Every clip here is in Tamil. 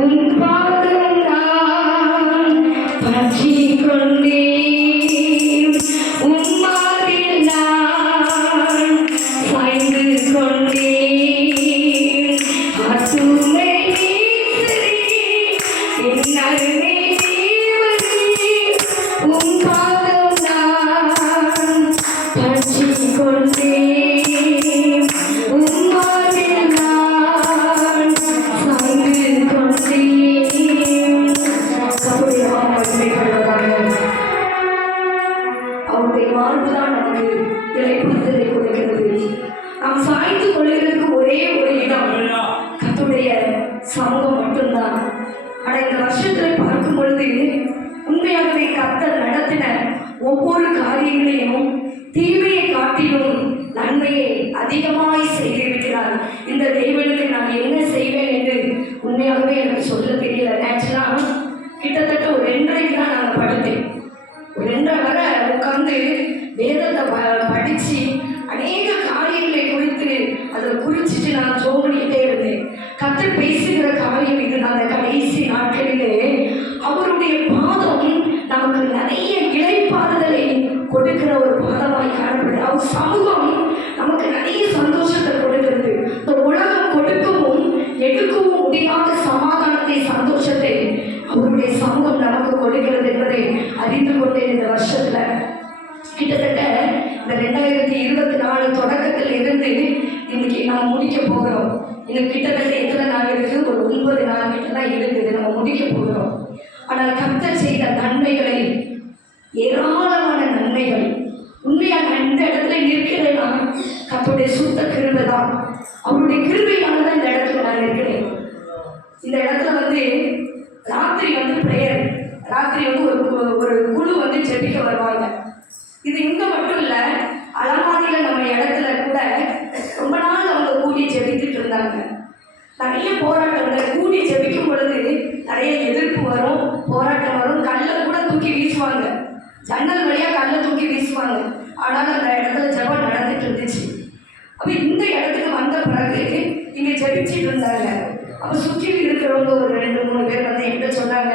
உன் பாதம் நான் பற்றிக் கொண்டேன், உன் மார்பில் நான் சாய்ந்து கொண்டேன். ஆத்துமை நீசரே, என் அருமை தேவனே, உன் பாதம் நான் பற்றிக் கொண்டேன், உன் மார்பில் நான் சாய்ந்து கொண்டேன். கர்த்தருடைய நாமம் மகிமைப்படுவதாக. அவருடைய மார்புதான் நமக்கு இளைப்பாறுதலை கொடுக்கிறது. நாம் சாய்ந்து கொள்வதற்கு ஒரே ஒரு இடம் கர்த்தருடைய சமூகம் மட்டும்தான். ஆனால் இந்த வருஷத்துல பார்க்கும் பொழுது உண்மையாகவே கர்த்தர் நடத்தின ஒவ்வொரு காரியங்களையும் தீமையை காட்டிலும் நன்மையை அதிகமாய் செய்திருக்கிறார். இந்த தேவனுக்கு நான் என்ன செய்வேன் என்று உண்மையாகவே எனக்கு சொல்ல தெரியல. ஆக்சுவலாக கிட்டத்தட்ட ஒரு 2:30 தான் நாங்கள் படுத்தேன். ஒரு 2:30 வரை உட்கார்ந்து வேதத்தை படித்து அநேக காரியங்களை குறித்து அதில் குறிச்சிட்டு நான் ஜோம் பண்ணிக்கிட்டே இருந்தேன். கர்த்தர் பேசுகிற காரியம் இது. அந்த கடைசி நாட்களிலே அவருடைய பாதம் நமக்கு நிறைய இளைப்பாறுதலை கொடுக்கிற ஒரு பாதமாய் காணப்படுது. அவர் சமூகம் நமக்கு நிறைய சந்தோஷத்தை கொடுக்கிறது. இந்த உலகம் கொடுக்கவும் எடுக்கவும் முடியாத சமாதானத்தை, சந்தோஷத்தை அவருடைய சமூகம் நமக்கு கொடுக்கிறது என்பதை அறிந்து கொண்டேன். இந்த வருஷத்துல கிட்டத்தட்ட இந்த 2024 தொடக்கத்தில் இருந்து இன்னைக்கு நாம் முடிக்க போகிறோம். இன்னும் கிட்டத்தட்ட எத்தனை நாள் இருக்கு? ஒரு 9 நாள் கிட்ட தான் இருக்குது. நம்ம முடிக்க போகிறோம். ஆனால் கர்த்தர் செய்த நன்மைகளை, ஏராளமான நன்மைகள். உண்மையாக நான் இந்த இடத்துல இருக்கிறேன்னா கர்த்தருடைய சுத்த கிருபை தான். அவருடைய கிருபையால தான் இந்த இடத்துல நான் இருக்கிறேன். இந்த இடத்துல ராத்திரி பிரேயர், ராத்திரி ஒரு குழு ஜெபிக்க வருவாங்க. இது இங்க மட்டும் இல்ல, அலமாதியில நம்ம இடத்துல கூட ரொம்ப நாள் அவங்க கூடி ஜெபித்துட்டு இருந்தாங்க. நிறைய போராட்டம், கூடி ஜெபிக்கும் பொழுது நிறைய எதிர்ப்பு வரும், போராட்டம் வரும். கல்லை கூட தூக்கி வீசுவாங்க, ஜன்னல் வழியா கல்லை தூக்கி வீசுவாங்க. ஆனாலும் அந்த இடத்துல ஜெபம் நடந்துட்டு இருந்துச்சு. அப்ப இந்த இடத்துக்கு வந்த பிறகு இங்க ஜெபிச்சுட்டு இருந்தாங்க. அப்ப சுற்றி இருக்கிறவங்க ஒரு 2-3 பேர் என்கிட்ட சொன்னாங்க,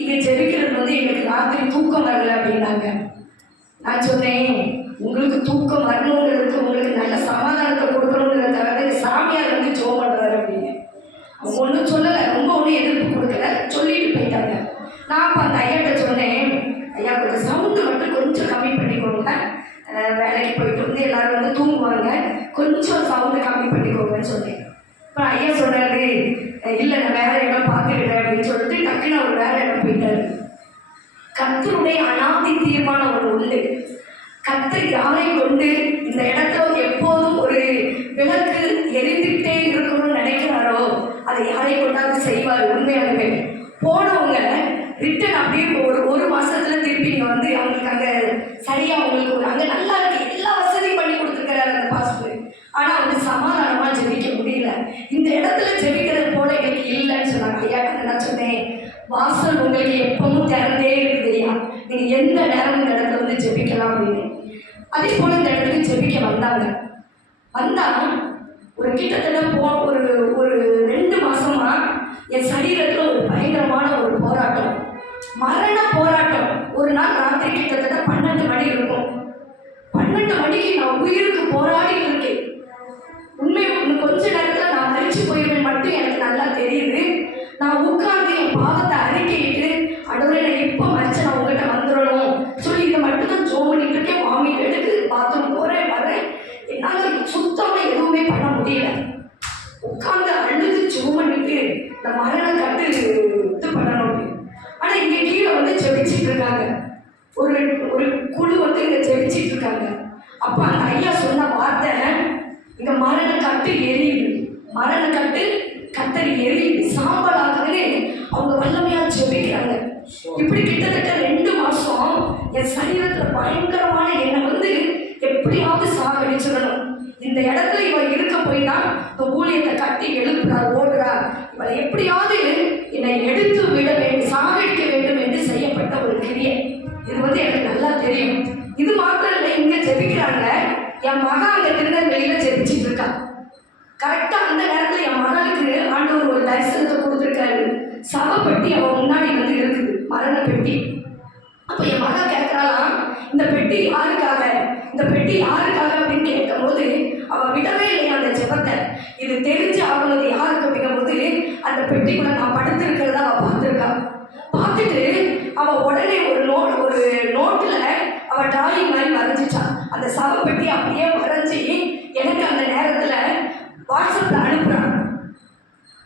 இங்க ஜெபிக்கிறது எங்களுக்கு ராத்திரி தூக்கம் வரல அப்படின்னாங்க. நான் சொன்னேன், உங்களுக்கு தூக்கம் வரணுங்கிறதுக்கு, உங்களுக்கு நல்ல சமாதானத்தை கொடுக்கணுங்கிறதுக்காக சாமியார் ஜோம் பண்றாரு அப்படின்னு. அவங்க ஒன்றும் சொல்லலை, ரொம்ப ஒன்றும் எதிர்ப்பு கொடுக்கல, சொல்லிட்டு போயிட்டாங்க. நான் அப்போ அந்த ஐயாட்ட சொன்னேன், ஐயா கொஞ்சம் சவுண்டு மட்டும் கொஞ்சம் கம்மி பண்ணிக்கோங்க, வேலைக்கு போயிட்டு எல்லாரும் தூங்குவாங்க, கொஞ்சம் சவுண்டு கம்மி பண்ணிக்கோங்கன்னு சொன்னேன். இப்போ ஐயா சொன்னாரு, இல்லை நான் வேற இடம் பார்த்துக்கிட்டேன் அப்படின்னு சொல்லிட்டு டக்குன்னு அவர் வேற இடம் போயிட்டாரு. கர்த்தருடைய அனாதி தீர்மானம் ஒன்று உண்டு. கர்த்தர் யாரை கொண்டு இந்த இடத்துல எப்போதும் ஒரு விளக்கு எரிந்துகிட்டே இருக்கணும்னு நினைக்கிறாரோ அதை யாரை கொண்டாந்து செய்வார். உண்மையாகவே போனவங்க ரிட்டன் அப்படியே ஒரு மாசத்துல திருப்பி இங்கே அவங்களுக்கு அங்கே சரியா அவங்களுக்கு அங்கே நல்லா இருக்கு, எல்லா வசதியும் பண்ணி கொடுத்துருக்கிறாரு அந்த பாஸ்டர். ஆனால் சமாதானமா ஜெபிக்க முடியல. இந்த இடத்துல ஜெபிக்கிறது போல எங்களுக்கு இல்லைன்னு சொன்னாங்க. ஐயா நான் சொன்னேன், வாசல் உங்களுக்கு எப்பவும் திறந்தே இருக்குதுயா, நீங்க எந்த நேரம் இந்த இடத்துல ஜெபிக்கலாம் அப்படின்னு. அதே போல இந்த இடத்துக்கு ஜெபிக்க வந்தாங்க. வந்தா ஒரு கிட்டத்தட்ட ஒரு 2 மாசமா என் சரீரத்துல ஒரு பயங்கரமான ஒரு போராட்டம், மரண போராட்டம். ஒரு நாள் ராத்திரி கிட்டத்தட்ட 12 மணி இருக்கும். 12 மணிக்கு நான் உயிருக்கு போராடி இருக்கேன். உண்மை கொஞ்ச நேரத்துல நான் மறிச்சு போயிருவேன் மட்டும் எனக்கு நல்லா தெரியுது. நான் உட்கார்ந்து என் பாவத்தை அறிக்கையிட்டு, அடவுரை நான் எப்போ மறிச்சு நான் உங்ககிட்ட வந்துடணும் சொல்லி இதை மட்டும்தான் ஜோம் பண்ணிட்டு இருக்கேன். வாமிட்டு எடுத்து பாத்ரூம் போறேன் வரேன், என்னால் சுத்தமா எதுவுமே பண்ண முடியல. உட்கார்ந்து அழுது ஜோம் பண்ணிட்டு இந்த மரண கட்டு இது பண்ணணும். ஆனா இங்க கீழே ஜெபிச்சுட்டு இருக்காங்க, ஒரு குழு இங்க ஜெபிச்சுட்டு இருக்காங்க. அப்ப அந்த ஐயா சொன்ன வார்த்தை, இங்க மரண கட்டு எரியுது, மரண கட்டு கத்தரி எரியுது, சாம்பலாகுதுன்னு அவங்க வல்லமையா ஜெபிக்கிறாங்க. இப்படி கிட்டத்தட்ட 2 மாசம் என் சரீரத்துல பயங்கரமான என்னை எப்படியாவது சாகடிச்சிடணும். இந்த இடத்துல இவன் இருக்க போய் தான் இந்த ஊழியத்தை கட்டி எழுப்புறார், ஓடுறார். இவளை எப்படியாவது என்னை எடுத்து விட வேண்டும், சாகடிக்க வேண்டும் என்று செய்யப்பட்ட ஒரு கிரியை. இது எனக்கு நல்லா தெரியும். இது மாத்திரம் இல்லை, இங்க ஜெபிக்கிறாங்க. என் மகா அங்க திருநெல்வேலியில ஜெபிச்சுட்டு இருக்கா. கரெக்டா அந்த நேரத்துல என் மகளுக்கு ஆண்டவர் ஒரு தரிசனத்தை கொடுத்துருக்காரு. அவன் முன்னாடி வந்து இருக்குது, மரண பெட்டி. அப்போ என் மகன் கேட்குறாளாம், இந்த பெட்டி யாருக்காக, இந்த பெட்டி யாருக்காக அப்படின்னு கேட்கும்போது அவன் விடவே இல்லையா அந்த ஜெபத்தை. இது தெரிஞ்சு அவனது யாருக்கு அப்படிங்கும்போது அந்த பெட்டிக்குள்ள நான் படுத்திருக்கிறத அவள் பார்த்துருக்கா. பார்த்துட்டு அவள் உடனே ஒரு நோட்டில் அவள் டிராயிங் மாதிரி வரைஞ்சிட்டான். அந்த சவப்பெட்டி அப்படியே வரைஞ்சி எனக்கு அந்த நேரத்தில் வாட்ஸ்அப்பில் அனுப்புகிறான்.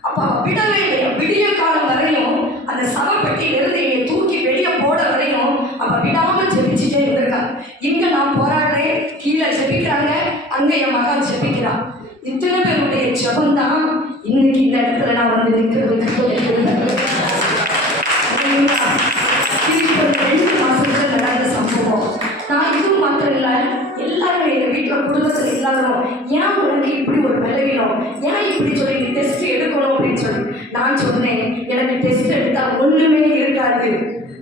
அப்போ அவள் விடவே இல்லையா, விடிய காலம் வரையும் அந்த சவப்பெட்டியிலிருந்து என்னை தூக்கி வெளியே போட வரையும் அவள் விடாமல் ஜெபிச்சுட்டே இருந்திருக்கா. இங்கே நான் போராடுறேன், கீழே ஜெபிக்கிறாங்க, அங்கே என் மகன் ஜெபிக்கிறான். இத்தனை பேருடைய ஜெபம் தான் இன்னைக்கு இந்த இடத்துல நான் வந்து நிற்கிறதுக்கு 2 மாசத்துல நடந்த சம்பவம். நான் இதுவும் மாத்திரம் இல்லை, எல்லாரும் எங்கள் வீட்டில் குடும்பத்தில் எல்லாரும் ஏன் உனக்கு இப்படி ஒரு பலவீனம், ஏன் இப்படி சொல்லி நீ டெஸ்ட் எடுக்கணும் அப்படின்னு சொல்லி நான் சொன்னேன். எனக்கு டெஸ்ட் எடுத்தால் ஒன்றுமே இருக்காது,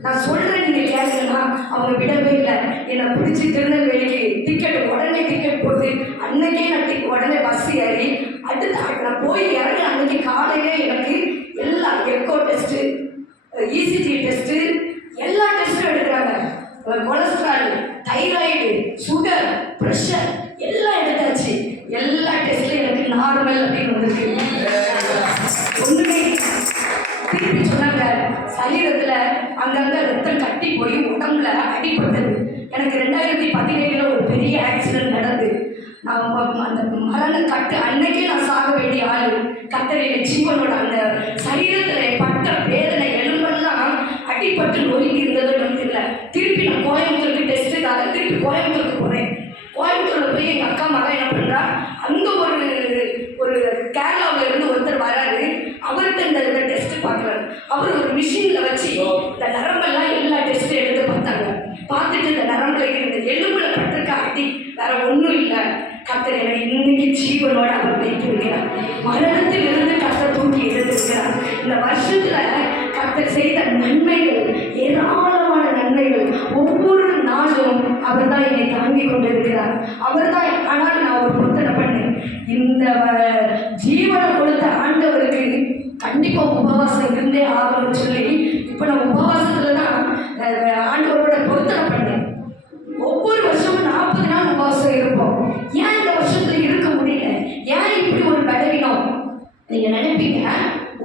நான் சொல்கிறேன் நீங்கள் கேட்கலன்னா. அவங்க விடவே இல்லை. என்னை பிடிச்சி திருநெல்வேலிக்கு உடனே டிக்கெட் போட்டு அன்னைக்கே நான் உடனே பஸ் ஏறி அடுத்து நான் போய் இறங்கி அன்னைக்கு காலையிலே எனக்கு எல்லா எக்கோ டெஸ்ட்டு, இசிஜி டெஸ்ட்டு, எல்லா டெஸ்ட்டும் எடுக்கிறாங்க. கொலஸ்ட்ரால், தைராய்டு, சுகர், ப்ரெஷர் எல்லாம் எடுத்தாச்சு. எல்லா டெஸ்ட்லையும் எனக்கு நார்மல் அப்படின்னு வந்திருக்கு. ஒன்றுமே திருப்பி சொன்னாங்க, சரீரத்தில் அங்கங்கே ரத்தம் கட்டி போய் உடம்புல அடிப்பட்டது. எனக்கு 2017 ஒரு பெரிய ஆக்சிடென்ட் நடந்து நான் அந்த மரண கட்டு அன்னைக்கே நான் சாக வேண்டிய ஆள். கத்தரையில ஜீவனோட அந்த சரீரத்தில் பட்ட வேதனை எலும்பெல்லாம் அடிப்பட்டு நொறுங்கி இருந்தது எனக்கு தெரியல. திருப்பி நான் கோயம்புத்தூருக்கு டெஸ்ட்டுக்காக திருப்பி கோயம்புத்தூருக்கு போகிறேன். கோயம்புத்தூரில் போய் எங்கள் அக்கா மகன் என்ன பண்ணுறா, அங்கே ஒரு கேரளாவில் இருந்து ஒருத்தர் வராரு. அவர்கிட்ட இந்த டெஸ்ட்டு பார்க்குறாரு. அவர் ஒரு மிஷினில் வச்சு இந்த நரம்பெல்லாம் எல்லா டெஸ்ட்டும் எடுத்து பார்த்தாங்க. பார்த்துட்டு இந்த நரம்புல இருந்த எலும்புல பட்டிருக்க அடி வேற ஒன்றும் இல்லை. கர்த்தர் என்னை இன்னைக்கு ஜீவனோட அவர் வைத்து விடுகிறார். மரணத்தில் இருந்து கர்த்தர் தூக்கி எடுத்திருக்கிறார். இந்த வருஷத்துல கர்த்தர் செய்த நன்மைகள், ஏராளமான நன்மைகள், ஒவ்வொரு நாளும் அவர் தான் என்னை தாங்கி கொண்டிருக்கிறார். அவர் தான். ஆனால் நான் ஒரு பொருத்தனை பண்ணேன், இந்த ஜீவனை கொடுத்த ஆண்டவருக்கு கண்டிப்பாக உபவாசம் இருந்தே ஆகணும்னு சொல்லி இப்போ நான் உபவாசத்தில் தான் ஆண்டவரோட பொருத்தனை பண்ணேன். ஒவ்வொரு வருஷமும் 40 நாள் உபவாசம் இருப்போம். ஏன் இந்த வருஷத்துல இருக்க முடியல, ஏன் இப்படி ஒரு பலவீனம்? நீங்க நினைப்பீங்க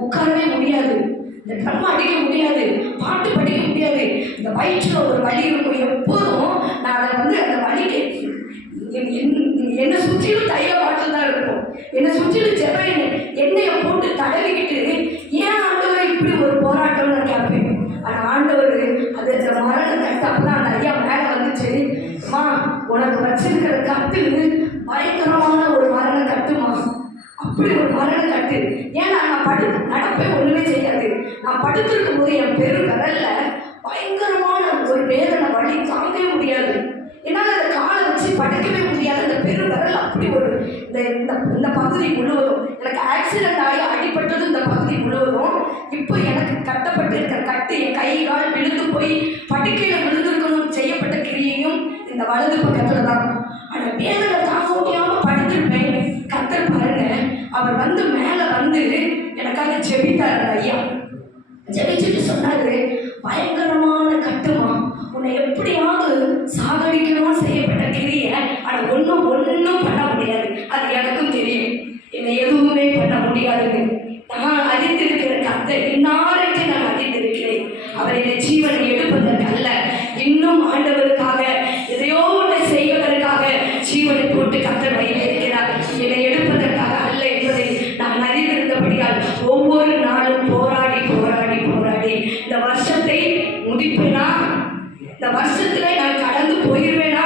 உட்காரவே முடியாது, இந்த ட்ரம் அடிக்க முடியாது, பாட்டு படிக்க முடியாது, இந்த வயிற்றுல ஒரு வலி இருக்கும். எப்போதும் நான் அதை வந்து அந்த வலிக்கு என்னை சுற்றிலும் தைல பாட்டில் தான் இருக்கும். என்னை சுற்றிலும் ஜெப எண்ணெயை போட்டு தடவிக்கிட்டு ஏன் ஆண்டவர் இப்படி ஒரு போராட்டம்னு நான் கேட்பேன். ஆனால் ஆண்டவர் அது அந்த மரண கட்டு அப்பதான் அந்த ஐயா மேலே வந்துச்சு, அம்மா உனக்கு வச்சிருக்கிற கட்டு பயங்கரமான ஒரு மரண கட்டுமா, அப்படி ஒரு மரண கட்டு. ஏன்னா நான் நடப்பே ஒன்றுமே செய்யாது. நான் படுத்திருக்கும் போது என் பெரு விரல்ல பயங்கரமான ஒரு வேதனை, வலி தாங்கவே முடியாது. என்னால் அந்த காலை வச்சு படுக்கவே முடியாது. அந்த பெரு விரல் அப்படி ஒரு இந்த பகுதி முழுவதும் எனக்கு ஆக்சிடென்ட் ஆகி அடிப்பட்டது இந்த பகுதி முழுவதும். இப்போ எனக்கு கட்டப்பட்டு இருக்கிற கட்டு என் கை கால் விழுந்து போய் படுக்கையில் விழுந்திருக்கணும் செய்யப்பட்ட கிரியையும் இந்த வலது பக்கத்தில் தான். ஆனால் வேதனை தாங்க முடியாமல் படுத்திருப்பேன். கர்த்தர் பாருங்க, அவர் வந்து மேலே வந்து எனக்காக ஜெபித்தார். ஐயா ஜெபிச்சுட்டு சொன்னாரு, பயங்கரமான கட்டுமா, உன்னை எப்படியாவது சாகடிக்கணும் செய்யப்பட்ட கிரிய, ஆனால் ஒன்றும் பண்ண முடியாது. அது எனக்கும் தெரியும், என்னை எதுவுமே பண்ண முடியாதுன்னு நான் அறிந்திருக்கிறேன். கர்த்தர் இன்னாரைக்கு நான் அறிந்திருக்கிறேன். அவர் என்னை ஜீவனை எடுப்பதற்கு அல்ல, இன்னும் ஆண்டவருக்காக எதையோ ஒன்றை செய்வதற்காக ஜீவனை போட்டு கர்த்தர் வைத்திருக்கிறார். என்னை எடுப்பதற்காக அல்ல என்பதை நான் அறிந்திருந்தபடியால் ஒவ்வொரு நாளும் போராடி இந்த வருஷத்தை முடிப்பேனா, இந்த வருஷத்துல நான் கடந்து போயிடுவேனா,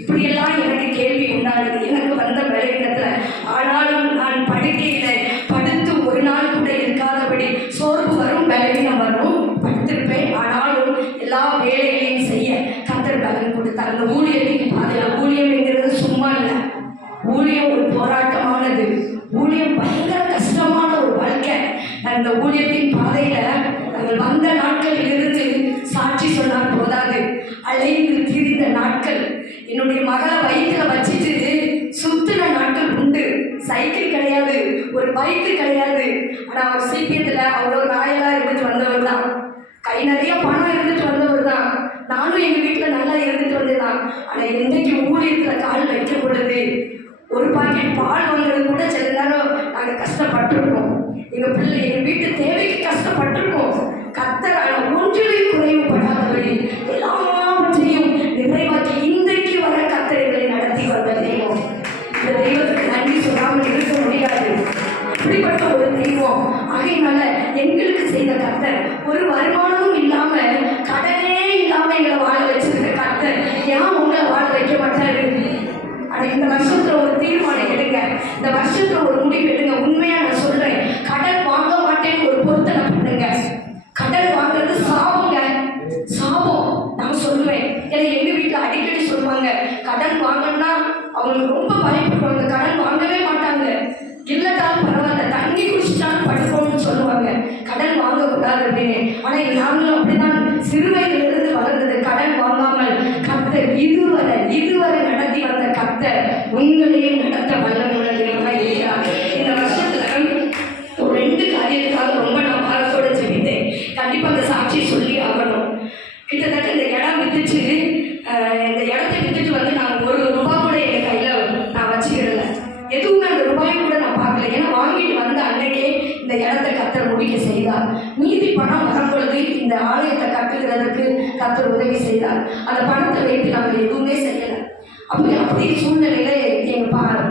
இப்படியெல்லாம் எனக்கு கேள்வி உண்டானது எனக்கு வந்த பலவீனத்துல. ஆனாலும் நான் படுக்கையில படுத்து ஒரு நாள் கூட இருக்காதபடி சோர்வு வரும், பலவீனம் வரும், படுத்திருப்பேன். ஆனாலும் எல்லா வேலைகளையும் செய்ய கர்த்தர் பலன் கொடுத்தார். அந்த ஊழியத்தின் பாதையில, ஊழியம் என்கிறது சும்மா இல்லை, ஊழியம் ஒரு போராட்டமானது, ஊழியம் பயங்கர கஷ்டமான ஒரு வாழ்க்கை. அந்த ஊழியத்தின் பாதையில நாங்கள் வந்த நாட்களில் இருந்து சாட்சி சொன்னால் போதாது, அலைந்து திரிந்த நாட்கள், என்னுடைய மகளை வயிற்றுல வச்சுட்டு சுத்தின நாட்கள் உண்டு. சைக்கிள் கிடையாது, ஒரு பைக்கு கிடையாது. ஆனால் அவர் சீக்கிரத்தில் அவ்வளோ ராயலாக இருந்துட்டு வந்தவர் தான். ஆனால் என்றைக்கு ஊழியத்தில் கால் வைக்கும் பொழுது ஒரு பாக்கெட் பால் வாங்குறது கூட சில நேரம் நாங்கள் கஷ்டப்பட்டிருக்கோம். எங்கள் பிள்ளை எங்கள் வீட்டு தேவைக்கு கஷ்டப்பட்டிருக்கோம். கர்த்தர் ஒன்றிலையும் குறைவுபடாதபடி எல்லாவற்றையும் நிறைவாக்கி இன்றைக்கு வர கர்த்தர் எங்களை நடத்தி வந்த தெய்வம். இந்த தெய்வத்துக்கு நன்றி சொல்லாமல் இருக்க முடியாது. அப்படிப்பட்ட ஒரு தெய்வம். ஆகையினால எங்களுக்கு செய்த கர்த்தர், ஒரு வருமானமும் இல்லாம கடனே இல்லாம எங்களை வாழ வச்சிருக்க கர்த்தர் ஏன் உங்களை வாழ வைக்க மாட்டாரு? ஆனால் இந்த வருஷத்துல ஒரு தீர்மானம் எடுங்க, இந்த வருஷத்துல ஒரு முடிவு எடுங்க. உண்மையா நான் சொல்றேன், கடன் வாங்க மாட்டேன்னு ஒரு பொருத்தனை பண்ணுங்க. கடன் வாங்குறது சாபங்க, சாபம். நான் சொல்லுவேன், ஏன்னா எங்க வீட்டுல அடிக்கடி சொல்லுவாங்க, கடன் வாங்கினா அவங்களுக்கு ரொம்ப பயப்படுவாங்க, கடன் வாங்கவே மாட்டாங்க. இல்லட்டாலும் பரவாயில்ல, தண்ணி குடிச்சிட்டாலும் படுக்கணும்னு சொல்லுவாங்க, கடன் வாங்கக்கூடாது அப்படின்னு. ஆனா நாங்களும் அப்படிதான் சிறுவயதிலிருந்து வளர்ந்தது கடன் வாங்காமல். கர்த்தர் இதுவரை நடத்தி வந்த கர்த்தர் உங்களையும் நடத்த வல்லமுள்ளதாக இருக்கிறார். இந்த வருஷத்துல ஒரு 2 காரியத்துக்காக ரொம்ப நான் பாரத்தோட ஜெபித்தேன். கண்டிப்பா அந்த சாட்சியை சொல்லி ஆகணும். கிட்டத்தட்ட இந்த இடம் வித்துச்சு, இந்த இடத்தை வித்துட்டு வந்து நான் ஒரு ரூபாய் கூட என் கையில நான் வச்சுக்கிறல, எதுவுமே அந்த ரூபாயும் கூட நான் பார்க்கல. ஏன்னா வாங்கிட்டு வந்த அன்னைக்கே இந்த இடத்தை கர்த்தர் முடிக்க செய்தார். மீதி பணம் வரும்பொழுது இந்த ஆலயத்தை கட்டுகிறதுக்கு கர்த்தர் உதவி செய்தார். அந்த பணத்தை வைத்து நாங்கள் எதுவுமே செய்யலை. அப்படி சூழ்நிலையில எங்க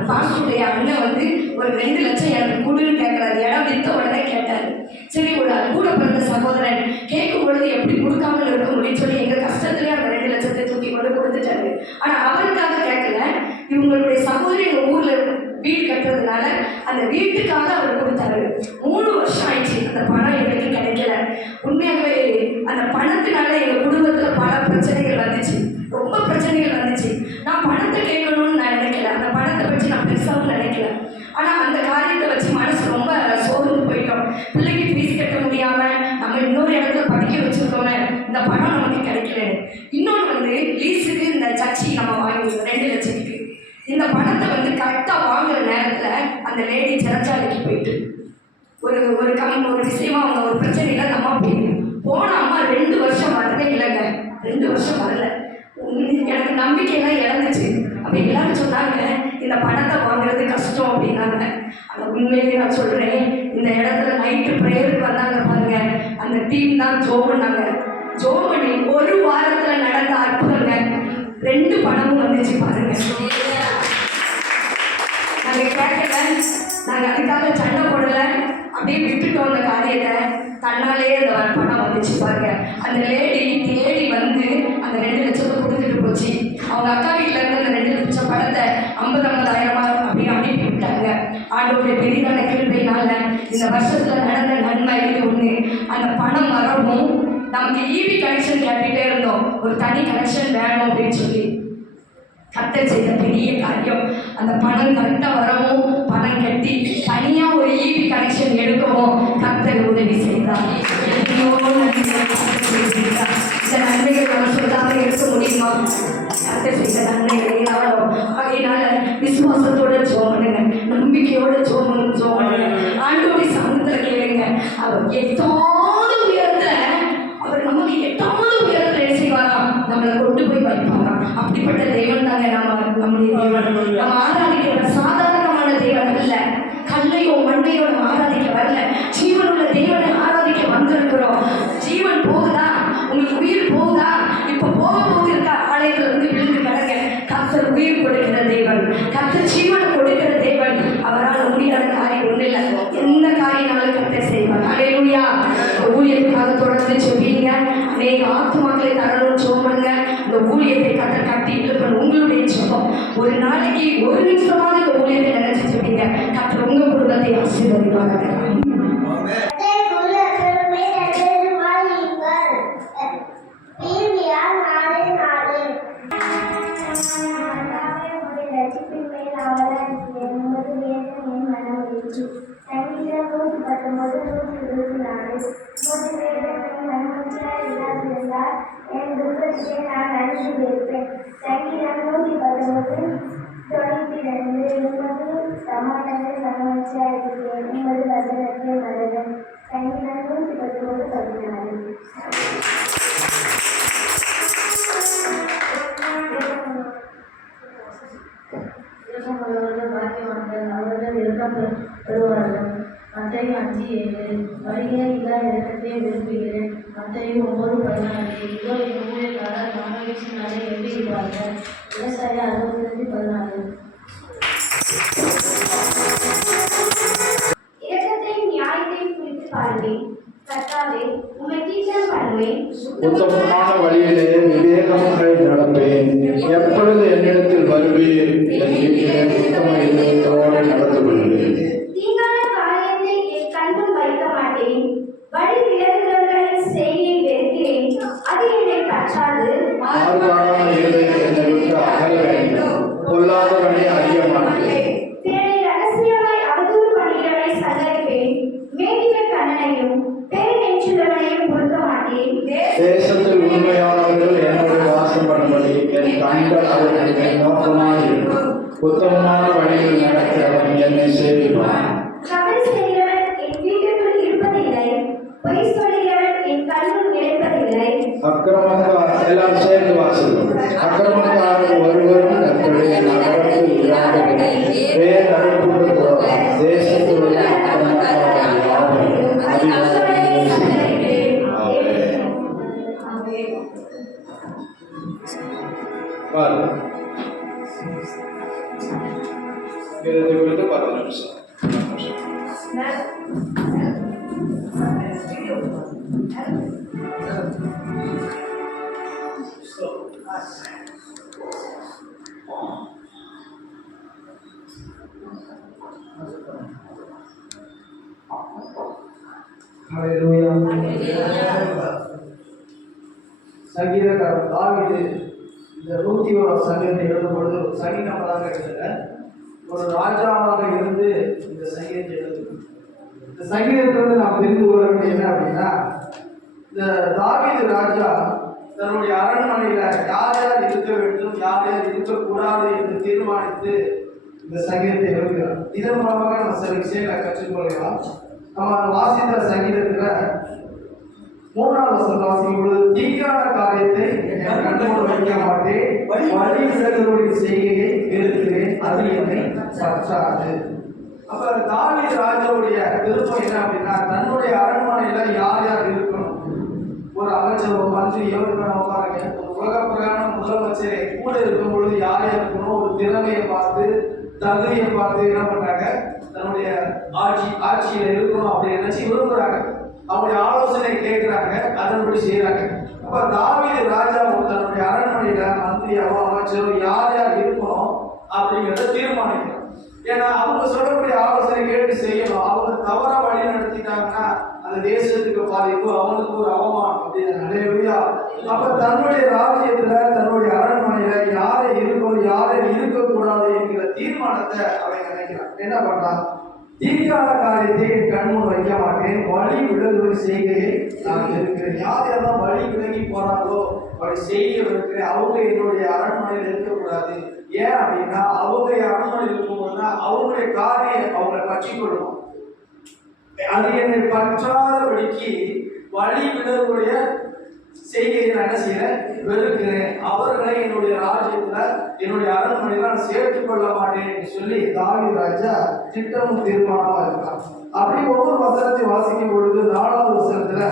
பாஸ்டருடைய அண்ணன் வந்து ஒரு 2 லட்சம் எனக்கு கொடுன்னு கேட்கிறாரு. இடம் வித்த உடனே கேட்டாரு. சரி, ஒரு கூட பிறந்த சகோதரன் கேட்கும் பொழுது எப்படி கொடுக்காமல் இருக்க முடியும்னு சொல்லி எங்க கஷ்டத்திலே அந்த 2 லட்சத்தை தூக்கி கொண்டு கொடுத்துட்டாரு. ஆனா அவருக்காக கேட்கல, இவங்களுடைய சகோதரி எங்க ஊர்ல வீடு கட்டுறதுனால அந்த வீட்டுக்காக அவர் கொடுத்தாரு. 3 வருஷம் ஆயிடுச்சு, அந்த பணம் எங்களுக்கு கிடைக்கல. உண்மையாகவே அந்த பணத்தினால எங்க குடும்பத்துல பல பிரச்சனைகள் வந்துச்சு, ரொம்ப பிரச்சனைகள் வந்துச்சு. நான் பணத்தை கேட்கணும்னு நான் நினைக்கல, அந்த பணத்தை வச்சு நான் பெருசாகவும் நினைக்கல. ஆனா அந்த காரியத்தை வச்சு மனசு ரொம்ப சோர்ந்து போயிட்டோம். பிள்ளைக்கு ஃபீஸ் கட்ட முடியாம நம்ம இன்னொரு இடத்துல படிக்க வச்சிருக்கோமே, இந்த பணம் நமக்கு கிடைக்கல. இன்னொன்று வந்து லீஸுக்கு இந்த சர்ச்சி நம்ம வாங்கிடுவோம் 2 லட்சத்துக்கு. இந்த பணத்தை வந்து கரெக்டாக வாங்குற நேரத்தில் அந்த லேடி சிறச்சாலைக்கு போயிட்டு ஒரு விஷயமா அவங்க ஒரு பிரச்சனையில அந்த அம்மா போயிட்டு போன அம்மா 2 வருஷம் வரவே இல்லைங்க, 2 வருஷம் வரல. எனக்கு நம்பிக்கையெல்லாம் இழந்துச்சு. அப்போ எல்லாரும் சொன்னாங்க, இந்த பணத்தை வாங்குறது கஷ்டம் அப்படின்னாங்க. ஆனால் உண்மையிலேயே நான் சொல்கிறேன், இந்த இடத்துல நைட்டு ப்ரேயருக்கு வந்தாங்க பாருங்க, அந்த டீம் தான் ஜோம் பண்ணாங்க. ஜோம் பண்ணி 1 வாரத்தில் நடந்த அற்புதங்க, 2 பணமும் வந்துச்சு பாருங்க. நாங்கள் கேட்கல, நாங்கள் அதுக்காக சண்டை போடலை, அப்படியே விட்டுட்டோம் அந்த காரியத்தை. தன்னாலே அந்த பணம் வந்துச்சு பாருங்க. அந்த லேடி தேடி வந்து அந்த 2 லட்சத்தை கொடுத்துட்டு போச்சு. அவங்க அக்கா வீட்டில இருந்து அந்த 2 லட்சம் பணத்தை 50,000 அப்படின்னு அனுப்பி விட்டாங்க. ஆண்டோடைய பெரிதான கிருபையினால இந்த வருஷத்துல நடந்த நன்மை இது ஒண்ணு. அந்த பணம் வரவும் நமக்கு ஈபி கனெக்ஷன் கேட்டுட்டே இருந்தோம், ஒரு தனி கனெக்ஷன் வேணும் அப்படின்னு சொல்லி. கர்த்தர் செய்த பெரிய காரியம், அந்த பணம் கரெக்டாக வரவும் பணம் கட்டி தனியாக ஒரு ஈபி கனெக்ஷன் எடுக்கவும் கர்த்தர் உதவி செய்தார். இந்த நன்மைகள் நம்ம சொல்லாமல் இருக்க முடியுமா? கர்த்தர் செய்த நன்மைகள் எல்லாரும். அதனால விசுவாசத்தோட ஜெபம் பண்ணுங்க, நம்பிக்கையோட ஜெபம் பண்ணுங்க. ஆண்டவருடைய சமூகத்துல கேளுங்க, அவர் எட்டாவது உயரத்துல, அவர் நமக்கு எட்டாவது உயரத்துல என்ன செய்வாராம்? நம்மளை கொண்டு போய் வைப்பாராம். அப்படிப்பட்ட தெய்வம் தாங்க நம்முடைய தேவன். நம்ம ஆராதிக்கிற சாதாரணமான தேவன் அல்ல, கல்லையோ மண்ணையோ நம்ம ஆராதிக்க வரல, ஜீவனுள்ள தேவனை ஆராதிக்க வந்திருக்கிறோம். ஜீவன் போகுதா? உங்களுக்கு உயிர் போகுதா? இப்ப போகுது இருக்கா? ஆலயத்துல வந்து விழுந்து கிடங்க. கர்த்தர் உயிர் கொடுக்கிற தேவன், கர்த்தர் ஜீவனை கொடுக்கிற தேவன். அவரால் முடியாத காரியம் ஒண்ணு இல்லை, எந்த காரியனாலும் கர்த்தர் செய்வார். அல்லேலூயா. ஊழியத்துக்காக தொடர்ந்து சொல்வீங்க, அநேக ஆத்துமாக்களை தரணும்னு சொல்லுங்க. இந்த ஊழியத்தை கர்த்தர் கட்டி இழுக்கணும். உங்களுடைய ஜெபம் ஒரு நாளைக்கு 1 நிமிஷமாவது இந்த ஊழியத்தை நினைச்சு சொல்வீங்க, கர்த்தர் உங்க குடும்பத்தை ஆசீர்வதிப்பாங்க. மத்தேயு 5:7. வழியே இல்லா இரக்கத்தை விரும்புகிறேன். மத்தேயு 9:14. இதோ என் ஊழியக்காரர் மனமகிழ்ச்சியினாலே எழுதியிருப்பார்கள். ஏசாயா 65:14. இரக்கத்தையும் நியாயத்தையும் குறித்து பாருவேன். கர்த்தாவே, உம்மை கீர்த்தனம் பண்ணுவேன். உத்தமமான வழியிலே விவேகமாய் நடப்பேன். எப்பொழுது என்னிடத்தில் வருவீர்? என் வீட்டிலே உத்தம இதயத்தோடு நடந்து கொள்வேன். தீங்கான காரியத்தை என் கண்முன் வைக்க மாட்டேன். வழி விலகுகிறவர்களின் செய்தியை வெறுக்கிறேன். அது என்னை பற்றாது. மாறுபாடான இருதயம் என்னை விட்டு அகல வேண்டும். பொல்லாதவனை அறிய மாட்டேன். பிறனை ரகசியமாய் அவதூறு பண்ணுகிறவனை சந்தரிப்பேன். மேட்டிமை கண்ணனையும் பெருநெஞ்சுள்ளவனையும் பொறுக்க மாட்டேன். தேசத்தில் உண்மையானவர்கள் என்னோடு வாசம் பண்ணும்படி என் கண்கள் அவர்களுக்கு நோக்கமாயிருக்கும். உத்தமமான வழியில் நடக்க அவன் என்னை சேவிப்பான். கபடி செய்கிறவன் என் வீட்டுக்குள் இருப்பதில்லை. பொய் சொல்கிறவன் என் கண்முன் நிலைப்பதில்லை. எல்லாம் சேர்ந்து வாசிக்கும். அக்கிரமக்காரர் ஒருவரும் தங்களுடைய நகரத்தில் இராதபடி வேறு அழைப்பு தேசத்தில் உள்ள அக்கிரமக்காரர் யாவரும் அதிகாரிகளை சேவிப்பேன். குறித்து 10 நிமிஷம். சங்கீதக்காரர் தாவீது இந்த 101 சங்கீதத்தை எழுதும் பொழுது சங்கீதமாக எழுதல, ஒரு ராஜாவாக இருந்து இந்த சங்கீதத்தை எழுதும். இந்த சங்கீதத்திலிருந்து நாம் தெரிந்து கொள்ள வேண்டிய என்ன அப்படின்னா, இந்த தாவீது ராஜா தன்னுடைய அரண்மனையில யார் யார் இருக்க வேண்டும், யார் யார் இருக்கக்கூடாது என்று தீர்மானித்து இந்த சங்கீதத்தை எழுதுகிறார். இதன் மூலமாக நம்ம சில விஷயங்களை கற்றுக்கொள்ளலாம். நம்ம வாசித்த சங்கீதத்துல 3வது வசனம் வாசிக்கும் பொழுது, தீங்கான காரியத்தை என் கண்ணோடு வைக்க மாட்டேன், வழி விலகுகளுடைய செய்கையை வெறுக்கிறேன், அது என்னை பற்றாது. அப்ப தாவீது ராஜாவுடைய விருப்பம் என்ன அப்படின்னா, தன்னுடைய அரண்மனையில யார் யார் இருக்கணும், ஒரு அமைச்சர் ஒரு மந்திரியோ பாருங்க, ஒரு உலக பிரகாரம் முதலமைச்சரை கூட இருக்கும் பொழுது யார் யார் இருக்கணும், ஒரு திறமையை பார்த்து தகுதியை பார்த்து என்ன பண்றாங்க, தன்னுடைய ஆட்சியில இருக்கணும் அப்படின்னு நினைச்சு விரும்புறாங்க. அவங்களுடைய ஆலோசனை கேட்கிறாங்க, அதன்படி செய்யறாங்க. அப்ப தாவீது ராஜா தன்னுடைய அரண்மனையில மந்திரியாவோ அமைச்சரோ யார் யார் இருக்கணும் அப்படிங்கிறத தீர்மானிக்கிறார். ஏன்னா அவங்க சொல்லக்கூடிய ஆலோசனை கேட்டு செய்யணும். அவங்க தவறா வழி நடத்திட்டாங்கன்னா அந்த தேசத்துக்கு பாதிப்பு, அவனுக்கு ஒரு அவமானம் அப்படின்னு. அப்ப தன்னுடைய ராஜ்யத்துல தன்னுடைய அரண்மனையில யாரை இருக்கணும் யாரை இருக்கக்கூடாது என்கிற தீர்மானத்தை அவன் நினைக்கிறான். என்ன பண்றான், தீங்கான காரியத்தை என் கண்முன் வைக்க மாட்டேன், வழி விலகுதல் செய்கையை நான் இருக்கிறேன். யார் யாரெல்லாம் வழி விலகி போறாங்களோ அப்படி செய்ய இருக்கிறேன், அவங்க என்னுடைய அரண்மனையில் இருக்கக்கூடாது. ஏன் அப்படின்னா அவங்க அரண்மனையில் இருக்கும்போதுனா அவங்களுடைய காரியம் அவங்களை பற்றி கொள்ளணும். அது என்னை பற்றாதபடிக்கு வழி விலகுடைய செய்கையை நான் என்ன செய்யறேன், வெறுக்கிறேன். அவர்களை என்னுடைய ராஜ்யத்துல என்னுடைய அரண்மனையில நான் சேர்த்துக் கொள்ள மாட்டேன் என்று சொல்லி தாவீது ராஜா திட்டமும் தீர்மானமா இருக்கான். அப்படி ஒவ்வொரு வசனத்தை வாசிக்கும் பொழுது 4வது வசனத்துல,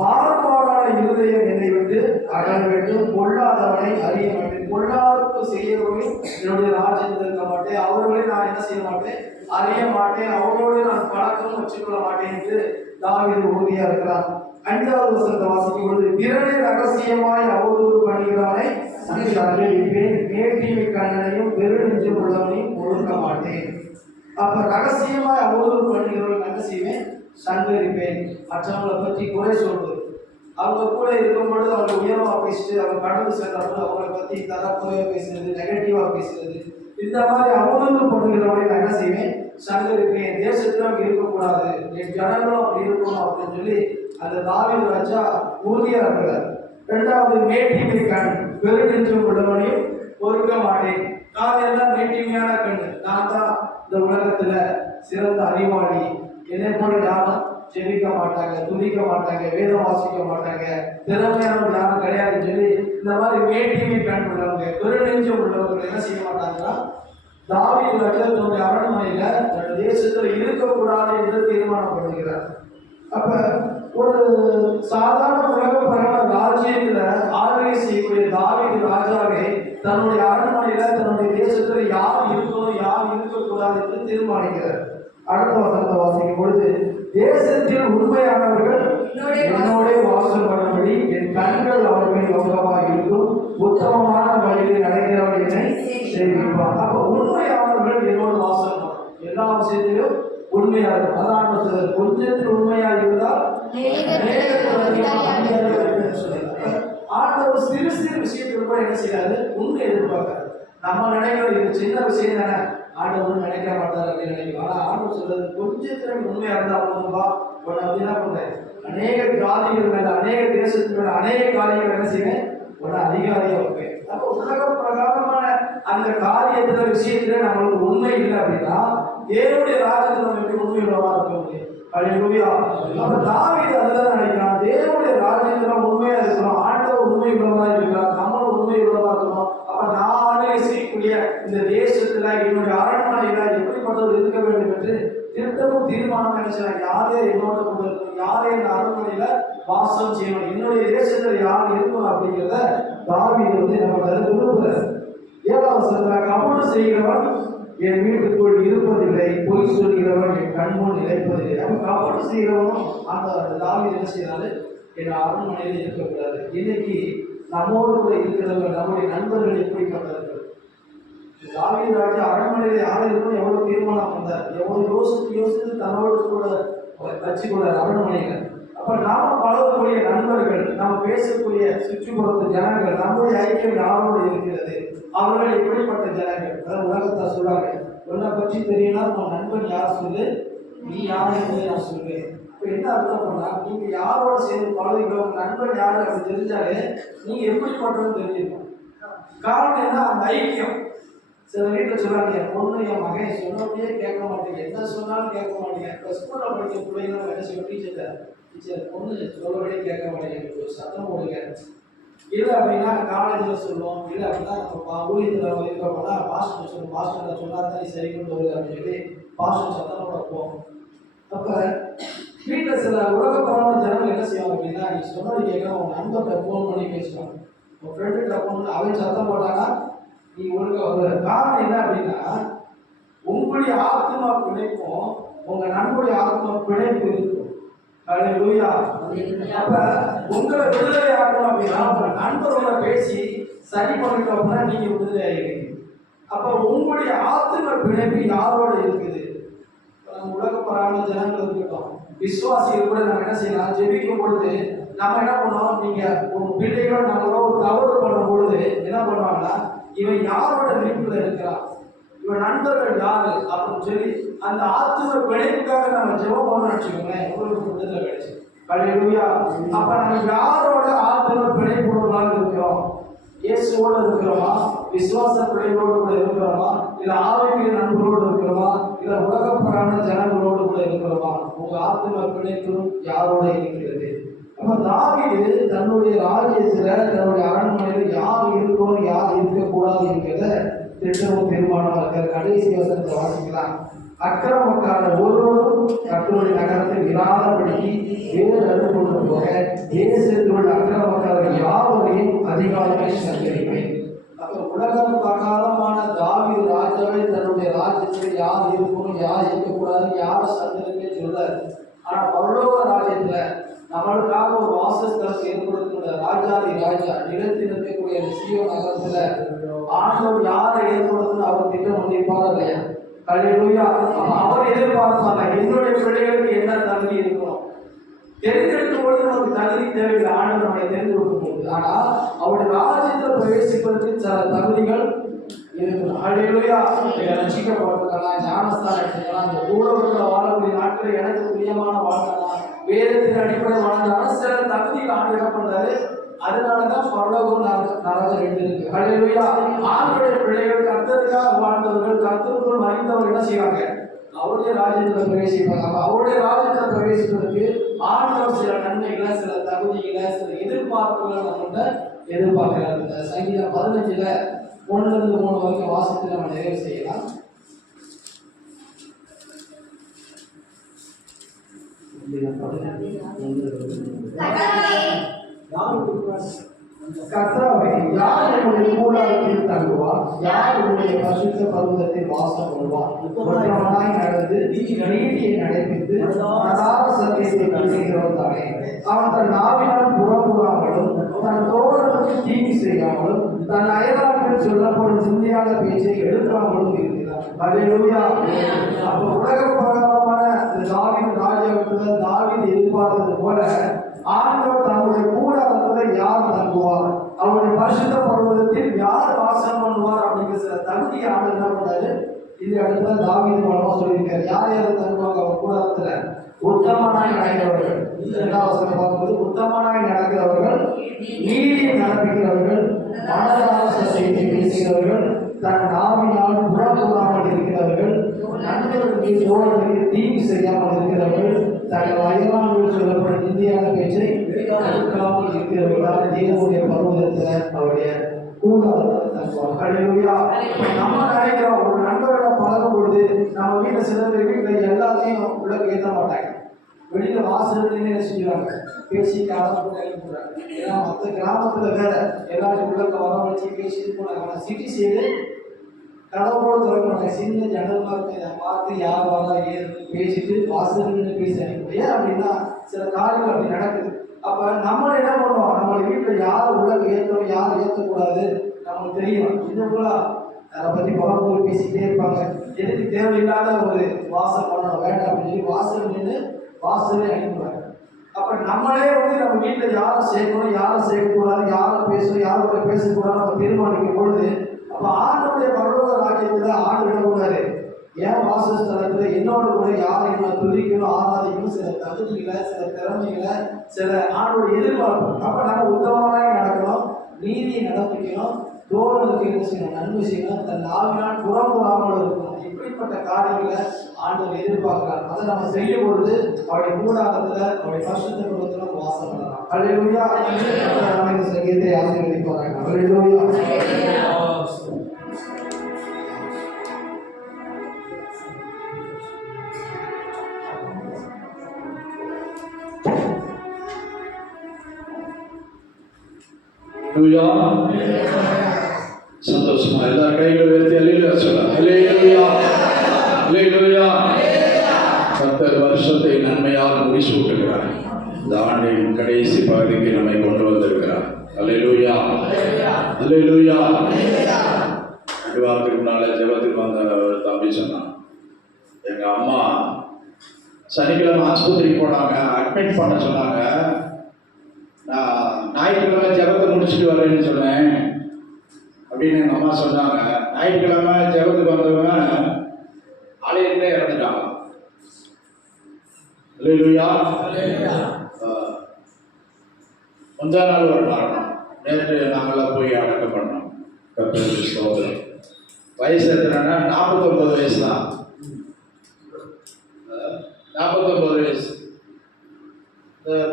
மாறுபாடான இருதயம் என்னை விட்டு அகல வேண்டும், பொல்லாதவனை அறிய மாட்டேன். பொல்லாதற்கு செய்யறவரையும் என்னுடைய ராஜ்யத்தில் இருக்க மாட்டேன், அவர்களை நான் என்ன செய்ய மாட்டேன், அறிய மாட்டேன், அவர்களோடு நான் பழக்கம் வச்சுக்கொள்ள மாட்டேன் என்று தாவீது உறுதியா இருக்கிறான். 5வது வசனத்தை வாசிக்கும் பொழுது, பிறனை ரகசியமாய் அவதூறு பண்ணுகிறானை சந்திப்பேன், மேட்டிமை கண்ணனையும் பெருநெஞ்சு உள்ளவனையும் ஒழுங்க மாட்டேன். அப்ப ரகசியமாய் அவதூறு பண்ணுகிறவர்கள் என்ன செய்வேன், சந்தரிப்பேன். மற்றவங்களை பற்றி குறை சொல்வது, அவங்க கூட இருக்கும் பொழுது அவங்க உயர்வா பேசிட்டு அவங்க கடந்து செல்றாங்க, அவங்களை பத்தி தரக்குறையா பேசுறது, நெகட்டிவா பேசுறது, இந்த மாதிரி அவதூறு பண்ணுகிறவர்களை நான் என்ன செய்வேன், சந்தரிப்பேன். தேசத்துல அவங்க இருக்கக்கூடாது, என் ஜனங்களும் அப்படி இருக்கணும் அப்படின்னு சொல்லி அந்த தாவீது ராஜா உறுதியா இருக்கிறார். 2வது, மேட்டிமை கண், பெருநெஞ்சம் உள்ளவனையும் பொறுக்க மாட்டேன். நான் எல்லாம் மேட்டிமையான கண், நான் தான் இந்த உலகத்துல சிறந்த அறிவாளி, என்னை போல யாரும் ஜெபிக்க மாட்டாங்க, துதிக்க மாட்டாங்க, வேதம் வாசிக்க மாட்டாங்க, திறமையானவர்கள் யாரும் கிடையாதுன்னு சொல்லி இந்த மாதிரி மேட்டிமை கண் உள்ளவங்க பெருநெஞ்சம் உள்ளவர்கள் என்ன செய்ய மாட்டாங்கன்னா தாவீது ராஜா தன்னுடைய அரண்மனையில தன்னுடைய தேசத்துல இருக்கக்கூடாது என்று தீர்மானம் பண்ணுகிறார். அப்ப ஒரு சாதாரண உலக பிரகார ராஜ்யத்துல ஆளுகை செய்யக்கூடிய தாவீது ராஜாவே தன்னுடைய அரண்மனையில தன்னுடைய தேசத்துல யார் இருக்கணும் யார் இருக்கக்கூடாது என்று தீர்மானிக்கிறார். அடுத்த வசனத்தை வாசிக்கும் பொழுது, தேசத்தில் உண்மையானவர்கள் என்னோட வாசம் பண்ணும்படி என் கண்கள் அவர்கள் நோக்கமாக இருக்கும், உத்தமமான வழியில் நடக்கிறவர்கள் என்னை சேவிப்பார். அப்ப உண்மையானவர்கள் என்னோட வாசம் எல்லா விஷயத்திலும் உண்மையா இருக்கும். அதான் கொஞ்சத்தில் உண்மையா இருந்தால் ஆண்டவர் சிறு சிறு விஷயத்துக்கு கூட என்ன செய்யாது, உண்மை எதிர்பார்க்காரு. நம்ம நினைக்கிறது இது சின்ன விஷயம் தானே, ஆண்டவர் நினைக்க மாட்டார் அப்படின்னு நினைக்கிறோம். ஆனா ஆண்டவர் சொல்றது கொஞ்சத்துல உண்மையா இருந்தா போதும்பா, உன்னை வந்து என்ன பண்றேன், அநேக ஜாதிகள் மேல அநேக தேசத்து மேல அநேக காரியங்கள் என்ன செய்வேன், உன்னை அதிகாரியா வைப்பேன். அப்போ உலக பிரகாரமான அந்த காரியத்துல விஷயத்துல நம்மளுக்கு உண்மை இல்லை அப்படின்னா தேவனுடைய ராஜ்யத்தில் நம்ம எப்படி உண்மை உள்ளவா இருக்க முடியும்? அல்லேலூயா. அப்ப தாவீது அதுதான் நினைக்கிறான், தேவனுடைய ராஜ்யத்துல உண்மையா இருக்கிறோம், ஆண்டவர் உண்மை உள்ளவா இருக்கிறார், நம்மளும் உண்மை உள்ளவா இருக்கணும். அப்ப நான் ஆளுகை செய்யக்கூடிய இந்த தேசத்துல என்னுடைய அரண்மனையில எப்படிப்பட்டவர் இருக்க வேண்டும் என்று திட்டமும் தீர்மானம் நினைச்சாங்க. யாரே என்னோட கூட இருக்கணும், யாரே இந்த அரண்மனையில வாசம் செய்யணும், என்னுடைய தேசத்துல யார் இருக்கணும் அப்படிங்கிறத தாவீது வந்து நம்ம விரும்புகிறார். 7வது வசனத்துல, கபடு செய்கிறவன் என் வீட்டுக்குள் இருப்பதில்லை, பொய் சொல்கிறவன் என் கண்முன் நிலைப்பதில்லை. அப்ப கபடு செய்கிறவனும் அந்த தாவீது என்ன செய்யறாரு, என் அரண்மனையில இருக்கக்கூடாது. இன்னைக்கு நம்மோடு கூட இருக்கிறவங்க நம்முடைய நண்பர்கள் எப்படிப்பட்டவர்கள்? தாவீது ராஜா அரண்மனையில யாரும் இருக்கணும் எவ்வளவு தீர்மானம் வந்தார், எவ்வளவு யோசித்து தன்னோடு கூட வச்சுக்கூட அரண்மனையில. அப்ப நாம பழகக்கூடிய நண்பர்கள், நாம் பேசக்கூடிய சுற்றுப்புறத்து ஜனங்கள், நம்முடைய ஐக்கியம் யாரோடு இருக்கிறது, அவர்கள் எப்படிப்பட்ட ஜனங்கள்? அதாவது உலகத்தை சொல்றாங்க, உன்னை பற்றி தெரியும்னா உன் நண்பன் யார் சொல்லு, நீ யாரை நான் சொல்லுவேன். இப்போ என்ன அர்த்தம் பண்ணா, நீங்க யாரோட சேர்ந்து பழகுகிறோம், உங்க நண்பன் யாரு அப்படி தெரிஞ்சாலே நீங்க எப்படிப்பட்டதுன்னு தெரிஞ்சிருக்கும். காரணம் என்ன, அந்த ஐக்கியம். சில வீட்டில் சொல்றாங்க, என் பொண்ணு என் மகன் சொன்னபடியே கேட்க மாட்டேங்க, என்ன சொன்னாலும் கேட்க மாட்டேங்க. இப்போ ஸ்கூலில் படிக்க பிள்ளைங்க என்ன செய்ய, டீச்சர் பொண்ணு சொல்லபடியே கேட்க மாட்டேங்க, சத்தம் போடுங்க. இல்லை அப்படின்னா காலேஜில் சொல்லுவோம், இல்லை அப்படின்னா நம்ம ஊழியத்தில் இருக்க போனால் பாஸ்டர் சொல்லுவோம், பாஸ்டர் சொன்னால் தான் சரி கொண்டு வருது அப்படின்னு சொல்லி பாஸ்டர் சத்தம் போடுவோம். அப்போ வீட்டில் சில உலகப்பரமான ஜனங்கள் என்ன செய்வாங்க அப்படின்னா, நீ சொன்னது கேட்க உன் நண்பர்கிட்ட ஃபோன் பண்ணி பேசுவாங்க, உன் ஃப்ரெண்டுகிட்ட ஃபோன் பண்ணி அவன் சத்தம் போட்டாங்கன்னா நீ ஒழுங்கா வருவ. காரணம் என்ன அப்படின்னா, உங்களுடைய ஆத்மா பிணைப்பும் உங்க நண்பருடைய ஆத்மா பிணைப்பு இருக்கும். அல்லேலூயா. அப்ப உங்களை விடுதலை ஆகணும் அப்படின்னா உங்க நண்பரோட பேசி சரி பண்ணிட்டோம் அப்படின்னா நீங்க விடுதலை ஆகிடுங்க. அப்ப உங்களுடைய ஆத்ம பிணைப்பு யாரோட இருக்குது? நம்ம உலகப்பரான ஜனங்கள் இருக்கட்டும், விசுவாசிகள் கூட நம்ம என்ன செய்யலாம், ஜெபிக்கும் பொழுது நம்ம என்ன பண்ணுவோம், நீங்க உங்க பிள்ளைகளோட நம்மளோட ஒரு தவறு பண்ணும் பொழுது என்ன பண்ணுவாங்கன்னா, இவன் யாரோட வீட்டுல இருக்கிறான், இவன் நண்பர்கள் யாரு அப்படின்னு சொல்லி அந்த ஆத்ம பிணைப்புக்காக நம்ம ஜெபம் பண்ண வச்சுக்கோங்களேன், உங்களுக்கு விடுதலை கிடைச்சு. அல்லேலூயா. அப்ப நம்ம யாரோட ஆத்ம பிணைப்போடு இருக்கிறோம்? இயேசுவோட இருக்கிறோமா, விசுவாச பிள்ளைகளோடு கூட இருக்கிறோமா, இல்ல ஆவிக்குரிய நண்பர்களோடு இருக்கிறோமா, இல்ல உலகப்பரான ஜனங்களோடு கூட இருக்கிறோமா? உங்க ஆத்ம பிணைப்பு யாரோட இருக்கிறது? அப்ப தாவீது தன்னுடைய ராஜ்யத்துல தன்னுடைய அரண்மனையில் யார் இருக்கணும் யார் இருக்கக்கூடாது என்கிறத திட்டமும் தீர்மானம் இருக்கிற. கடைசி வசனத்தை வாசிக்கலாம். அக்கிரமக்காரர் ஒருவரும் கர்த்தருடைய நகரத்தில் இராதபடிக்கு வேறு அனுப்பொண்டு போக தேசத்தில் உள்ள அக்கிரமக்காரர் யாவரையும் அதிகாரத்தை சங்கரிப்பேன். அப்ப உலக பிரகாரமான தாவீது ராஜாவே தன்னுடைய ராஜ்யத்தில் யார் இருக்கணும் யார் இருக்கக்கூடாது யார சங்கரிப்பே சொல்றாரு. ஆனா பரலோக ராஜ்யத்துல நம்மளுக்காக ஒரு வாசஸ்தலத்தை ஏற்படுத்தக்கூடிய ராஜாதி ராஜா நிலத்தில் இருக்கக்கூடிய சீயோன் நகரத்துல ஆண்டவர் யாரை ஏற்படுத்தணும் அவர் திட்டம் வந்திருப்பாரா இல்லையா? அல்லேலூயா. அவர் எதிர்பார்ப்பாங்க, என்னுடைய பிள்ளைகளுக்கு என்ன தகுதி இருக்கணும். தெரிந்தெடுக்கும் பொழுது நமக்கு தகுதி தேவையில்லை, ஆண்டவர் நம்மை தெரிந்தெடுக்கும் பொழுது. ஆனா அவருடைய ராஜ்யத்தை பிரவேசிப்பதற்கு சில தகுதிகள் இருக்கணும். அல்லேலூயா. ரட்சிக்கப்பட்டிருக்கலாம், ஞானஸ்தானம் எடுத்துக்கலாம், இந்த பூலோகத்தில் வாழக்கூடிய நாட்களில் எனக்கு பிரியமான வாழ்க்கலாம், வேதத்தின் அடிப்படை வாழ்ந்தாலும் சில தகுதியில் ஆண்டு என்ன பண்றாரு. அதனாலதான் பரலோகம் நரகம் ரெண்டு இருக்கு. அல்லேலூயா. ஆண்களுடைய பிள்ளைகள் கர்த்தருக்காக வாழ்ந்தவர்கள் கர்த்தருக்குள் மறைந்தவர்கள் என்ன செய்வாங்க, அவருடைய ராஜ்யத்துல பிரவேசிப்பாங்க. அப்ப அவருடைய ராஜ்யத்துல பிரவேசிப்பதற்கு ஆண்டவர் சில நன்மைகளை சில தகுதிகளை சில எதிர்பார்ப்புகளை நம்மகிட்ட எதிர்பார்க்கிறார். சங்கீதம் 15 1லிருந்து 3 வரைக்கும் வாசித்து நம்ம நிறைவு செய்யலாம். கர்த்தாவே, யார் உம்முடைய கூடாரத்தில் தங்குவார்? யார் உம்முடைய பரிசுத்த பர்வதத்தில் வாசம் கொள்வார்? உத்தமனாய் நடந்து நீதியை நடப்பித்து அடாத சத்தியத்தை பேசுகிறவன் தானே. அவன் தன் நாவினால் புறம்புறாமலும் தன் தோழனுக்கு தீங்கு செய்யாமலும் தன் அயலாற்றில் சொல்லப்படும் சிந்தையான பேச்சை எடுக்காமலும் இருக்கிறார். அல்லேலூயா. அப்ப உலக பிரகாரமான தாவீது ராஜாவுக்கு தாவீது எதிர்பார்த்தது போல ஆண்டவர் தம்முடைய கூடாரத்துல யார் தங்குவார், அவருடைய பரிசுத்த பர்வதத்தில் யார் வாசம் பண்ணுவார் அப்படிங்கிற சில தகுதி ஆண்டு என்ன பண்ணாரு இந்த இடத்துல தாவீது மூலமா சொல்லியிருக்காரு. யார் யார் தங்குவாங்க அவர் கூடாரத்துல? உத்தமனாய் நடக்கிறவர்கள். 2வது வசனம் பார்க்கும்போது உத்தமனாய் நடக்கிறவர்கள், நீதியை நடப்பிக்கிறவர்கள், மனதார சத்தியத்தை பேசுகிறவர்கள், தன் நாவினால் புறக்கூடாமல் இருக்கிறவர்கள், நண்பர்களுக்கு தோழர்களுக்கு தீங்கு செய்யாமல் இருக்கிறவர்கள், தங்கள் அயலான்கள் சொல்லப்படும் நிந்தியான பேச்சை எடுக்காமல் இருக்கிறவர்களால் தேவனுடைய பருவத்தில் அவருடைய கூடாரத்தில் தங்குவார். அல்லேலூயா. நம்ம நினைக்கிறோம் ஒரு நண்பரோட பழகும் பொழுது நம்ம வீட்டில் சில பேர் வீட்டில் எல்லாத்தையும் உள்ள ஏற்ற மாட்டாங்க. வெளியில வாசல்ல என்ன செஞ்சுறாங்க, பேசி காலம் போடுறாங்க. ஏன்னா மற்ற கிராமத்துல வேற எல்லாரும் உள்ள வரவழைச்சி பேசிட்டு போனாங்க. ஆனால் சிட்டி சைடு கடவுளோடு திறக்கிறாங்க. சின்ன ஜன்னல் இதை பார்த்து யார் வரா ஏது பேசிட்டு வாசல் பேசி அனுப்பி அப்படின்னா சில காரியங்கள் அப்படி நடக்குது. அப்ப நம்ம என்ன பண்ணுவோம், நம்மளோட வீட்டில் யார் உள்ள ஏற்றணும் யார் ஏற்றக்கூடாது நமக்கு தெரியும். இன்னும்களா அதை பற்றி பரவாயில்ல பேசிக்கிட்டே இருப்பாங்க. எதுக்கு தேவையில்லாத ஒரு வாசல் பண்ணணும் வேண்டாம் அப்படின்னு சொல்லி வாசல் நின்று வாசலே அனுப்புவாங்க. அப்ப நம்மளே நம்ம வீட்டில் யாரை சேர்க்கணும் யாரை சேர்க்கக்கூடாது, யாரை பேசணும் யாரோட பேசக்கூடாது நம்ம தீர்மானிக்கும் பொழுது அப்ப ஆண்டோடைய பரலோக ராஜ்யத்துல ஆண்டு விடக்கூடாது. ஏன் வாசஸ்தலத்துல என்னோட கூட யாரை நான் துதிக்கணும் ஆராதிக்கணும் சில தகுதிகளை சில திறமைகளை சில ஆண்டோட எதிர்பார்ப்பு. அப்ப நம்ம உத்தமமாய் நடக்கணும், நீதியை நடப்பிக்கணும், தோழர்களுக்கு என்ன செய்யணும், நன்மை செய்யணும், தன் நாவினால் புறம்புறாமல் இருக்கணும். இப்படிப்பட்ட காரியங்களை ஆண்டவர் எதிர்பார்க்கிறார். அதை நம்ம செய்யும் பொழுது அவருடைய கூடாரத்துல அவருடைய பரிசுத்த பர்வதத்துல நம்ம வாசம் பண்ணலாம். அல்லேலூயா. நம்ம இந்த சங்கீதத்தை ஆசீர்வதிப்பாங்க. அல்லேலூயா. சந்தோஷமா எல்லாரும் கையில உயர்த்தி அல்லேலூயா சொல்லலாம். அல்லேலூயா. அல்லேலூயா. கர்த்தர் வருஷத்தை நன்மையால் முடிசூட்டுகிறார். இந்த ஆண்டின் கடைசி பகுதிக்கு நம்மை கொண்டு வந்திருக்கிறார். அல்லேலூயா. அல்லேலூயா. 2 வாரத்துக்கு முன்னால ஜெபத்துக்கு வந்த ஒரு தம்பி சொன்னான், எங்க அம்மா சனிக்கிழமை ஆஸ்பத்திரிக்கு போனாங்க, அட்மிட் பண்ண சொன்னாங்க. நான் ஞாயிற்றுக்கிழமை ஜெபத்தை முடிச்சுட்டு வரேன்னு சொன்னேன் அப்படின்னு எங்கள் அம்மா சொன்னாங்க. ஞாயிற்றுக்கிழமை ஜெபத்துக்கு வந்தவங்க ஆலயத்திலே இறந்துட்டாங்க. அல்லேலூயா. முந்தா நாள் ஒரு மரணம். நேற்று நாங்களாம் போய் அடக்கம் பண்ணோம். கர்த்தருக்கு ஸ்தோத்திரம். வயசு எத்தனைன்னா 49 வயசு தான். 49 வயசு.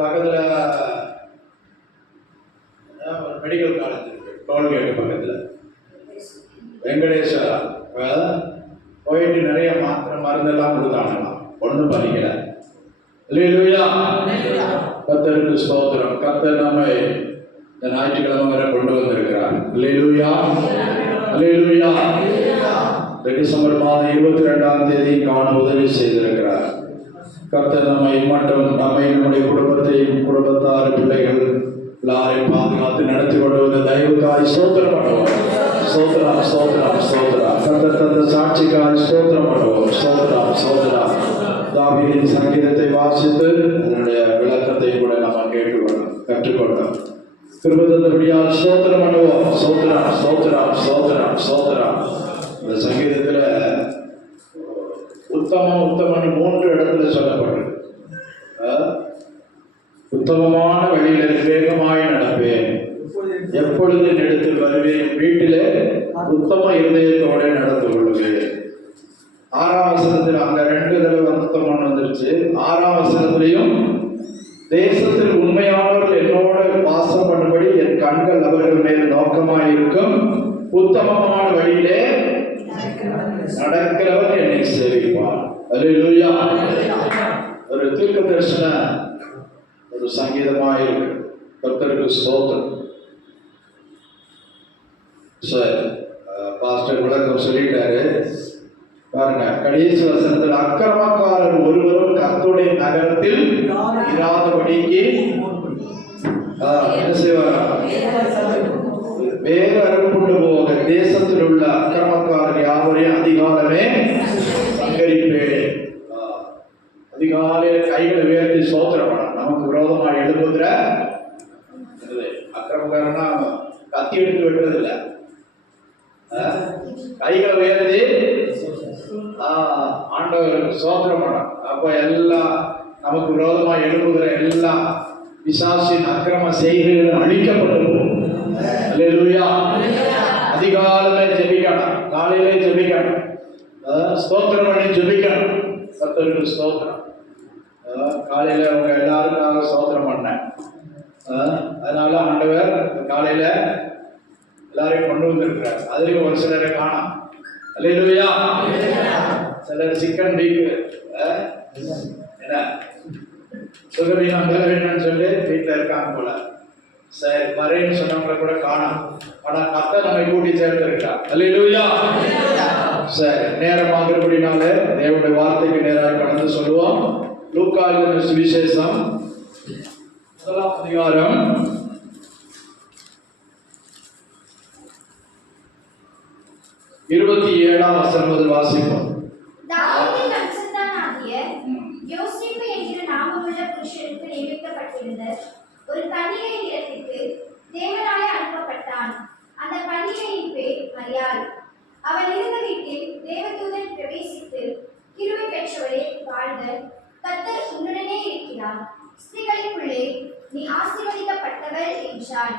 பக்கத்தில் மெடிக்கல் காலேஜ் இருக்கு, டோல்கேட்டு பக்கத்தில் வெங்கடேஸ்வரா. போயிட்டு நிறைய மாத்திரை மருந்தெல்லாம் கொடுத்தாங்களாம், ஒன்றும் பண்ணிக்கல. அல்லேலூயா. கர்த்தருக்கு ஸ்தோத்திரம். கர்த்தர் நம்மை இந்த ஞாயிற்றுக்கிழமை வரை கொண்டு வந்திருக்கிறார். அல்லேலூயா. அல்லேலூயா. டிசம்பர் மாதம் 22ஆம் தேதி காண உதவி செய்திருக்கிறார். கர்த்தர் நம்மை மட்டும் நம்முடைய குடும்பத்தையும் குடும்பத்தார் பிள்ளைகள் எல்லாரையும் பாதுகாத்து நடத்தி கொண்டு வந்த தயவுக்காய் ஸ்தோத்திரம் பண்ணுவோம். ஸ்தோத்திரம் ஸ்தோத்திரம் ஸ்தோத்திரம். கர்த்தர் தந்த சாட்சிக்காய் ஸ்தோத்திரம் பண்ணுவோம். ஸ்தோத்திரம் ஸ்தோத்திரம். தாவீதின் சங்கீதத்தை வாசித்து அதனுடைய விளக்கத்தை கூட நம்ம கற்றுக்கொண்டோம். கிருபை தந்தபடியால் ஸ்தோத்திரம் பண்ணுவோம். ஸ்தோத்திரம் ஸ்தோத்திரம் ஸ்தோத்திரம் ஸ்தோத்திரம். இந்த சங்கீதத்துல உத்தமம் உத்தமன் 3 இடத்துல சொல்லப்பட்டிருக்கு. உத்தமமான வழியில் வேகமாய் நடப்பேன், எப்பொழுது இடத்தில் வருவேன், வீட்டிலே உத்தம இருதயத்தோட நடந்து கொள்வேன். 6ஆம் வசனத்தில் அங்க 2 தடவை உத்தமன் வந்துருச்சு. 6ஆம் வசனத்திலையும் தேசத்தில் உண்மையானவர்கள் என்னோட வாசம் பண்ணும்படி என் கண்கள் அவர்கள் மேல் நோக்கமாய் இருக்கும், உத்தமமான வழியிலே நடக்கிறவன் என்னை சேவிப்பான். அல்லேலூயா. ஒரு தீர்க்க தரிசன ஒரு சங்கீதமாக இருக்கு. கர்த்தருக்கு ஸ்தோத்திரம். சரி, பாஸ்டர் விளக்கம் சொல்லிட்டாரு. பாருங்க, கடைசி வசனத்தில் அக்கிரமக்காரர் ஒருவரும் கர்த்தருடைய நகரத்தில் இராதபடிக்கு என்ன செய்வார்? வேறு அறுப்புண்டு போக தேசத்தில் உள்ள அக்கிரமக்காரர் யாவரையும் அதிகாலமே சங்கரிப்பேன். அதிகாலையில கைகளை உயர்த்தி ஸ்தோத்திரம் பண்ணணும். நமக்கு விரோதமாக எழுப்புகிற அக்கிரமக்காரன்னா கத்தி எடுத்து வெட்டுறது இல்லை, கைகளை உயர்த்தி ஆண்டவருக்கு ஸ்தோத்திரம் பண்ணணும். அப்ப எல்லாம் நமக்கு விரோதமாக எழுப்புகிற எல்லாம் பிசாசின் அக்கிரம செய்கைகளும் அழிக்கப்பட்டு போகும். அல்லேலூயா. அதிகாலமே ஜெபிக்கணும், காலையிலே ஜெபிக்கணும், ஸ்தோத்திரம் பண்ணி ஜெபிக்கணும். கர்த்தருக்கு ஸ்தோத்திரம். காலையில அவங்க எல்லாருக்காக ஸ்தோத்திரம் பண்ணேன். அதனால ஆண்டவர் காலையில எல்லாரையும் கொண்டு வந்திருக்கிறார். அதுலயும் ஒரு சிலரை காணோம். அல்லேலூயா. சிலர் சிக்கன் டீக்கு என்ன சுகவீனம் வேணும்னு சொல்லி வீட்டில் இருக்காங்க போல. சரி, வரேன்னு சொன்னவங்களை கூட காணோம். ஆனா கர்த்தர் நம்மை கூட்டி சேர்த்திருக்கிறார். அல்லேலூயா. சரி, நேரமாகிறபடினால தேவனுடைய வார்த்தைக்கு நேராக கடந்து சொல்லுவோம். லூக்கா எழுதின சுவிசேஷம் 1 அதிகாரம் 27 வசனம் முதல் வாசிப்போம். தாவீதின் வம்சத்தானாகிய யோசேப்பு என்கிற நாமமுள்ள புருஷனுக்கு நியமிக்கப்பட்டிருந்த ஒரு கன்னிகையின் இடத்திற்கு தேவனாலே அனுப்பப்பட்டான். அந்த கன்னிகையின் பேர் மரியாள். அவள் இருந்த வீட்டில் தேவதூதன் பிரவேசித்து, கிருபை பெற்றவளே வாழ்க, கர்த்தர் உன்னுடனே இருக்கிறார், ஸ்திரீகளுக்குள்ளே நீ ஆசீர்வதிக்கப்பட்டவள் என்றான்.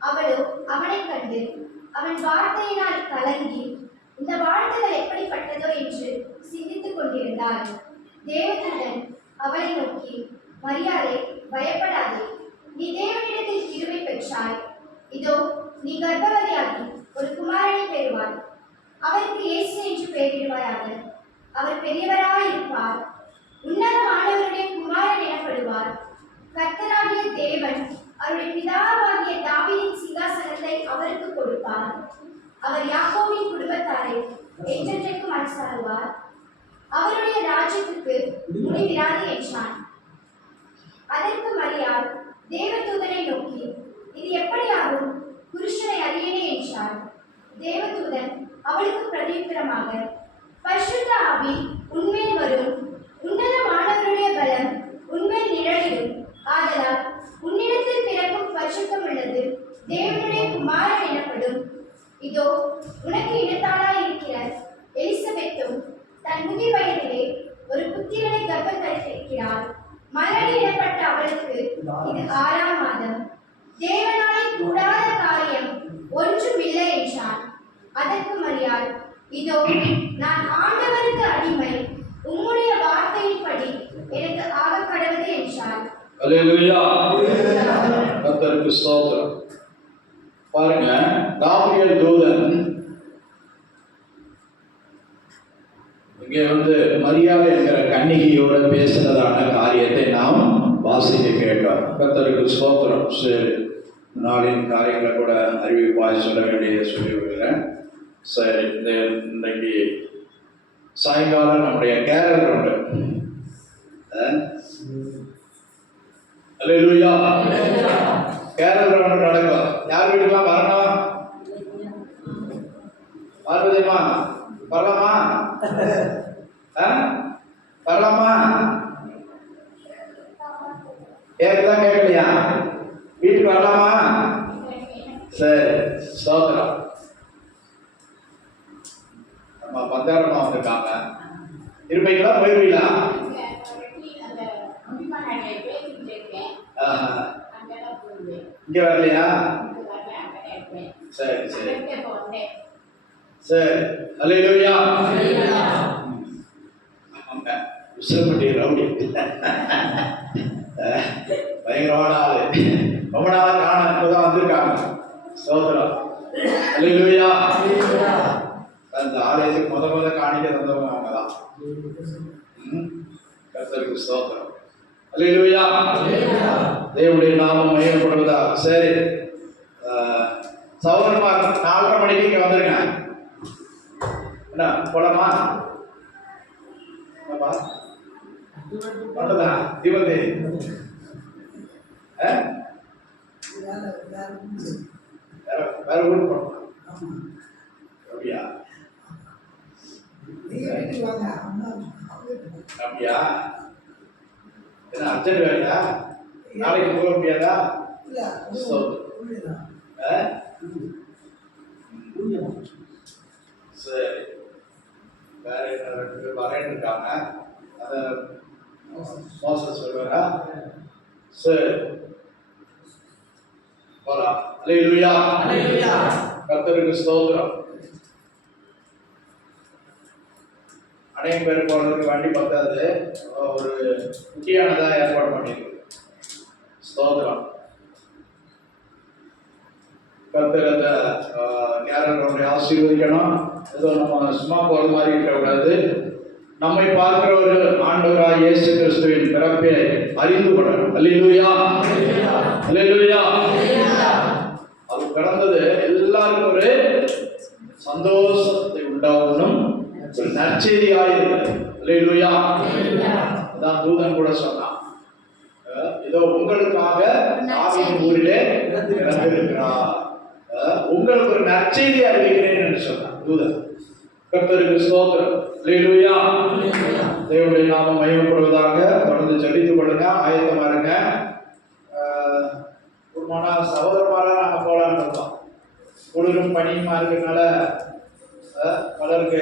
அவளோ அவனைக் கண்டு அவன் வார்த்தையினால் கலங்கி இந்த வாழ்த்துதல் எப்படிப்பட்டதோ என்று சிந்தித்துக் கொண்டிருந்தாள். தேவதூதன் அவளை நோக்கி, மரியாளே, பயப்படாதே, நீ தேவனிடத்தில் கிருபை பெற்றாய். இதோ நீ கர்ப்பவதியாகி ஒரு குமாரனை பெறுவாய். அவருக்கு இயேசு என்று பெயரிடுவாயாக. அவர் பெரியவராயிருப்பார், உன்னதமானவருடைய குமாரன் எனப்படுவார். கர்த்தராகிய தேவன் அவருடைய பிதாவாகிய தாவீதின் சிங்காசனத்தை அவருக்கு கொடுப்பார். அவர் யாக்கோபின் குடும்பத்தாரை என்றென்றைக்கும் அரசாளுவார். அவருடைய ராஜ்யத்துக்கு முடிவிராது என்றான். அதற்கு மரியாள் தேவதூதனை நோக்கி, இது எப்படி ஆகும்? புருஷனை அறியேனே என்றார். தேவதூதன் அவளுக்கு பிரதியுத்தரமாக, பரிசுத்த ஆவி உன்மேல் வரும், உன்னதமானவருடைய பலம் உன்மேல் நிழலிடும். ஆதலால் உன்னிடத்தில் பிறக்கும் பரிசுத்தம் உள்ளது தேவனுடைய குமாரன் எனப்படும். இதோ உனக்கு இடத்தாளாய் இருக்கிற எலிசபெத்தும் தன் முதிர் வயதிலே ஒரு புத்திரனை கர்ப்பம் தரித்திருக்கிறாள். மலடி எனப்பட்ட அவளுக்கு இது 6ஆம் மாதம். தேவனாலே கூடாத காரியம் ஒன்றுமில்லை என்றான். அதற்கு மரியாள், இதோ நான் ஆண்டவருக்கு அடிமை, உம்முடைய வார்த்தையின்படி எனக்கு ஆகக்கடவது என்றாள். அல்லேலூயா. கர்த்தருக்கு ஸ்தோத்திரம். பாருங்க, காபிரியல் தூதன் இங்கே மரியாள் என்கிற கன்னிகையோட பேசுறதான காரியத்தை நாம் வாசிக்க கேட்டோம். கர்த்தருக்கு ஸ்தோத்திரம். சரி, நாளின் காரியங்களை கூட அறிவிப்பாய் சொல்ல வேண்டிய சொல்லி விடுகிறேன். சரி, இன்றைக்கு சாயங்காலம் நம்முடைய கேரல் உண்டு. அல்லேலூயா. கேரல் ரவுண்ட் நடக்கும். யார் வீட்டுலாம் வரணும்? பார்வதிமா வரலாமா? வரலாமா? கேட்குதான் கேட்கலையா? வீட்டுக்கு வரலாமா? சரி, ஸ்தோத்திரம். நம்ம பந்தாரமா வந்திருக்காங்க. இருப்பீங்களா போயிருவீங்களா? இங்க வரலையா? சரி சரி சரி. அல்லேலூயா. ஆமாங்க, உசரப்பட்டி ரவுடி பயங்கரமான ஆளு. ரொம்ப நாளா காண இப்பதான் வந்திருக்காங்க. ஸ்தோத்திரம். அல்லேலூயா. அந்த ஆலயத்துக்கு முத காணிக்க தந்தவங்க அவங்க தான். கர்த்தருக்கு ஸ்தோத்திரம். அல்லேலூயா. தேவனுடைய நாமம் மகிமைப்படுவதா. சரி, சௌரமா 4:30 மணிக்கு இங்க வந்துருங்க. என்ன போலாமா? பண்ணலாம் தீபந்தி. வேற ஊருக்கு போகலாம். அப்படியா? அப்படியா? என்ன அர்ஜென்ட் வேலையா? நாளைக்கு போக முடியாதா? சரி, வேற என்ன 2 பேர் வரேன்னு இருக்காங்க. அதை மோசஸ் சொல்லுவாரா? சரி, போலாம். அல்லேலூயா. கர்த்தருக்கு ஸ்தோத்திரம். அநேக பேர் போறதுக்கு வண்டி பத்தாது, ஒரு குட்டியானதா ஏற்பாடு பண்ணியிருக்கு. ஸ்தோத்திரம். கர்த்தர் அந்த நேரம் நம்மளை ஆசீர்வதிக்கணும். ஏதோ நம்ம சும்மா போற மாதிரி இருக்கக்கூடாது. நம்மை பார்க்கிற ஒரு ஆண்டவராய் இயேசு கிறிஸ்துவின் பிறப்பை அறிந்து கொள்ளணும். அல்லேலூயா. அல்லேலூயா. அது பிறந்தது எல்லாருக்கும் ஒரு சந்தோஷத்தை உண்டாகணும், ஒரு நற்செய்தியாயிருக்கிறது. அல்லேலூயா. அதான் தூதன் கூட சொன்னான், இதோ உங்களுக்காக தாவீது ஊரிலே பிறந்திருக்கிறார், உங்களுக்கு ஒரு நற்செய்தி அறிவிக்கிறேன் என்று சொன்னான் தூதன். கர்த்தருக்கு ஸ்தோத்திரம். அல்லேலூயா. தேவனுடைய நாமம் மகிமைப்படுவதாக. தொடர்ந்து ஜெபித்துக் கொள்ளுங்க, ஆயத்தமா இருங்க. குடும்பமா சகோதரமாரா நாங்கள் போகலான்னு இருக்கோம். குளிரும் பனியுமா இருக்கிறதுனால பலருக்கு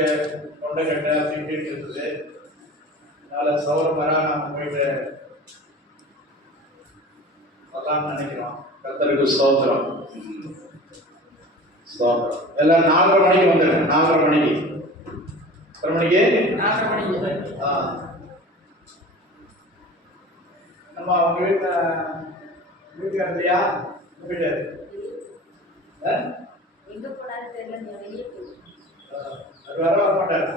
தொண்டைக்கட்டை அப்படி இருக்குது. அதனால சகோதரமாரா நாங்கள் போயிட்டு வரலாம்னு நினைக்கிறோம். கர்த்தருக்கு ஸ்தோத்திரம். ஸ்தோத்திரம். எல்லாம் 4:30 மணிக்கு வந்துடுங்க. 4:30 மணிக்கு. எத்தனை மணிக்கு? நம்ம அவங்க வீட்டுல இல்லையா? வீட்டு அது வர மாட்டாரு.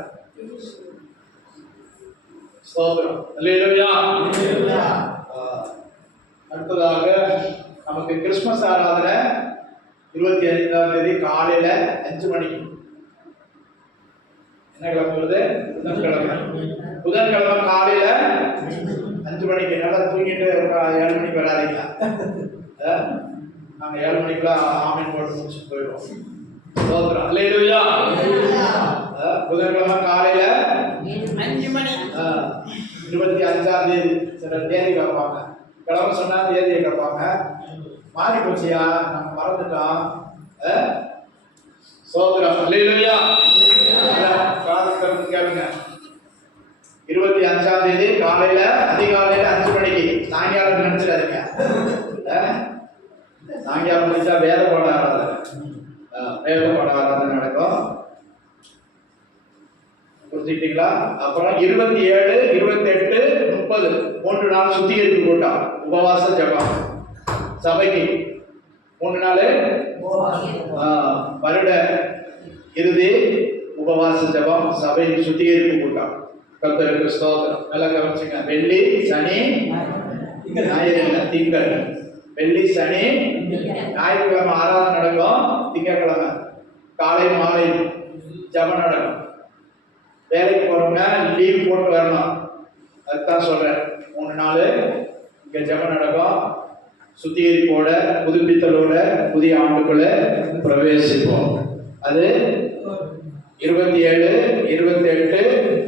ஸ்தோத்திரம். அல்லேலூயா. அடுத்ததாக நமக்கு கிறிஸ்துமஸ் ஆராதனை 25ஆம் தேதி காலையில 5 மணிக்கு. என்ன கிழமை வருது? புதன்கிழமை. புதன்கிழமை காலையில 5 மணிக்கு. நல்லா தூங்கிட்டு 7 மணிக்கு வராதிங்க. நாங்க 7 மணிக்கெல்லாம் ஆமீன் போட்டு முடிச்சுட்டு போயிடுவோம். ஸ்தோத்திரம். அல்லேலூயா. புதன்கிழமை காலையில 5 மணி. 25ஆம் தேதி சில தேதி கேட்பாங்க. கிழமை சொன்னா தேதியை கேட்பாங்க. மாறி போச்சியா, நம்ம மறந்துட்டோம். ஸ்தோத்திரம். அல்லேலூயா. கேளுங்க. 25ஆம் தேதி காலையில அதிகாலையில 5 மணிக்கு. சாயங்காலம் நினைச்சிடாதீங்க. சாயங்காலம் முடிச்சா வேத பாட ஆராதனை நடக்கும். புரிஞ்சுக்கிட்டீங்களா? அப்புறம் 27, 28, 30 3 நாள் சுத்திகரிப்பு கூட்டம், உபவாச ஜெபம் சபைக்கு. 3 நாள் வருட இறுதி உபவாச ஜெபம் சபை சுத்திகரிப்பு கூட்டம். கர்த்தருக்கு ஸ்தோத்திரம். நல்லா கவனிச்சுங்க. வெள்ளி சனி ஞாயிறு திங்கள். வெள்ளி சனி ஞாயிற்றுக்கிழமை ஆராதனை நடக்கும். திங்கட்கிழமை காலை மாலை ஜெபம் நடக்கும். வேலைக்கு போறவங்க லீவ் போட்டு வரணும். அதுதான் சொல்றேன். 3 நாள் இங்க ஜெபம் நடக்கும். சுத்திகரிப்போட புதுப்பித்தலோட புதிய ஆண்டுக்குள்ள பிரவேசிப்போம். அது 27, 28,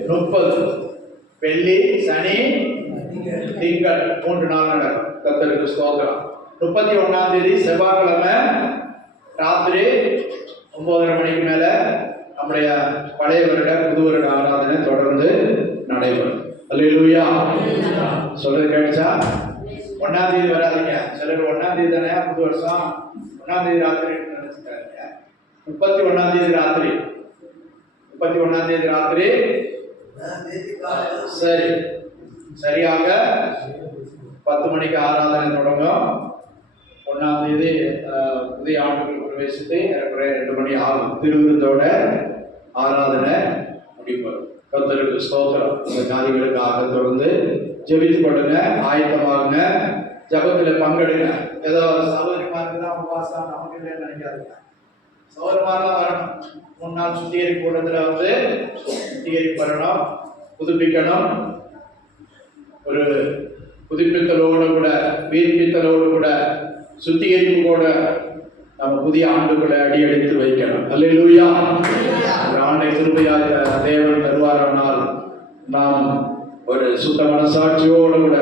30 வெள்ளி சனி திங்கள் 3 நாள் நடக்கும். கர்த்தருக்கு ஸ்தோத்திரம். 31ஆம் தேதி செவ்வாய்க்கிழமை ராத்திரி 9:30 மணிக்கு மேல நம்முடைய பழைய வருட புது வருட ஆராதனை தொடர்ந்து நடைபெறும். அல்லேலூயா. சொல்றது கேட்டுச்சா? 1ஆம் தேதி வராதிங்க. சிலர் 1ஆம் தேதி தானே புது வருஷம், 1ஆம் தேதி ராத்திரி நினைச்சுட்டாங்க. 31ஆம் தேதி ராத்திரி. 31ஆம் தேதி ராத்திரி. சரி, சரியாக 10 மணிக்கு ஆராதனை தொடங்கும். 1ஆம் தேதி புதிய ஆண்டுகள் பிரவேசித்து ஏறக்குறைய 2 மணி ஆகும். திருவிருந்தோட ஆராதனை முடிப்போம். கர்த்தருக்கு ஸ்தோத்திரம். இந்த காரியங்களுக்காக தொடர்ந்து ஜெபித்துக் கொள்ளுங்க, ஆயத்தமாகுங்க, ஜபத்தில் பங்கெடுங்க. ஏதோ சகோதரிமாருக்கு தான் உபவாசம், நமக்கு இல்லைன்னு நினைக்காதுங்க. சகோதரிமாரெலாம் வரணும். 3 நாள் சுத்திகரிப்பு கூட்டத்தில் வந்து சுத்திகரிப்பு வரணும், புதுப்பிக்கணும். ஒரு புதுப்பித்தலோடு கூட, வீர்ப்பித்தலோடு கூட, சுத்திகரிப்பு கூட நம்ம புதிய ஆண்டுகளை அடியெடுத்து வைக்கணும். அல்லேலூயா. ஒரு ஆண்டை கிருபையாக தேவன் தருவாரானால் நாம் ஒரு சுத்த மனசாட்சியோடு கூட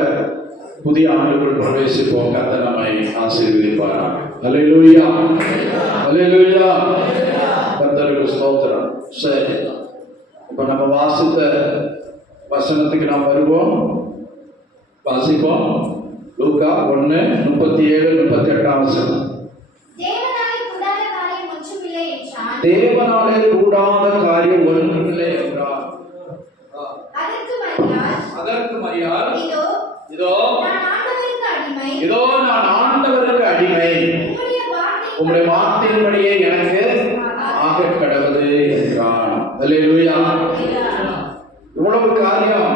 புதிய ஆண்டுக்குள் பிரவேசிப்போம். கர்த்தர் நம்மை ஆசீர்வதிப்பாராக. அல்லேலூயா, அல்லேலூயா. கர்த்தருக்கு ஸ்தோத்திரம். சரி, இப்போ நம்ம வாசித்த வசனத்துக்கு நாம் வருவோம். வாசிப்போம். லூக்கா 1:37-38 வசனம். தேவனாலே கூடாத காரியம் ஒன்றுமில்லை என்றார். அதற்கு மரியாள், இதோ நான் ஆண்டவருக்கு அடிமை, உம்முடைய வார்த்தையின்படியே எனக்கு ஆக கடவுது என்றான். அல்லேலூயா. இவ்வளவு காரியம்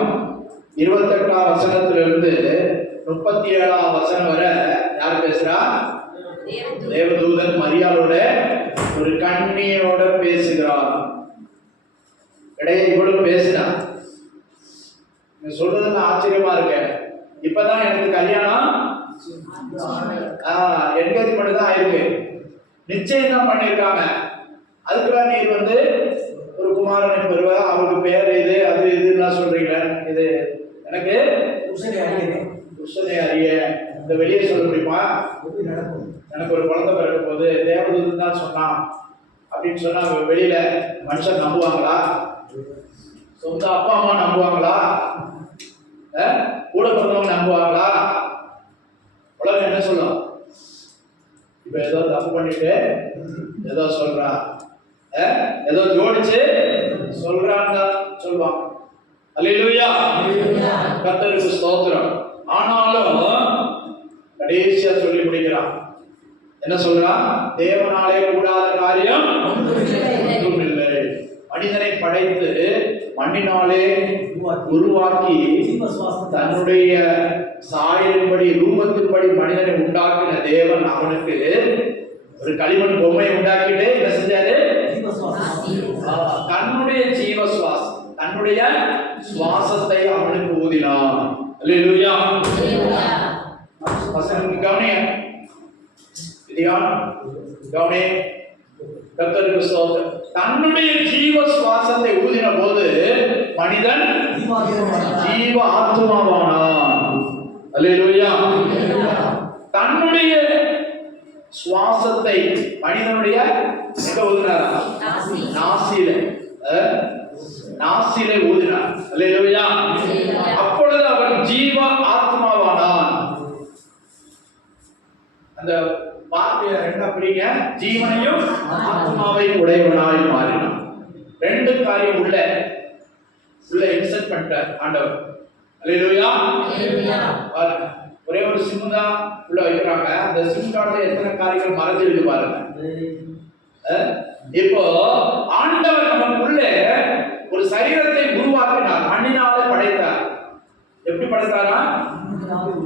28ஆம் வசனத்திலிருந்து 37ஆம் வசனம் வரை யார் பேசுறா? தேவதூதன் மரியாளோட ஒரு கண்ணியோட பேசுகிறார். இடையே இவ்வளவு பேசுறா. நீ சொல்றதுல ஆச்சரியமா இருக்க. இப்பதான் எனக்கு கல்யாணம் என்கேஜ்மெண்ட் தான் ஆயிருக்கு, நிச்சயம் தான் பண்ணியிருக்காங்க. அதுக்குலாம் நீர் வந்து ஒரு குமாரனை பெறுவ, அவருக்கு பேர் இது அது இதுலாம் சொல்றீங்க. இது எனக்கு உஷனை அறிய இந்த வெளியே சொல்ல முடியுமா? எனக்கு ஒரு குழந்தை பிறக்க போது தேவதூதன் தான் சொன்னான் அப்படின்னு சொன்னா வெளியில மனுஷன் நம்புவாங்களா? சொந்த அப்பா அம்மா நம்புவாங்களா? கூட பிறந்தவங்க நம்புவாங்களா? உலகம் என்ன சொல்லும்? இப்ப ஏதோ தப்பு பண்ணிட்டு ஏதோ சொல்றான், ஏதோ ஜோடிச்சு சொல்றாங்க சொல்லுவாங்க. அல்லேலூயா. கர்த்தருக்கு ஸ்தோத்திரம். ஆனாலும் கடைசியா சொல்லி முடிக்கிறான். என்ன சொல்றான்? தேவனாலே கூடாத காரியம் ஒன்றுமில்லை. மனிதனை படைத்து மண்ணினாலே உருவாக்கி தன்னுடைய சாயலின்படி ரூபத்தின்படி மனிதனை உண்டாக்கின தேவன் அவனுக்கு ஒரு களிமண் பொம்மை உண்டாக்கிட்டு என்ன செஞ்சாரு? தன்னுடைய ஜீவ சுவாசம், தன்னுடைய சுவாசத்தை அவனுக்கு ஊதினான். அல்லேலூயா. வசனம் கவனிய கவனி. கர்த்தருக்கு ஸ்தோத்திரம். தன்னுடைய ஜீவ சுவாசத்தை ஊதின போது மனிதன் ஜீவ ஆத்மாவானான். அல்லேலூயா. தன்னுடைய சுவாசத்தை மனிதனுடைய எங்க ஊதினாரா? நாசிலே ஊதினார். அல்லேலூயா. அப்பொழுது அவன் ஜீவ ஆத்மாவானான். அந்த வார்த்தையை ரெண்டா பிரிங்க. ஜீவனையும் ஆத்மாவை உடையவனாய் மாறினான். ரெண்டு காரியம் உள்ள இன்செர்ட் பண்ணிட்டார் ஆண்டவர். அல்லேலூயா. பாருங்க, ஒரே ஒரு சிம் தான் உள்ள வைக்கிறாங்க. அந்த சிம் கார்டுல எத்தனை காரியங்கள் மறைஞ்சிருக்கு பாருங்க. இப்போ ஆண்டவர் நமக்குள்ள ஒரு சரீரத்தை உருவாக்கினார், மண்ணினாலே படைத்தார். எப்படி படைத்தாரா?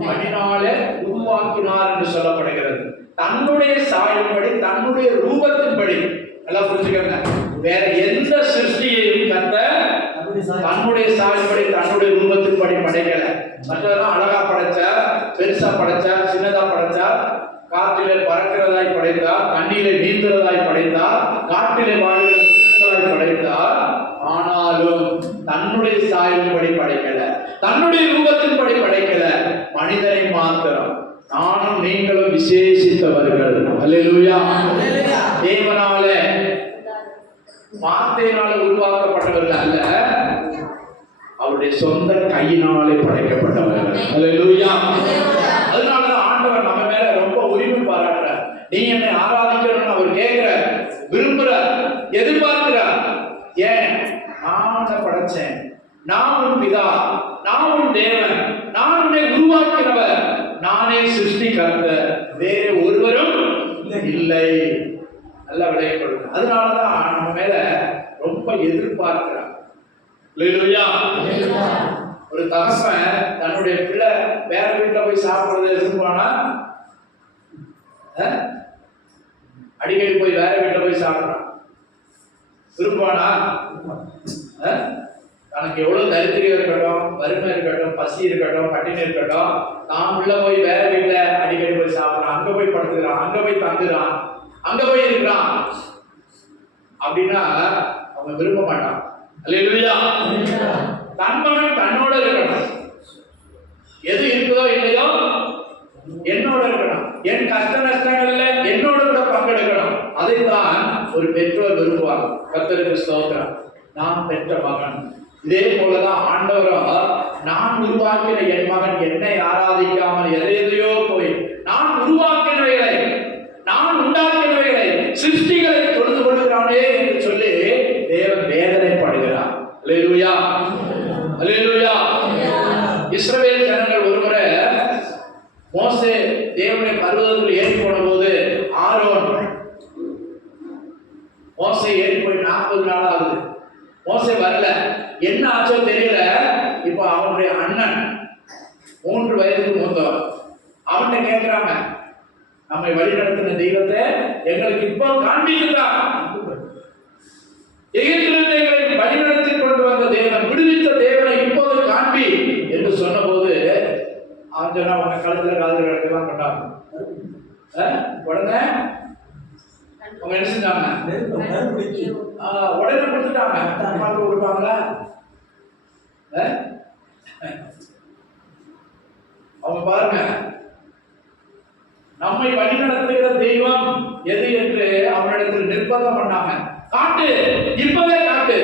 மண்ணினாலே உருவாக்கினார் என்று சொல்லப்படுகிறது. தன்னுடைய சாயலின்படி, தன்னுடைய ரூபத்தின்படி. நல்லா புரிஞ்சுக்கங்க, வேற எந்த சிருஷ்டியையும் கர்த்தர் தன்னுடைய சாயலின்படி, தன்னுடைய ரூபத்தின்படி படைக்கல. மற்றதெல்லாம் அழகா படைச்சார், பெருசா படைச்சார், சின்னதா படைச்சார், காற்றிலே பறக்கிறதாய் படைத்தார், தண்ணீரை நீந்துறதாய் படைத்தார், காட்டிலே வாழ்கிற மிருகங்களாய் படைத்தார். ஆனாலும் தன்னுடைய சாயலின்படி படைக்கல, தன்னுடைய ரூபத்தின்படி படைக்கல. மனிதனை மாத்திரம் நானும் நீங்களும் விசேஷித்தவர்கள். அல்லேலூயா. தேவனாலே வார்த்தையினால உருவாக்கப்பட்டவர்கள் அல்ல, அவருடைய சொந்த கையினாலே படைக்கப்பட்டவர்கள். அல்லேலூயா. அதனாலதான் ஆண்டவர் நம்ம மேல ரொம்ப உரிமை பாராட்டுறார். நீ என்னை ஆராதிக்கணும்னு அவர் கேட்கிறார், விரும்புறார், எதிர்பார்க்கிறார். ஏன்? நான் உன்னை படைச்சேன், நான் உன் பிதா, நான் உன் தேவன், நான் உன்னை உருவாக்கினவர், நானே சிருஷ்டிகர்த்தர், வேறு ஒருவரும் இல்லை. நல்லா விளைய கொடுங்க. அதனாலதான் நம்ம மேல ரொம்ப எதிர்பார்க்கிறார். அல்லேலூயா. ஒரு தகப்பன் தன்னுடைய பிள்ளை வேற வீட்டுல போய் சாப்பிடுறத விரும்புவானா? அடிக்கடி போய் வேற வீட்டுல போய் சாப்பிடுறான் விரும்புவானா? தனக்கு எவ்வளவு தரித்திரம் இருக்கட்டும், வறுமை இருக்கட்டும், பசி இருக்கட்டும், பட்டினி இருக்கட்டும், தான் உள்ள போய் வேற வீட்டுல அடிக்கடி போய் சாப்பிடுறான், அங்க போய் படுத்துக்கிறான், அங்க போய் தங்குறான், அங்க போய் இருக்கிறான் அப்படின்னா அவங்க விரும்ப மாட்டான். அல்லேலூயா. தன் மகன் தன்னோட இருக்கணும். எது இருக்குதோ இல்லையோ என்னோட இருக்கணும். என் கஷ்ட நஷ்டங்கள்ல என்னோட கூட பங்கெடுக்கணும். அதைத்தான் ஒரு பெற்றோர் விரும்புவார். கர்த்தருக்கு ஸ்தோத்திரம். நான் பெற்ற மகன். இதே போலதான் ஆண்டவரும் நான் உருவாக்கின என் மகன் என்னை ஆராதிக்காமல் எதையோ போய் நான் உருவாக்கினவைகளை, நான் உண்டாக்கினவைகளை, சிருஷ்டிகளை தொழுது கொள்கிறானே என்று சொல்லி தேவன் வேதனைப்படுகிறார். அல்லேலூயா. அல்லேலூயா. இஸ்ரவேல் ஜனங்கள் ஒருமுறை மோசே தேவனுடைய பர்வதத்தில் ஏறி போன போது ஆரோன் மோசே ஏறி போய் 40 நாள் ஆகுது. மோசே வரல. என்ன ஆச்சோ தெரியல. இப்ப அவனுடைய அண்ணன் 3 வயதுக்கு மூத்தவன் அவன்கிட்ட கேட்கிறாங்க, நம்மை வழி நடத்தின தெய்வத்தை எங்களுக்கு இப்போ காண்பிக்கிறா. எகிப்திலிருந்து எங்களை வழிநடத்தி கொண்டு வந்த தேவன், விடுவித்த தேவனை இப்போது காண்பி என்று சொன்ன போது அவன் சொன்னா உங்க கழுத்துல காதல் கிடக்கலாம் பண்ணாங்க. உடனே அவங்க என்ன செஞ்சாங்க? உடனே கொடுத்துட்டாங்க. அம்மாவுக்கு கொடுப்பாங்களா? அவங்க பாருங்க, நம்மை வழிநடத்துகிற தெய்வம் எது என்று அவனிடத்தில் நிர்பந்தம் பண்ணாங்க. காட்டு, இப்பவே காட்டு.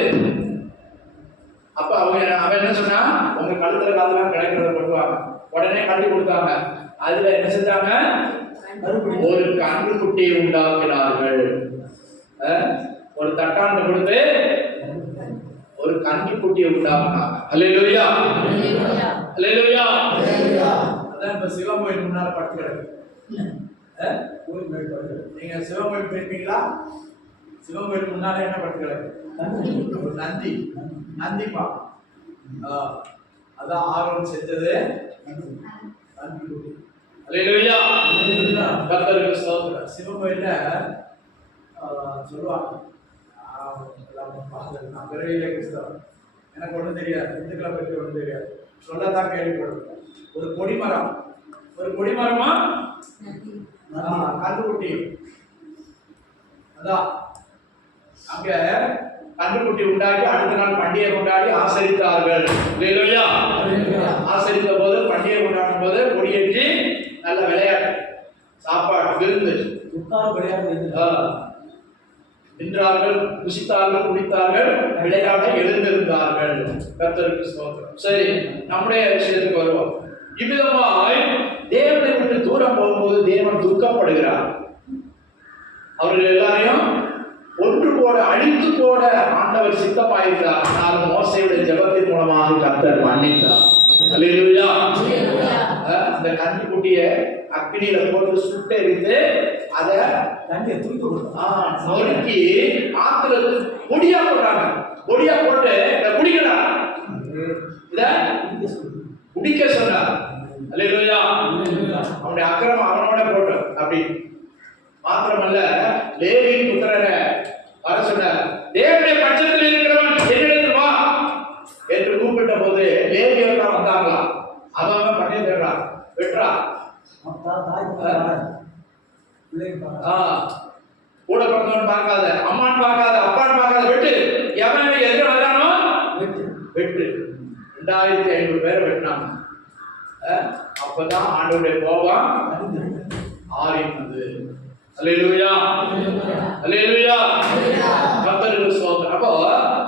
அப்ப அவன் என்ன சொன்னா, உங்க கழுத்துல காதெல்லாம் கிடைக்கிறத கொடுப்பாங்க. உடனே கட்டி கொடுத்தாங்க. அதுல என்ன செஞ்சாங்க? ஒரு கன்றுக்குட்டியை உண்டாக்கினார்கள். ஒரு தட்டாண்டு கொடுத்து ஒரு கன்றுக்குட்டியை உண்டாக்கினாங்க. அல்லேலூயா. அல்லேலூயா. அதான் இப்ப சிவன் கோயில் முன்னால பட்டு கிடக்கு. நீங்க சிவன் கோயில் போயிருப்பீங்களா? சிவன் கோயில் முன்னால என்ன பட்டு கிடக்கு? ஒரு நந்தி. நந்திப்பா. அதான் ஆரோன் செஞ்சது. அல்லேலூயா. கர்த்தருக்கு ஸ்தோத்திரம். சிவன் கோயில்ல சொல்லுவாங்க, நான் பிறவியிலே கிறிஸ்தவன், எனக்கு ஒன்றும் தெரியாது, இந்துக்களை பற்றி ஒன்றும் தெரியாது, சொல்லத்தான் கேள்விப்படுவேன். ஒரு கொடிமரம், ஒரு கொடிமரமா கன்றுக்குட்டியும், அதான் அங்க கன்றுக்குட்டி உண்டாக்கி அடுத்த நாள் பண்டிகை கொண்டாடி ஆசரித்தார்கள். அல்லேலூயா. ஆசரித்த போது பண்டிகை கொண்டாடும் போது கொடியேற்றி நல்ல விளையாட்டு, சாப்பாடு, விருந்து, நின்றார்கள், புசித்தார்கள், குடித்தார்கள், விளையாட எழுந்திருந்தார்கள். கர்த்தருக்கு ஸ்தோத்திரம். சரி, நம்முடைய விஷயத்துக்கு வருவோம். இவ்விதமாய் தேவனை விட்டு தூரம் போகும்போது தேவன் துக்கப்படுகிறார். அவர்கள் எல்லாரையும் ஒன்று போட, அழித்து போட ஆண்டவர் சித்தமாயிருக்கிறார். ஆனால் மோசேயுடைய ஜெபத்தின் மூலமாக கர்த்தர் மன்னித்தார். அல்லேலூயா. அந்த கன்றுக்குட்டியை அக்னியில போட்டு சுட்டு எரித்து அதை நொறுக்கி ஆத்துல பொடியா போட்டாங்க. பொடியா போட்டு குடிக்கலாம், இத குடிக்க சொன்னார். அல்லேலூயா. அவனுடைய அக்கிரமம் அவனோட போட்டு அப்படி மாத்திரமல்ல, லேவியின் புத்திரரை வர சொன்னார். தேவனுடைய பட்சத்தில் இருக்கிறவன் என்னிடத்தில் வா என்று கூப்பிட்ட போது லேவியர்கள் வந்தாங்களாம். அவன் பட்டியல் தேடுறான், வெற்றா கூட பிறந்தவன் பார்க்காத, அம்மான் பார்க்காத, அப்பான் பார்க்காத, வெட்டு. எவன் எங்க வரானோ வெட்டு. 2500 பேரை வெட்டினாங்க. அப்பதான் ஆண்டவருடைய கோபம் ஆறினது. அல்லேலூயா. அல்லேலூயா. கர்த்தருக்கு ஸ்தோத்திரம். அப்போ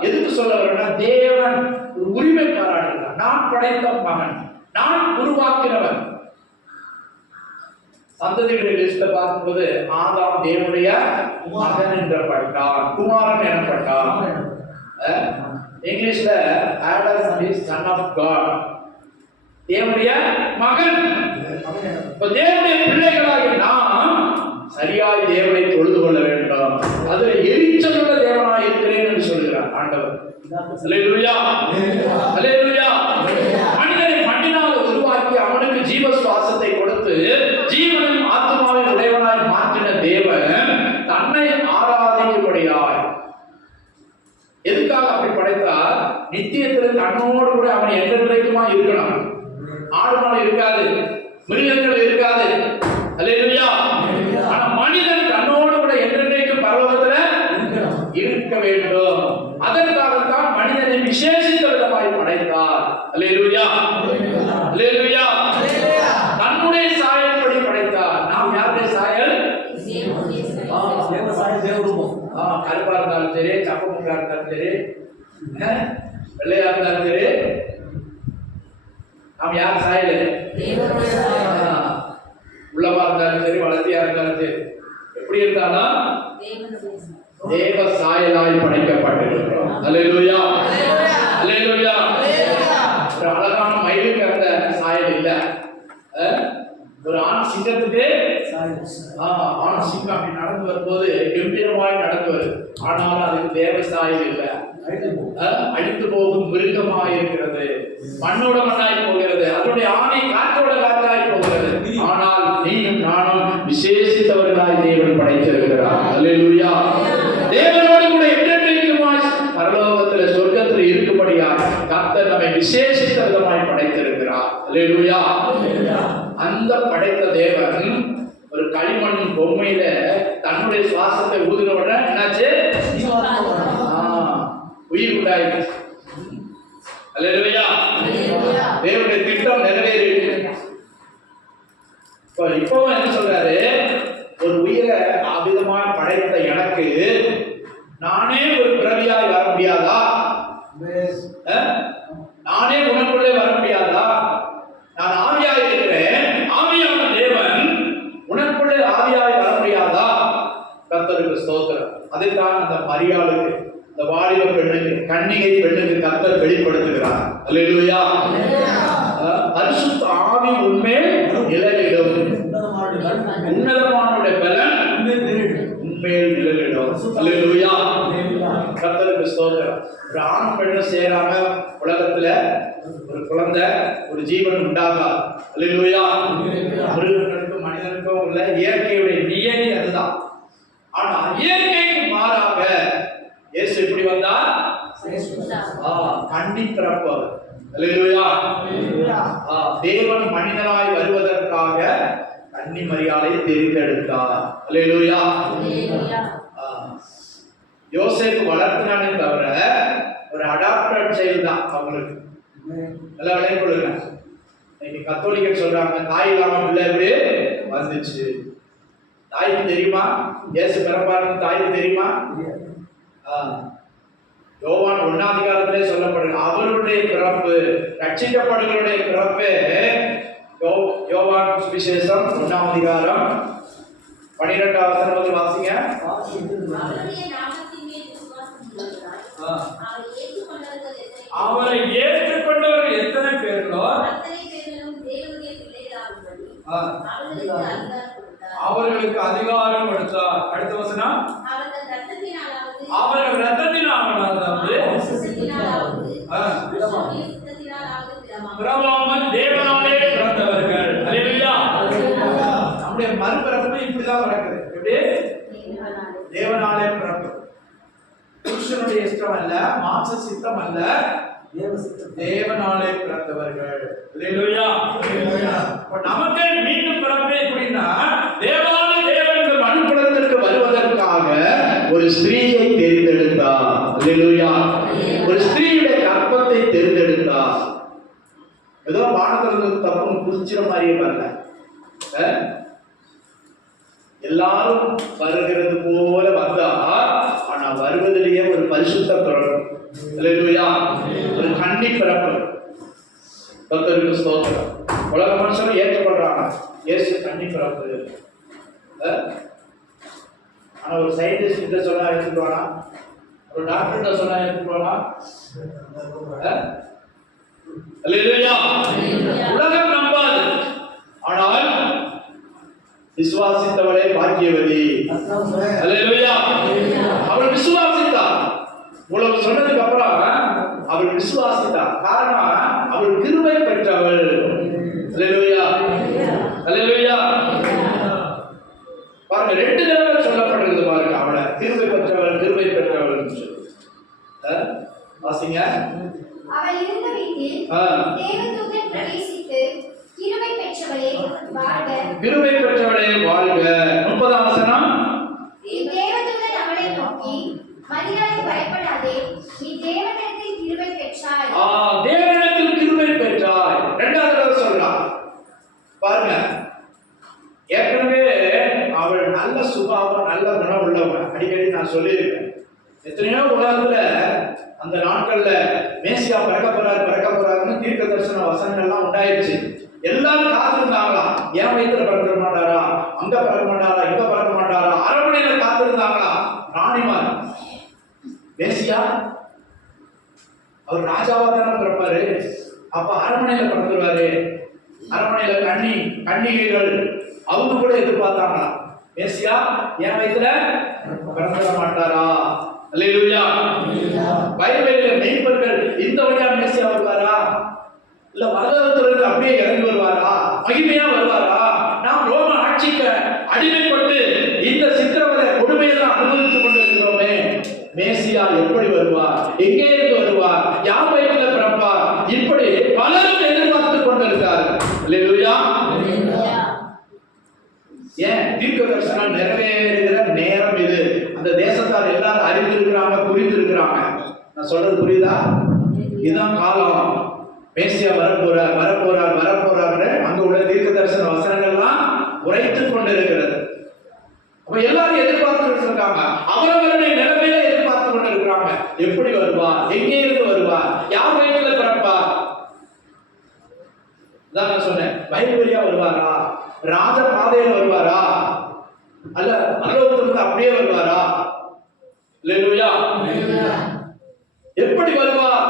எதுக்கு சொல்ல வரேன்னா, தேவன் ஒரு உரிமை பாராட்டுகிறார். நான் படைத்த மகன், நான் உருவாக்கினவன். சந்ததியுடைய லிஸ்ட பார்க்கும்போது ஆதாம் தேவனுடைய மகன் என்றப்பட்டார், குமாரன் எனப்பட்டார். இங்கிலீஷ்ல Adam is son of God, தேவனுடைய மகன். இப்ப தேவனுடைய பிள்ளைகளாகிய நாம் சரியாய் தேவனை தொழுது கொள்ள வேண்டும். அல்லேலூயா அல்லேலூயா. மனிதனை மண்ணினால் உருவாக்கி அவனுக்கு ஜீவ சுவாசத்தை கொடுத்து ஜீவனின் ஆத்மாவின் உடையவனாய் மாற்றின தேவன் தன்னை ஆராதிக்கும்படியாய் எதுக்காக அப்படி படைத்தார்? நித்தியத்தில் தன்னோடு கூட அவன் என்றென்றைக்குமா இருக்கணும். ஆடு மாடு இருக்காது, மிருகங்கள் இருக்காது. அல்லேலூயா. ஆனா மனிதன் தன்னோடு கூட என்றென்றைக்கும் பரலோகத்துல இருக்க வேண்டும். அதற்காகத்தான் மனிதனை விசேஷித்த விதமாய் படைத்தார். அல்லேலூயா அல்லேலூயா. தன்னுடைய சாயல்படி படைத்தார். நாம் யாருடைய சாயல்? கருப்பா இருந்தாலும் சரி, சப்பமுக்கா இருந்தாலும் சரி, வெள்ளையா இருந்தாலும் சரி, நாம் யார் சாயல்? உள்ளவா இருந்தாலும் சரி, வளர்த்தியா இருந்தாலும் சரி, எப்படி இருந்தாலும் தேவ சாயலாய் படைக்கப்பட்டிருக்கிறோம். அல்லேலூயா அல்லேலூயா. ஒரு அழகான மயிலுக்கு அந்த சாயல் இல்ல. ஒரு ஆண் சிங்கத்துக்கு ஆண் சிங்கம் அப்படி நடந்து வரும்போது கம்பீரமாய் நடந்து வருது. ஆனாலும் அதுக்கு தேவ சாயல் இல்லை. அழித்து போகும் மிருகமாய் இருக்கிறது, மண்ணோட மண்ணாய் போகிறது, அதனுடைய ஆணை காற்றோட காற்றாய் போகிறது. ஆனால் நீயும் நானும் விசேஷித்தவர்களாய் தேவன் படைத்திருக்கிறார். அல்லேலூயா. தேவனோடு கூட என்றென்றைக்குமாய் பரலோகத்தில் சொர்க்கத்தில் இருக்கும்படியாக கர்த்தர் நம்மை விசேஷித்த விதமாய் படைத்திருக்கிறார். அல்லேலூயா. அந்த படைத்த தேவன் ஒரு களிமண் பொம்மையில தன்னுடைய சுவாசத்தை ஊதின உடனே என்னாச்சு? உயிர் உண்டாயிற்று. அல்லேலூயா. தேவனுடைய திட்டம் நிறைவேறிட்டு இப்பவும் என்ன சொல்றாரு? ஒரு உயிரை அவ்விதமாக படைத்த எனக்கு நானே ஒரு பிறவியாய் வர முடியாதா? நானே உனக்குள்ளே வர முடியாதா? நான் ஆவியாய் இருக்கிறேன், ஆவியான தேவன் உனக்குள்ளே ஆவியாய் வர முடியாதா? கர்த்தருக்கு ஸ்தோத்திரம். அதைத்தான் அந்த மரியாளுக்கு, இந்த வாலிப பெண்ணுக்கு, கன்னிகை பெண்ணுக்கு கர்த்தர் வெளிப்படுத்துகிறார். அல்லேலூயா. பரிசுத்த ஆவி உண்மையில் நிழலிடும், உன்னதமானுடைய பலன் உண்மையில் நிழலிடும். அல்லேலூயா. கர்த்தருக்கு ஸ்தோத்திரம். ஒரு ஆண் பெண்ணு சேராம உலகத்துல ஒரு குழந்தை, ஒரு ஜீவன் உண்டாகாது. அல்லேலூயா. மிருகங்களுக்கும் மனிதனுக்கும் உள்ள இயற்கையுடைய நியதி அதுதான். ஆனா இயற்கைக்கு மாறாக இயேசு எப்படி வந்தார்? கன்னி பிறப்பவர். அல்லேலூயா. தேவன் மனிதனாய் வருவதற்காக கன்னி மரியாதை தெரிந்தெடுத்தார். அல்லேலூயா. யோசேப்பு வளர்த்தினானே தவிர ஒரு அடாப்டட் சைல்டு தான் அவங்களுக்கு. நல்லா விளைய கொடுங்க. இன்னைக்கு கத்தோலிக்கர் சொல்றாங்க தாய் இல்லாம பிள்ளை எப்படி வந்துச்சு. தாய்க்கு தெரியுமா இயேசு பிறப்பாருன்னு? தாய்க்கு தெரியுமா? யோவான் 1ஆம் அதிகாரத்திலே சொல்லப்படுது அவருடைய பிறப்பு, ரட்சிக்கப்படுகளுடைய பிறப்பு. யோவான் சுவிசேஷம் 1ஆம் அதிகாரம் 12ஆம் வசனம் வாசிங்க. அவரை ஏற்றுக்கொண்டவர்கள் எத்தனை பேர்களோ அவர்களுக்கு அதிகாரம் கொடுத்தார். அடுத்த வசனம், அவர்கள் இரத்தத்தினாலாவது பிறவாமல் தேவனாலே பிறந்தவர்கள். அல்லேலூயா. நம்முடைய மறுபிறப்பு இப்படிதான் நடக்குது. எப்படி? தேவனாலே பிறப்பு. புருஷனுடைய இஷ்டம் அல்ல, மாம்ச சித்தம் அல்ல, தேவனாலே பிறந்தவர்கள். அல்லேலூயா. நமக்கு மீண்டும் பிறப்பு எப்படின்னா தேவாதி தேவன் மனுக்குலத்திற்கு வருவதற்காக ஒரு ஸ்திரீயை தேர்ந்தெடுத்தார். அல்லேலூயா. ஒரு ஸ்திரீயுடைய கர்ப்பத்தை தேர்ந்தெடுத்தார். ஏதோ வானத்திலிருந்து தப்பு குதிச்சிட மாதிரியே வரல. எல்லாரும் வருகிறது போல வந்தா, ஆனா வருவதிலேயே ஒரு பரிசுத்த பிறப்பு. அல்லேலூயா. ஒரு கன்னி பிறப்பு. கர்த்தருக்கு ஸ்தோத்திரம். உலக மனுஷனும் ஏற்றுக்கொள்றாங்க இயேசு கன்னி பிறப்பு. ஆனா ஒரு சயின்டிஸ்ட் கிட்ட சொன்னா எடுத்துக்கோனா, ஒரு டாக்டர் சொன்னா எடுத்துக்கோனா. அல்லேலூயா. உலகம் நம்பாது, ஆனால் விசுவாசித்தவளே பாக்கியவதி. அல்லேலூயா. அவள் விசுவாசித்தார். இவ்வளவு சொன்னதுக்கு அப்புறம் அவள் விசுவாசித்தாள். காரணம், அவள் கிருபை பெற்றவள். அல்லேலூயா, அல்லேலூயா. பாருங்க, 2 தடவை சொல்லப்பட்டிருக்கு பாருங்க, அவளை கிருபை பெற்றவள், கிருபை பெற்றவள் சொல்லி. வாசிங்க. அவள் இருந்த வீட்டில் தேவதூதன் பிரவேசித்து, கிருபை பெற்றவளே வாழ்க, கிருபை பெற்றவளே வாழ்க. 30ஆம் வசனம். தேவதூதன் அவளை நோக்கி, மரியாதை பயப்படாதே, நீ தேவனிடத்தில் கிருபை பெற்றாய். தேவனிடத்தில் கிருபை பெற்றாய். 2வது தடவை சொல்றான் பாருங்க. ஏற்கனவே அவள் நல்ல சுபாவம், நல்ல குணம் உள்ளவன். அடிக்கடி நான் சொல்லியிருக்கேன், எத்தனையோ உலகத்துல அந்த நாட்கள்ல மேசியா பிறக்க போறாருன்னு தீர்க்க தரிசன வசனங்கள்லாம் உண்டாயிருச்சு. எல்லாரும் காத்திருந்தாங்களா, என் வயிற்றுல பிறக்க மாட்டாரா, அங்க பிறக்க மாட்டாரா, இங்க பிறக்க மாட்டாரா, அரண்மனையில காத்திருந்தாங்களா. ராணிமார், மேசியா அவர் ராஜாவா தானே பிறப்பாரு, அப்ப அரண்மனையில பிறந்துருவாரு. அரண்மனையில கன்னிகைகள் அவங்க கூட எதிர்பார்த்தாங்களா, மேசியா என் வயிற்றுல பிறந்துட மாட்டாரா. அல்லேலூயா. பைபிளில் மெய்ப்பர்கள் இந்த வழியா மேசியா வருவாரா, இல்ல மரதத்திலிருந்து அப்படியே இறங்கி வருவாரா, மகிமையா வருவாரா? நாம் ரோம ஆட்சிக்கு அடிமைப்பட்டு இந்த சித்திரவதை கொடுமையெல்லாம் அனுபவித்துக் கொண்டிருக்கிறோமே, மேசியா எப்படி வருவார், எங்கே இருந்து வருவார், யார் வயிற்றுல பிறப்பார், இப்படி பலரும் எதிர்பார்த்துக் கொண்டிருக்கிறார்கள். அல்லேலூயா. ஏன் தீர்க்க தரிசனம் நிறைவேறுகிற நேரம் இது. அந்த தேசத்தார் எல்லாரும் அறிந்திருக்கிறாங்க, புரிந்திருக்கிறாங்க. நான் சொல்றது புரியுதா? இதுதான் காலம். மேசியா வரப்போறார் அங்க உள்ள தீர்க்க தரிசன வசனங்கள்லாம் உரைத்துக் கொண்டிருக்கிறது. அப்ப எல்லாரும் எதிர்பார்த்து இருக்காங்க, அவரவருடைய நிலைமையில எதிர்பார்த்து கொண்டு இருக்கிறாங்க. எப்படி வருவார், எங்கே இருந்து வருவார், யார் வயிற்றுல பிறப்பார்? நான் சொன்னேன், வயல் வழியா வருவாரா, ராஜ பாதையில வருவாரா, அல்ல பரலோகத்திலிருந்து அப்படியே வருவாரா? அல்லேலூயா. எப்படி வருவார்,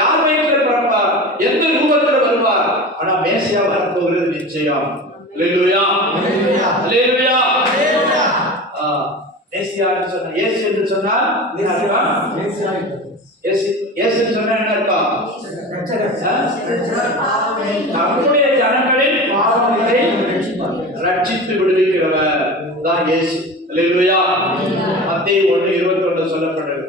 யார் வயிற்றுல பிறப்பார், எந்த ரூபத்துல வருவார்? ஆனா மேசியா வரப்போகிறது நிச்சயம். அல்லேலூயா, அல்லேலூயா. மேசியா சொன்ன இயேசு என்று சொன்னா என்ன அர்த்தம்? இயேசு சொன்னா என்ன அர்த்தம்? நம்முடைய ஜனங்களின் பாவங்களை ரட்சித்து விடுவிக்கிறவர் தான் இயேசு. அல்லேலூயா. மத்தேயு 1:21 சொல்லப்படுகிறது.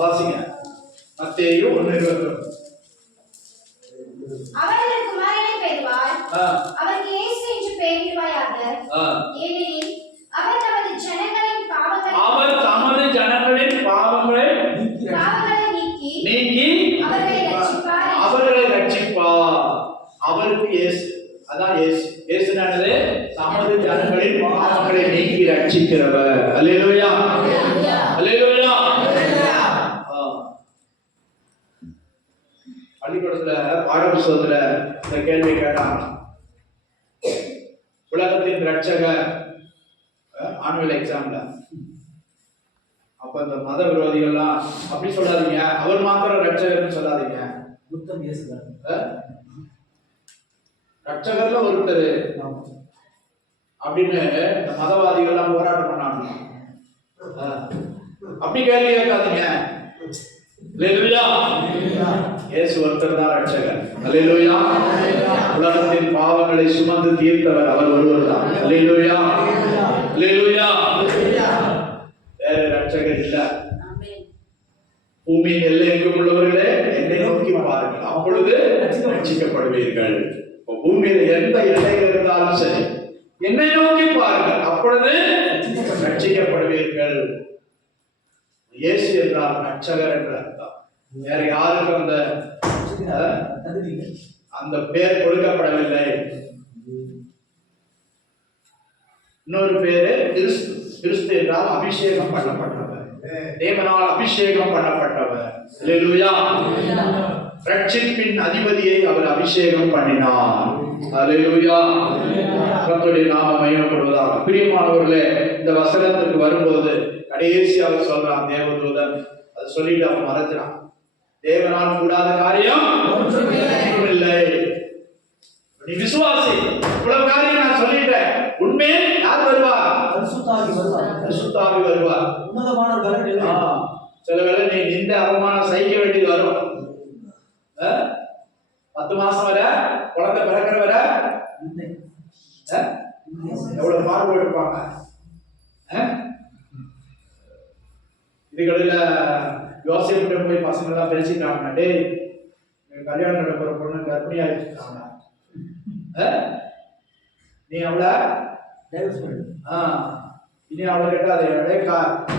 வாசிங்க, மத்தேயு 1:21. அவர்கள் குமாரனை பெறுவார், அவருக்கு இயேசு என்று பெயரிடுவாயாக. ஏனெனில் அவர் தமது ஜனங்களின் பாவங்களை நீக்கி அவர்களை ரட்சிப்பார். அவருக்கு இயேசு, அதான் இயேசு. இயேசுனானது தமது ஜனங்களின் பாவங்களை நீக்கி ரட்சிக்கிறவர். அல்லேலூயா, அல்லேலூயா. பள்ளிக்கூடத்துல பாடப்புத்தகத்துல இந்த கேள்வி கேட்டாங்க, உலகத்தின் ரட்சகர் ஆனுவல் எக்ஸாம்ல. அப்ப இந்த மத விரோதிகள்லாம் அப்படி சொல்லாதீங்க, அவர் மாத்திரம் ரட்சகர்னு சொல்லாதீங்க, ரட்சகர்ல ஒருத்தர் அப்படின்னு இந்த மதவாதிகள்லாம் போராட்டம் பண்ணாங்க. அப்படி கேள்வி கேட்காதீங்க. அல்லேலூயா. இயேசு ஒருத்தர் தான் ரட்சகர். அல்லேலூயா. உலகத்தின் பாவங்களை சுமந்து தீர்த்தவர் அவர் ஒருவர் தான். அல்லேலூயா, அல்லேலூயா. வேற ரட்சகர் இல்ல. பூமியின் எல்லை எங்கும் உள்ளவர்களே என்னை நோக்கி பாருங்கள், அப்பொழுது ரட்சிக்கப்படுவீர்கள். பூமியில எந்த எல்லையில் இருந்தாலும் சரி, என்னை நோக்கி பாருங்கள், அப்பொழுது ரட்சிக்கப்படுவீர்கள். இயேசு என்றால் ரட்சகர் என்ற அர்த்தம். வேற யாருக்கும் அந்த பேர் கொடுக்கப்படவில்லை. இன்னொரு பேரு கிறிஸ்து. கிறிஸ்து என்றால் அபிஷேகம் பண்ணப்பட்டவர், தேவனால் அபிஷேகம் பண்ணப்பட்டவர். அல்லேலூயா. ரட்சிப்பின் அதிபதியை அவர் அபிஷேகம் பண்ணினார். அல்லேலூயா. கர்த்தருடைய நாமம் மகிமைப்படுவதாக. பிரியமானவர்களே, இந்த வசனத்துக்கு வரும்போது கடைசியாக சொல்றான் தேவதூதன், அதை சொல்லிட்டு அவன் மறைச்சான். தேவனால் கூடாத காரியம் ஒன்றுமில்லை. நீ விசுவாசி, இவ்வளவு காரியம் நான் சொல்லிட்டேன், உண்மையில் யார் வருவார்? பரிசுத்தாவி வருவார். பரிசுத்தாவி வருவார். உன்னதமான பலன் இல்லை. சில வேளை நீ நிந்த அவமானம் சகிக்க வேண்டியது வரும். 10 மாசம் வர குழந்தை பிறக்கிற வர எவ்வளவு பாடுபட்டு இருப்பாங்க. இதுகளில் யோசிப்பிட்ட போய் பசங்க எல்லாம் பேசிட்டாங்க, டேய் கல்யாணம் நடக்கிற பொண்ணு கர்ப்பிணி ஆயிடுச்சுட்டாங்க, நீ அவளை இனி அவளை கேட்டாது,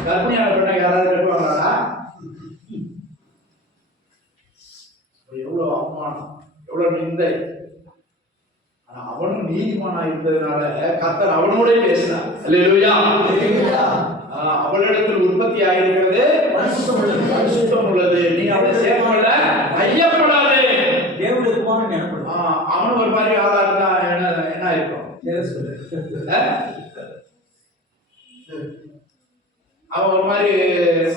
கர்ப்பிணியான பெண்ணை யாராவது கட்டுவாங்களா? எவ்வளவு அவமானம், எவ்வளவு நிந்தை. ஆனா அவனும் நீதிமானா இருந்ததுனால கர்த்தர் அவனோட பேசினார். அல்லேலூயா. அவளிடத்தில் உற்பத்தி ஆகிருக்கிறது பரிசுத்தம் உள்ளது, நீ அவளை சேர்க்கல, ஐயப்படாதே. அவன் ஒரு மாதிரி ஆளா இருந்தா என்ன ஆயிருக்கும்? அவன் ஒரு மாதிரி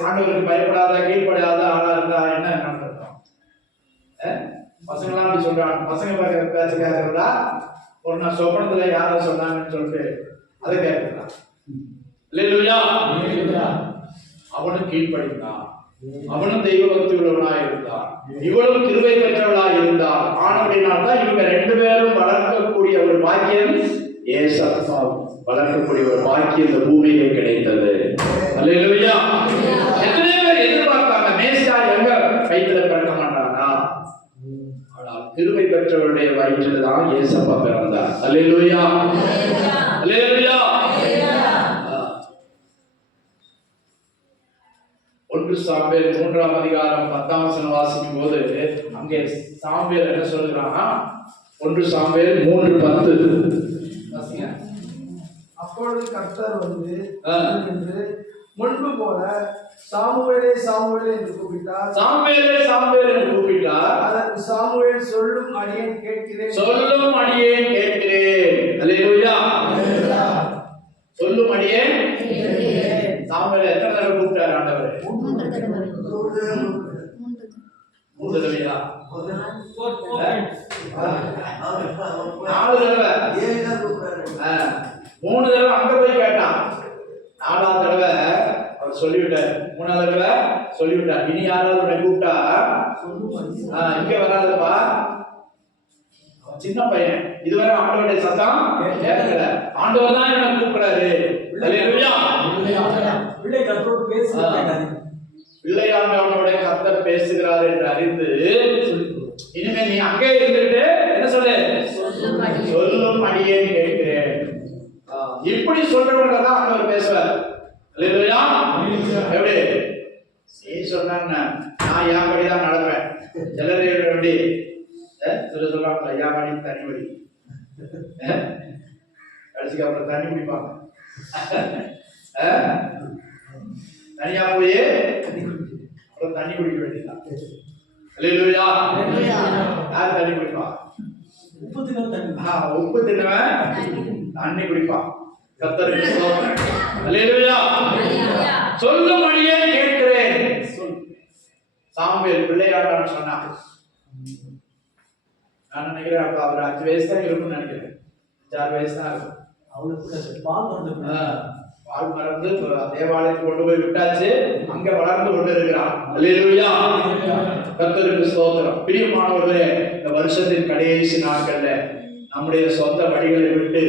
ஆண்டவருக்கு பயப்படாத கீழ்படாத ஆளா இருந்தா என்ன நடக்கும்? பசங்களாம் அப்படி சொல்றாங்க. பசங்க பேச கேட்கறதா ஒரு நான் சொப்பனத்துல யாரோ சொன்னாங்கன்னு சொல்லிட்டு அதை கேட்கறதா? அல்லேலூயா. அவனும் கீழ்ப்படிந்தான், அவனும் தெய்வ பக்தி உள்ளவனாக இருந்தான், இவளும் கிருபை பெற்றவளாக இருந்தான். ஆனபடினால்தான் இவங்க 2 பேரும் வளர்க்கக்கூடிய ஒரு பாக்கியம், ஏசப்பா வளர்க்கக்கூடிய ஒரு பாக்கியம் இந்த பூமியிலே கிடைத்தது. அல்லேலூயா. எத்தனை பேர் எதிர்பார்த்தாங்க மேசியா எங்க வயிற்றுல பிறக்க மாட்டானா? ஆனால் கிருபை பெற்றவருடைய வயிற்றில் தான் ஏசப்பா பிறந்தார். அல்லேலூயா. அல்லேலூயா. 1 சாமுவேல் 3ஆம் அதிகாரம் 10ஆம் வசனம் வாசிக்கும் போது அங்கே சாமுவேல் என்ன சொல்றான்னா, 1 சாமுவேல் 3:10 வாசிங்க. அப்பொழுது கர்த்தர் வந்து என்று முன்பு போல சாமுவேலே சாமுவேலே என்று கூப்பிட்டார். சாமுவேலே சாமுவேலே என்று கூப்பிட்டார். அதற்கு சாமுவேல் சொல்லும் அடியேன் கேட்கிறேன், சொல்லும் அடியேன் கேட்கிறேன். அல்லேலூயா. சொல்லும் அடியேன். சாமுவேல் எத்தனை தடவை கூப்பிட்டார் ஆண்டவர்? 3 தடவையா? 4 தடவை. 3 தடவை அங்க போய் கேட்டான். 4ஆவது தடவை அவர் சொல்லிவிட்டார். 3ஆவது தடவை சொல்லிவிட்டார், இனி யாராவது உன்னை கூப்பிட்டா இங்க வராதப்பா. சின்ன பையன், இதுவரை ஆண்டவருடைய சத்தம் கேட்கல, ஆண்டவர் தான் என்ன கூப்பிடுறாரு. அல்லேலூயா. பிள்ளை கர்த்தரோடு பேசுகிறார், பிள்ளையாண்டவனுடைய கர்த்தர் பேசுகிறார் என்று அறிந்து இனிமே நீ அங்கே இருந்துட்டு என்ன சொல்லு? சொல்லும் அடியேன் கேட்கிறேன். இப்படி சொல்றவங்க தான் ஆண்டவர் பேசுவார். அல்லேலூயா. எப்படி நீ சொன்னாங்க, நான் என் படிதான் நடப்பேன். சிலர் எப்படி சொல்லுவாங்க, என் படி தனி வழி, கடைசிக்கு அப்புறம் தண்ணி குடிப்பாங்க. தனியா போய் அப்புறம் தண்ணி குடிக்க வேண்டியதான். அல்லேலூயா. யார் தண்ணி குடிப்பா? உப்பு தின்னவன் தண்ணி குடிப்பான். கர்த்தருக்கு ஸ்தோத்திரம். அல்லேலூயா. சொல்லும் அடியேன் கேட்கிறேன். சாமுவேல் பிள்ளையாண்டான்னு சொன்னான். நான் நினைக்கிறேன் அப்ப அவர் 5 வயசு தான் இருக்கும்னு நினைக்கிறேன். 6 வயசு தான் இருக்கும். அவளுக்கு பால் மறந்து தேவாலயத்துக்கு கொண்டு போய் விட்டாச்சு, அங்க வளர்ந்து கொண்டு இருக்கிறான். அல்லேலூயா. கர்த்தருக்கு ஸ்தோத்திரம். பிரியமானவர்களே, இந்த வருஷத்தின் கடைசி நாட்கள்ல நம்முடைய சொந்த வழிகளை விட்டு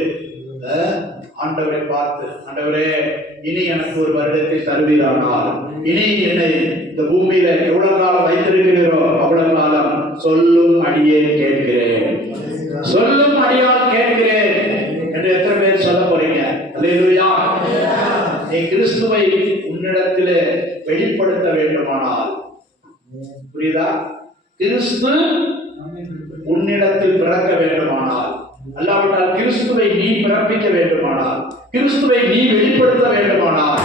ஆண்டவரை பார்த்து, ஆண்டவரே இனி எனக்கு ஒரு வருடத்தை தருவீரானால், இனி என்னை இந்த பூமியில எவ்வளவு காலம் வைத்திருக்கிறீரோ அவ்வளவு காலம் சொல்லும் அடியேன் கேட்கிறேன், சொல்லும் அடியால் கேட்கிறேன் என்று எத்தனை பேர் சொல்ல போறீங்க? அல்லேலூயா. நீ கிறிஸ்துவை உன்னிடத்திலே வெளிப்படுத்த வேண்டுமானால், புரியுதா? கிறிஸ்து உன்னிடத்தில் பிறக்க வேண்டுமானால், அல்லாவிட்டால் கிறிஸ்துவை நீ பிறப்பிக்க வேண்டுமானால், கிறிஸ்துவை நீ வெளிப்படுத்த வேண்டுமானால்,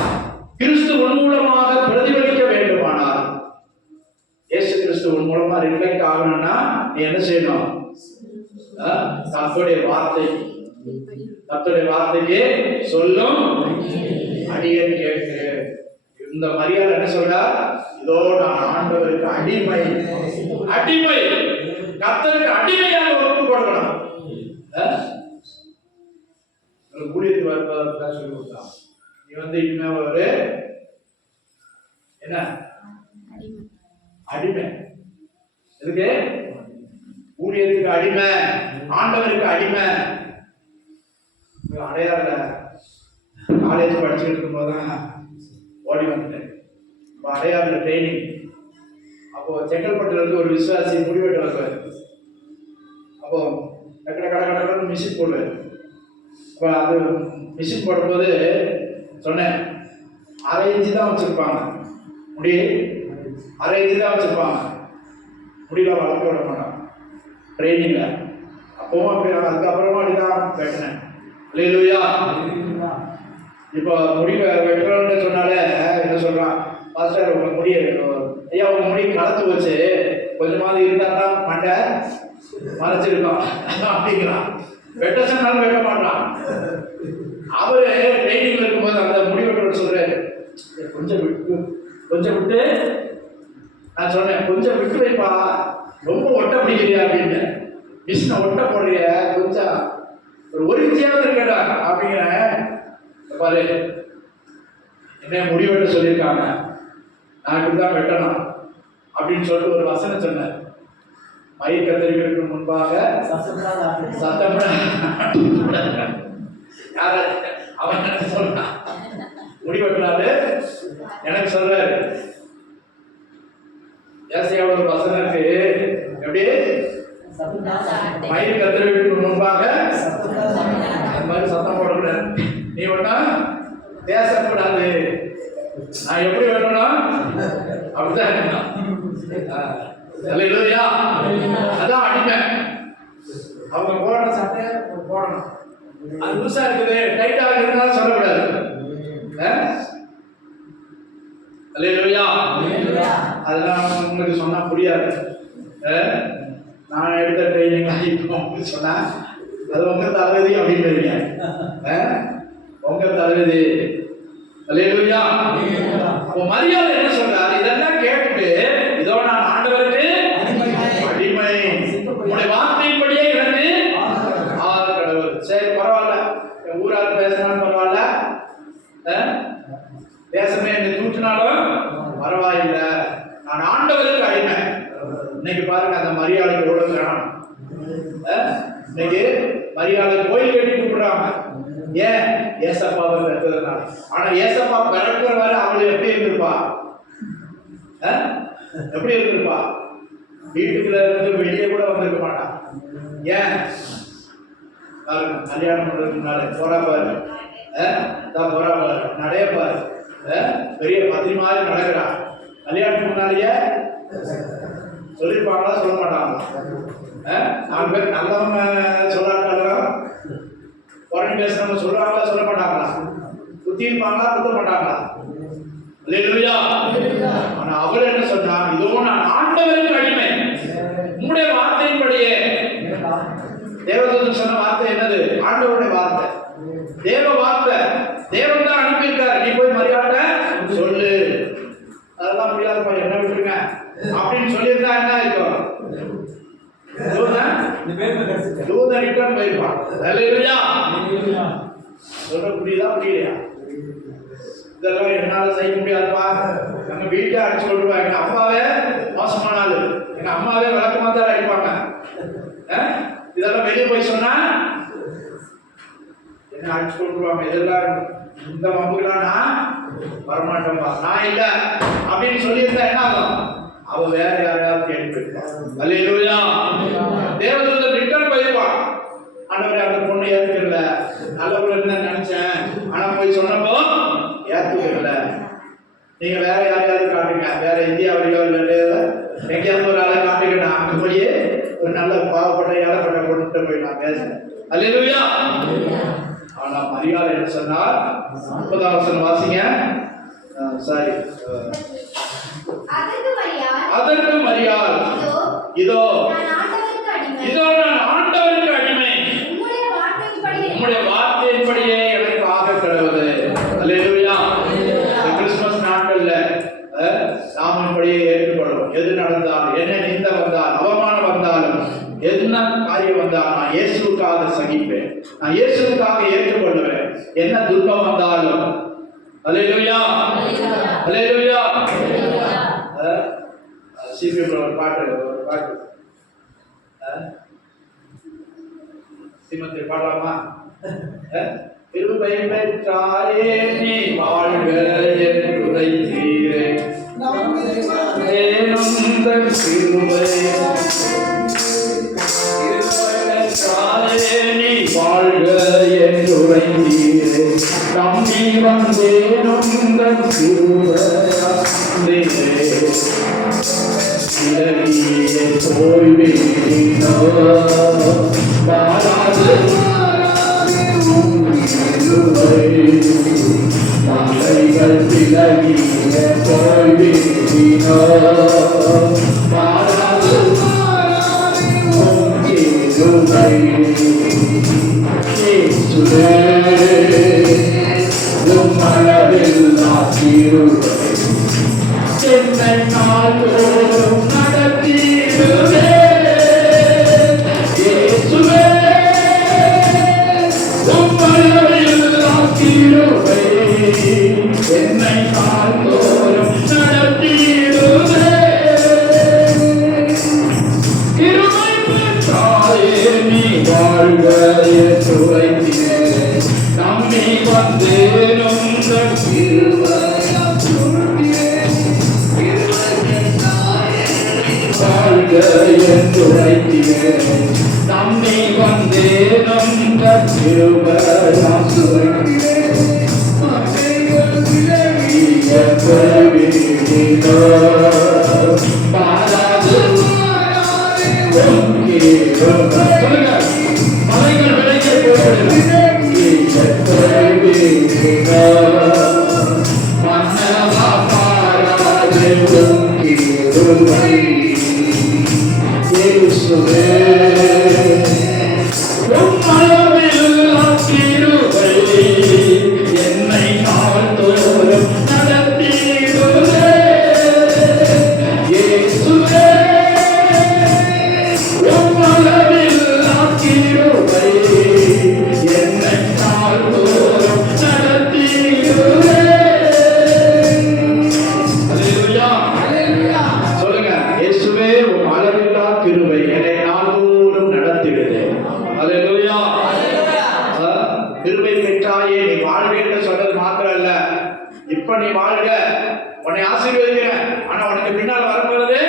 கிறிஸ்து உன் மூலமாக பிரதிபலிக்க வேண்டுமானால், இயேசு கிறிஸ்து உன் மூலமா ரிஃப்ளெக்ட் ஆகணும்னா நீ என்ன செய்யணும்? கர்த்தருடைய வார்த்தைக்கு சொல்லும் அடியேன் கேட்கிறேன். இந்த மரியாதை என்ன சொல்றா? இதோ நான் ஆண்டவருக்கு அடிமை, கர்த்தருக்கு அடிமையாக ஒப்பு கொடுக்கணும். ஒரு ஊழியத்துக்கு வருவதற்கு சொல்லி கொடுத்தான். நீ இனிமே ஒரு என்ன அடிமை, எதுக்கு? ஊழியத்துக்கு அடிமை, ஆண்டவருக்கு அடிமை. அடையாள காலேஜ் படிச்சுட்டு இருக்கும் போதுதான் ஓடி வந்துட்டேன். இப்போ அடையாள ட்ரைனிங். அப்போ செங்கல்பட்டுல இருந்து ஒரு விசுவாசி முடிவெட்டு வருவார். அப்போ கடை கடை கடை மிஷின் போடுவார். இப்போ அது மிஷின் போடும்போது சொன்னேன், 1/2 இன்ச்சு தான் வச்சிருப்பாங்க முடி, 1/2 இன்ச்சு தான் வச்சிருப்பாங்க. முடியல வளர்க்க விட மாட்டான் ட்ரைனிங்ல. அப்பவும் அப்படி அதுக்கப்புறமா அப்படிதான் வெட்டினேன். அல்லேலூயா. இப்போ முடி வெட்டுறோன்னு சொன்னாலே என்ன சொல்றான், பாஸ்டர் உங்க முடிய ஐயா உங்க முடி கலத்து வச்சு கொஞ்சமாவது இருந்தா தான் மண்டை மறைச்சிருக்கோம் அப்படிங்கிறான். வெட்ட சொன்னாலும் வெட்ட மாட்டான். அவரு ட்ரைனிங்ல இருக்கும்போது அந்த முடி வெட்டுற சொல்றாரு, கொஞ்சம் விட்டு நான் சொன்னேன், கொஞ்சம் விட்டு வைப்பா, ரொம்ப ஒட்ட பிடிக்கிறியா அப்படின்னு. மிஷினை ஒட்ட போடுறிய, கொஞ்சம் ஒரு இன்ச்சியாவது இருக்கடா அப்படிங்கிற. பாரு என்ன முடி வெட்ட சொல்லியிருக்காங்க, நான் இப்படிதான் வெட்டணும் அப்படின்னு சொல்லிட்டு ஒரு வசனம் சொன்னேன். மயிர் கத்தரிகளுக்கு முன்பாக சத்தம் யார அவன் எனக்கு சொல்றான், முடி வெட்டினாரு எனக்கு சொல்றாரு. ஏசையாவோட ஒரு வசனம் இருக்கு, எப்படி மயிர் கத்தரிகளுக்கு முன்பாக அந்த மாதிரி சத்தம் போடக்கூடாது. நீ ஒன்னா பேசக்கூடாது. நான் எப்படி வேணும்னா அப்படிதான் இருக்கணும். அதான் அடிமை. அவங்க போடணும் சட்டையை போடணும். அது லூசா இருக்குது, டைட்டா இருக்குதுன்னு சொல்லக்கூடாது. அதெல்லாம் உங்களுக்கு சொன்னா புரியாது. நான் எடுத்த ட்ரைனிங் இப்போ உங்களுக்கு சொன்னா அது உங்க தலைவிதி அப்படின்னு உங்க தலைவிதி. அல்லேலூயா. அப்போ மரியாதை என்ன சொல்றாரு, இதெல்லாம் கேட்டுட்டு இதோ நான் ஆண்டவருக்கு அடிமை, உங்களுடைய வார்த்தையின்படியே எனக்கு கடவுள். சரி பரவாயில்ல, என் ஊரார் பேசினாலும் பரவாயில்ல, தேசமே என்னை தூற்றினாலும் பரவாயில்லை, நான் ஆண்டவருக்கு அடிமை. இன்னைக்கு பாருங்க அந்த மரியாதைக்கு எவ்வளவு வேணும். இன்னைக்கு மரியாதை கோயில் கட்டி கூப்பிடுறாங்க. ஏன்? ஏசப்பாவை பெற்றதுனால. ஆனா ஏசப்பா பிறக்கிற வரை அவளை எப்படி இருந்திருப்பா? எப்படி இருந்திருப்பா? வீட்டுக்குள்ள இருந்து வெளியே கூட வந்திருக்க மாட்டான். ஏன்? கல்யாணம் பண்றதுக்கு முன்னாலே போறா பாரு, போறா பாரு, நடைய பாரு, பெரிய பத்திரி மாதிரி நடக்கிறா. கல்யாணத்துக்கு முன்னாலேயே சொல்லிருப்பாங்களா சொல்ல மாட்டாங்களா? 4 பேர் நல்லவங்க சொல்லாட்டாலும் குறைஞ்சி பேசுறவங்க சொல்றாங்களா சொல்ல மாட்டாங்களா? குத்தி இருப்பாங்களா குத்த மாட்டாங்களா? அல்லேலூயா. ஆனா அவர் என்ன சொன்னா, இதோ நான் ஆண்டவருக்கு அடிமை, உம்முடைய வார்த்தையின்படியே. தேவதூதன் சொன்ன வார்த்தை என்னது? ஆண்டவருடைய வார்த்தை, தேவ வார்த்தை. தேவன் தான் அனுப்பியிருக்காரு, நீ போய் மரியாதை சொல்லு. அதெல்லாம் முடியாதுப்பா, என்ன விட்டுருங்க அப்படின்னு சொல்லியிருந்தா என்ன இருக்கும்? தூதன் ரிட்டர்ன் போயிருப்பான். அல்லேலூயா. சொல்ல புரியுதா புரியலையா? இதெல்லாம் என்னால செய்ய முடியாதுப்பா. எங்க வீட்டை அடிச்சு கொள்ளுவாங்க. எங்க அம்மாவே மோசமானாலும் எங்க அம்மாவே விளக்கமா தான் அடிப்பாங்க. இதெல்லாம் வெளியே போய் சொன்னா என்ன அடிச்சு கொள்ளுவாங்க. இதெல்லாம் இந்த மம்புலாம் நான் வரமாட்டேன்பா, நான் இல்ல அப்படின்னு சொல்லியிருந்தா என்ன ஆகும்? அவ வேற யாரையாவது தேடி போயிருப்பான். அல்லேலூயா. தேவதூதன் ரிட்டர்ன் போயிருப்பான். ஆண்டவரே அந்த பொண்ணு ஏத்துக்கல, நல்ல பொண்ணு நினைச்சேன், ஆனா போய் சொன்னப்போ ஏத்துக்கல. நீங்க வேற யாரையாவது காட்டுங்க, வேற இந்தியாவிலோ இல்லை எங்கேயாவது ஒரு ஆளை காட்டுங்க, அங்க போய் ஒரு நல்ல பாவப்பட்ட ஏழப்பட்ட பொண்ணு போய் நான் பேசுறேன். அல்லேலூயா. ஆனா மரியாதை என்ன சொன்னார்? 30ஆம் வசனம் வாசிங்க. சாரி, அதற்கு மரியாள், இதோ நான் ஆண்டவருக்கு அடிமை, உம்முடைய வார்த்தையின்படியே எனக்கு ஆக கடவுது. அல்லேலூயா. கிறிஸ்துமஸ் நாட்கள்ல நாம் இப்படியே ஏற்றுக்கொள்வோம். எது நடந்தாலும், என்ன நிந்த வந்தால், அவமானம் வந்தாலும், என்ன காரியம் வந்தால் நான் இயேசுவுக்காக இயேசுவுக்காக சகிப்பேன், நான் இயேசுவுக்காக ஏற்றுக்கொள்வேன், என்ன துன்பம் வந்தாலும். அல்லேலூயா, அல்லேலூயா. சிபிஎம் ஒரு பாட்டு சிமத்தை பாடலாமா? கிருபை பெற்றாயே நீ வாழ்க என்று உரைத்தீரே, ஏனெந்தன் கிருபை பெற்றாயே நீ வாழ்க என்று உரைத்தீரே, நம்பி வந்தேனுந்தன் கிருபையே விலகியே போய்விட்டீனோ, மாறாது மலைகள் விலகிய போய்விட்டீனோ, மாறாது உம்மளவில்லா கிருபை என்னை நாள்தோறும் நடத்திடுவே, இயேசுவே உம்மளவில்லா கிருபை என்னை நாள்தோறும் நடத்திடுவே, கிருபை பெற்றாயே நீ வாழ்க என்று உரைத்தீரே, நம்பி வந்தேனும் கிருபை வாழ்க என்று உரைத்தீரே, நம்பி வந்தேனும் கிருபையால் சுவைத்தீரே, விலகிய பாராது சொல்லுங்க, மலைகள் விலகிய மன்னவா பாராது கிருபை இயேசுவே உம்மளவில்லா கிருபை என்னை நாள்தோறும் நடத்திடுவே, இயேசுவே உம்மளவில்லா கிருபை என்னை நாள்தோறும் நடத்திடுவே. அல்லேலூயா, அல்லேலூயா. சொல்லுங்க, இயேசுவே உம் அளவில்லா கிருபை என்னை நாள்தோறும் நடத்திடுதே. அல்லேலூயா. கிருபை பெற்றாயே நீ வாழ்க என்று சொன்னது மாத்திரம் அல்ல, இப்ப நீ வாழ்க, உன்னை ஆசீர்வதிக்கிறேன், ஆனா உனக்கு பின்னால் வரும்போது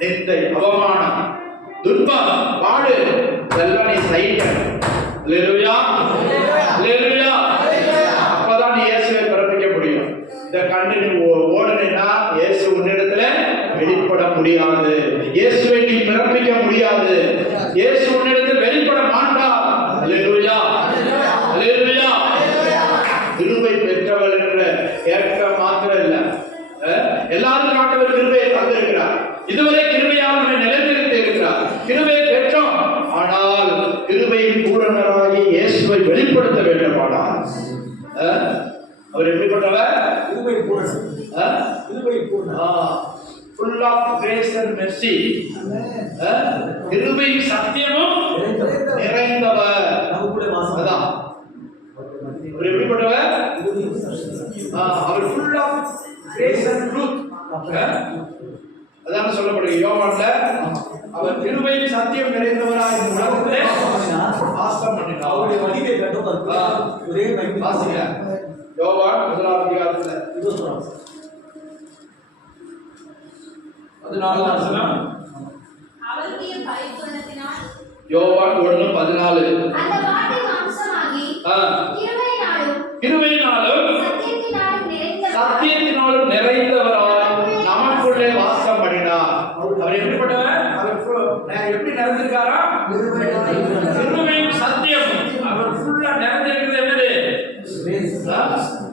நிந்தை, அவமானம், துன்பம், பாடு இதெல்லாம் நீ சகிக்க. அல்லேலூயா, அல்லேலூயா. அப்பதான் நீ இயேசுவை பிறப்பிக்க முடியும். இதை கண்டு நீ ஓடுனா இயேசு உன்னிடத்துல வெளிப்பட முடியாது, இயேசுவை நீ பிறப்பிக்க முடியாது, இயேசு உன்னிடத்தில் வெளிப்பட மாட்டார். அல்லேலூயா, அல்லேலூயா. கிருபை பெற்றவள் என்ற ஏற்றம் மாத்திரம் இல்ல, எல்லாரும் ஆண்டவர் கிருபையை தந்திருக்கிறார், இதுவரை கிருபையால் நம்மை நிலைநிறுத்தி இருக்கிறார், கிருபை பெற்றோம். ஆனால் கிருபையின் பூரணராகி இயேசுவை வெளிப்படுத்த வேண்டுமானால் அவர் எப்படிப்பட்டவர்? கிருபை பூரணர், கிருபை பூரணர், full of grace and mercy, கிருபை சத்தியமும் நிறைந்தவர். அதான் அவர் எப்படிப்பட்டவர்? அவர் full of grace and truth. அதான் சொல்லப்படுகிறது யோவான்ல, அவர் கிருபையின் சத்தியம் நிறைந்தவராய் இந்த உலகத்திலே வாசம் பண்ணினார். அவருடைய வழியை கண்டோம். ஒரே வாசிங்க யோவான் 1ஆம் அதிகாரத்துல 14ஆம் வசனம். அவருடைய பரிபூரணத்தினால் யோவான் 1:14. அந்த வார்த்தை மாம்சமாகி கிருபையினாலும் சத்தியத்தினாலும் நிறைந்தவராய் நமக்குள்ளே வாசம் பண்ணினார். அவர் எப்படிப்பட்டவர்? அவர் எப்படி நிறைந்திருக்காரா? கிருபையும் சத்தியம். அவர் ஃபுல்லா நிறைந்திருக்கிறது என்னது?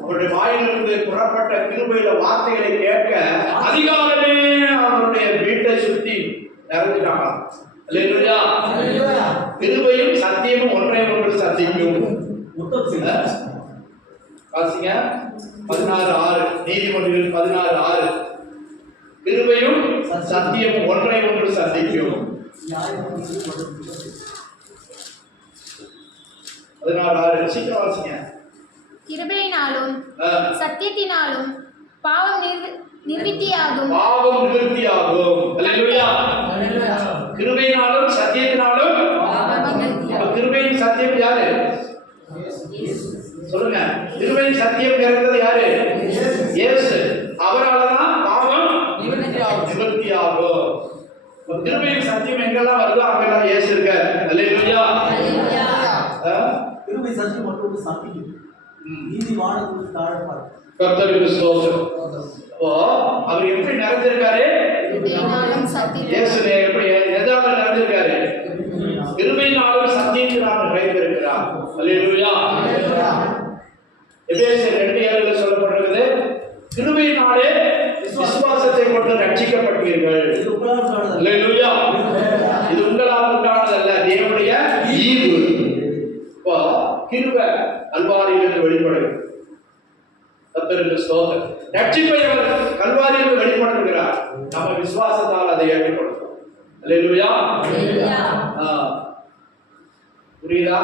அவருடைய வாயிலிருந்து புறப்பட்ட கிருபையில வார்த்தைகளை கேட்க அதிகாரமே அவருடைய வீட்டை சுத்தி நிறைஞ்சிட்டாங்க. அல்லேலூயா. கிருபையும் சத்தியமும் ஒன்றை ஒன்று சந்திக்கும். வாசிங்க 16:6, நீதிமொழிகள் 16:6. கிருபையும் சத்தியமும் ஒன்றை ஒன்று சந்திக்கும். 16:6 சீக்கிரம் வாசிங்க. கிருபையினாலும் ஆ. சத்தியத்தினாலும் பாவம் நிவர்த்தியாகும். பாவம் நிவர்த்தியாகும். அல்லேலூயா. கிருபையினாலும் சத்தியத்தினாலும். அப்ப கிருபையின் சத்தியம் யாரு? சொல்லுங்க. கிருபையின் சத்தியம் பிறந்தது யாரு? இயேசு. அவராலதான் பாவம் நிவர்த்தியாகும். கிருபையின் சத்தியம் எங்கெல்லாம் வருதோ அங்கெல்லாம் இயேசு இருக்கார். அல்லேலூயா. கிருபை சத்தியம் மட்டும் சத்தியம். நீதி வானத்துக்கு தாழ்ப்பார். கர்த்தருக்கு ஸ்தோத்திரம். அப்போ அவர் எப்படி நிறைஞ்சிருக்காரு? கிருபையினாலும் இயேசு சத்தியத்தினாலும் எப்படி எதாவது நிறைஞ்சிருக்காரு? கிருபையினாலும் சத்தியத்தினாலும் நிறைந்திருக்கிறார். அல்லேலூயா. எபேசியர் 2:7 சொல்லப்பட்டிருக்கிறது, கிருபையினாலே விசுவாசத்தை கொண்டு ரட்சிக்கப்பட்டீர்கள். அல்லேலூயா. இது உங்களால் உண்டானதல்ல, தேவனுடைய ஈவு. இப்போ கிருபை கல்வாரியிலிருந்து வெளிப்படுது. கர்த்தருக்கு ஸ்தோத்திரம். ரட்சிப்பை அவர் கல்வாரியில் வெளிப்படுத்துகிறார். நம்ம விசுவாசத்தால் அதை ஏற்றுக்கொள்கிறோம். அல்லேலூயா. புரியுதா?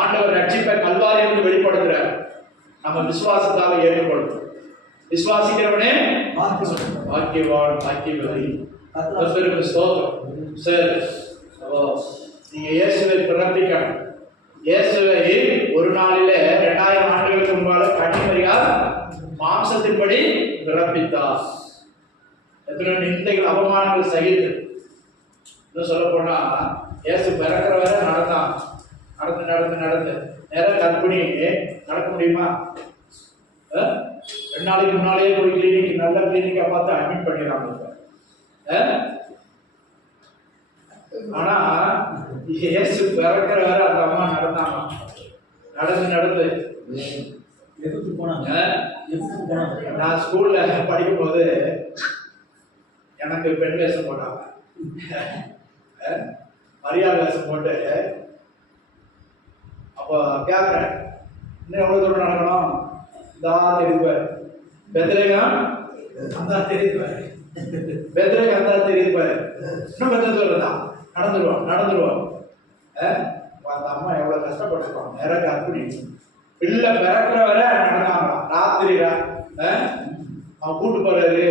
ஆண்டவர் ரட்சிப்பை கல்வாரியில் வெளிப்படுத்துகிறார். நம்ம விசுவாசத்தால் ஏற்றுக்கொள்கிறோம். விசுவாசிக்கிறவனே பாக்கியவான், பாக்கியவதி. கர்த்தருக்கு ஸ்தோத்திரம். சரி, நீங்க இயேசுவை பிறப்பிக்கணும். இயேசுவை ஒரு நாளிலே 2000 ஆண்டுகளுக்கு முன்பாக கன்னிமரியால் மாம்சத்தின்படி பிறப்பித்தார். எத்தனை நிந்தைகள் அவமானங்கள் சகித்து. இன்னும் சொல்ல போனா இயேசு பிறக்கிற வரை நடந்தான். நடந்து நடந்து நடந்து நேரம் கற்பிணி நடக்க முடியுமா? 2 நாளைக்கு முன்னாலேயே போய் கிளினிக், நல்ல கிளினிக்கா பார்த்து அட்மிட் பண்ணிடுறாங்க. ஆனா இயேசு பிறக்கிற வரை அந்த அம்மா நடந்தாங்க. நடந்து நடந்து நான் ஸ்கூல்ல படிக்கும் போது எனக்கு பெண் வேஷம் போட்டாங்க. மரியாதை வேஷம் போட்டு அப்போ கேட்குறேன், இன்னும் எவ்வளோ தூரம் நடக்கணும்? தான் தெரியுப்பார். பெத்ரேகம் அந்த தெரியுப்பார். பெத்ரேகம் அந்த தெரியுப்பார். இன்னும் கொஞ்சம் தூரம் தான் நடந்துருவோம். அந்த அம்மா எவ்வளோ கஷ்டப்பட்டுருப்பாங்க. நேரம் கற்பிணி பிள்ளை பிறக்கிற வரை நடந்தாங்க. ராத்திரி அவன் கூட்டு போறாரு.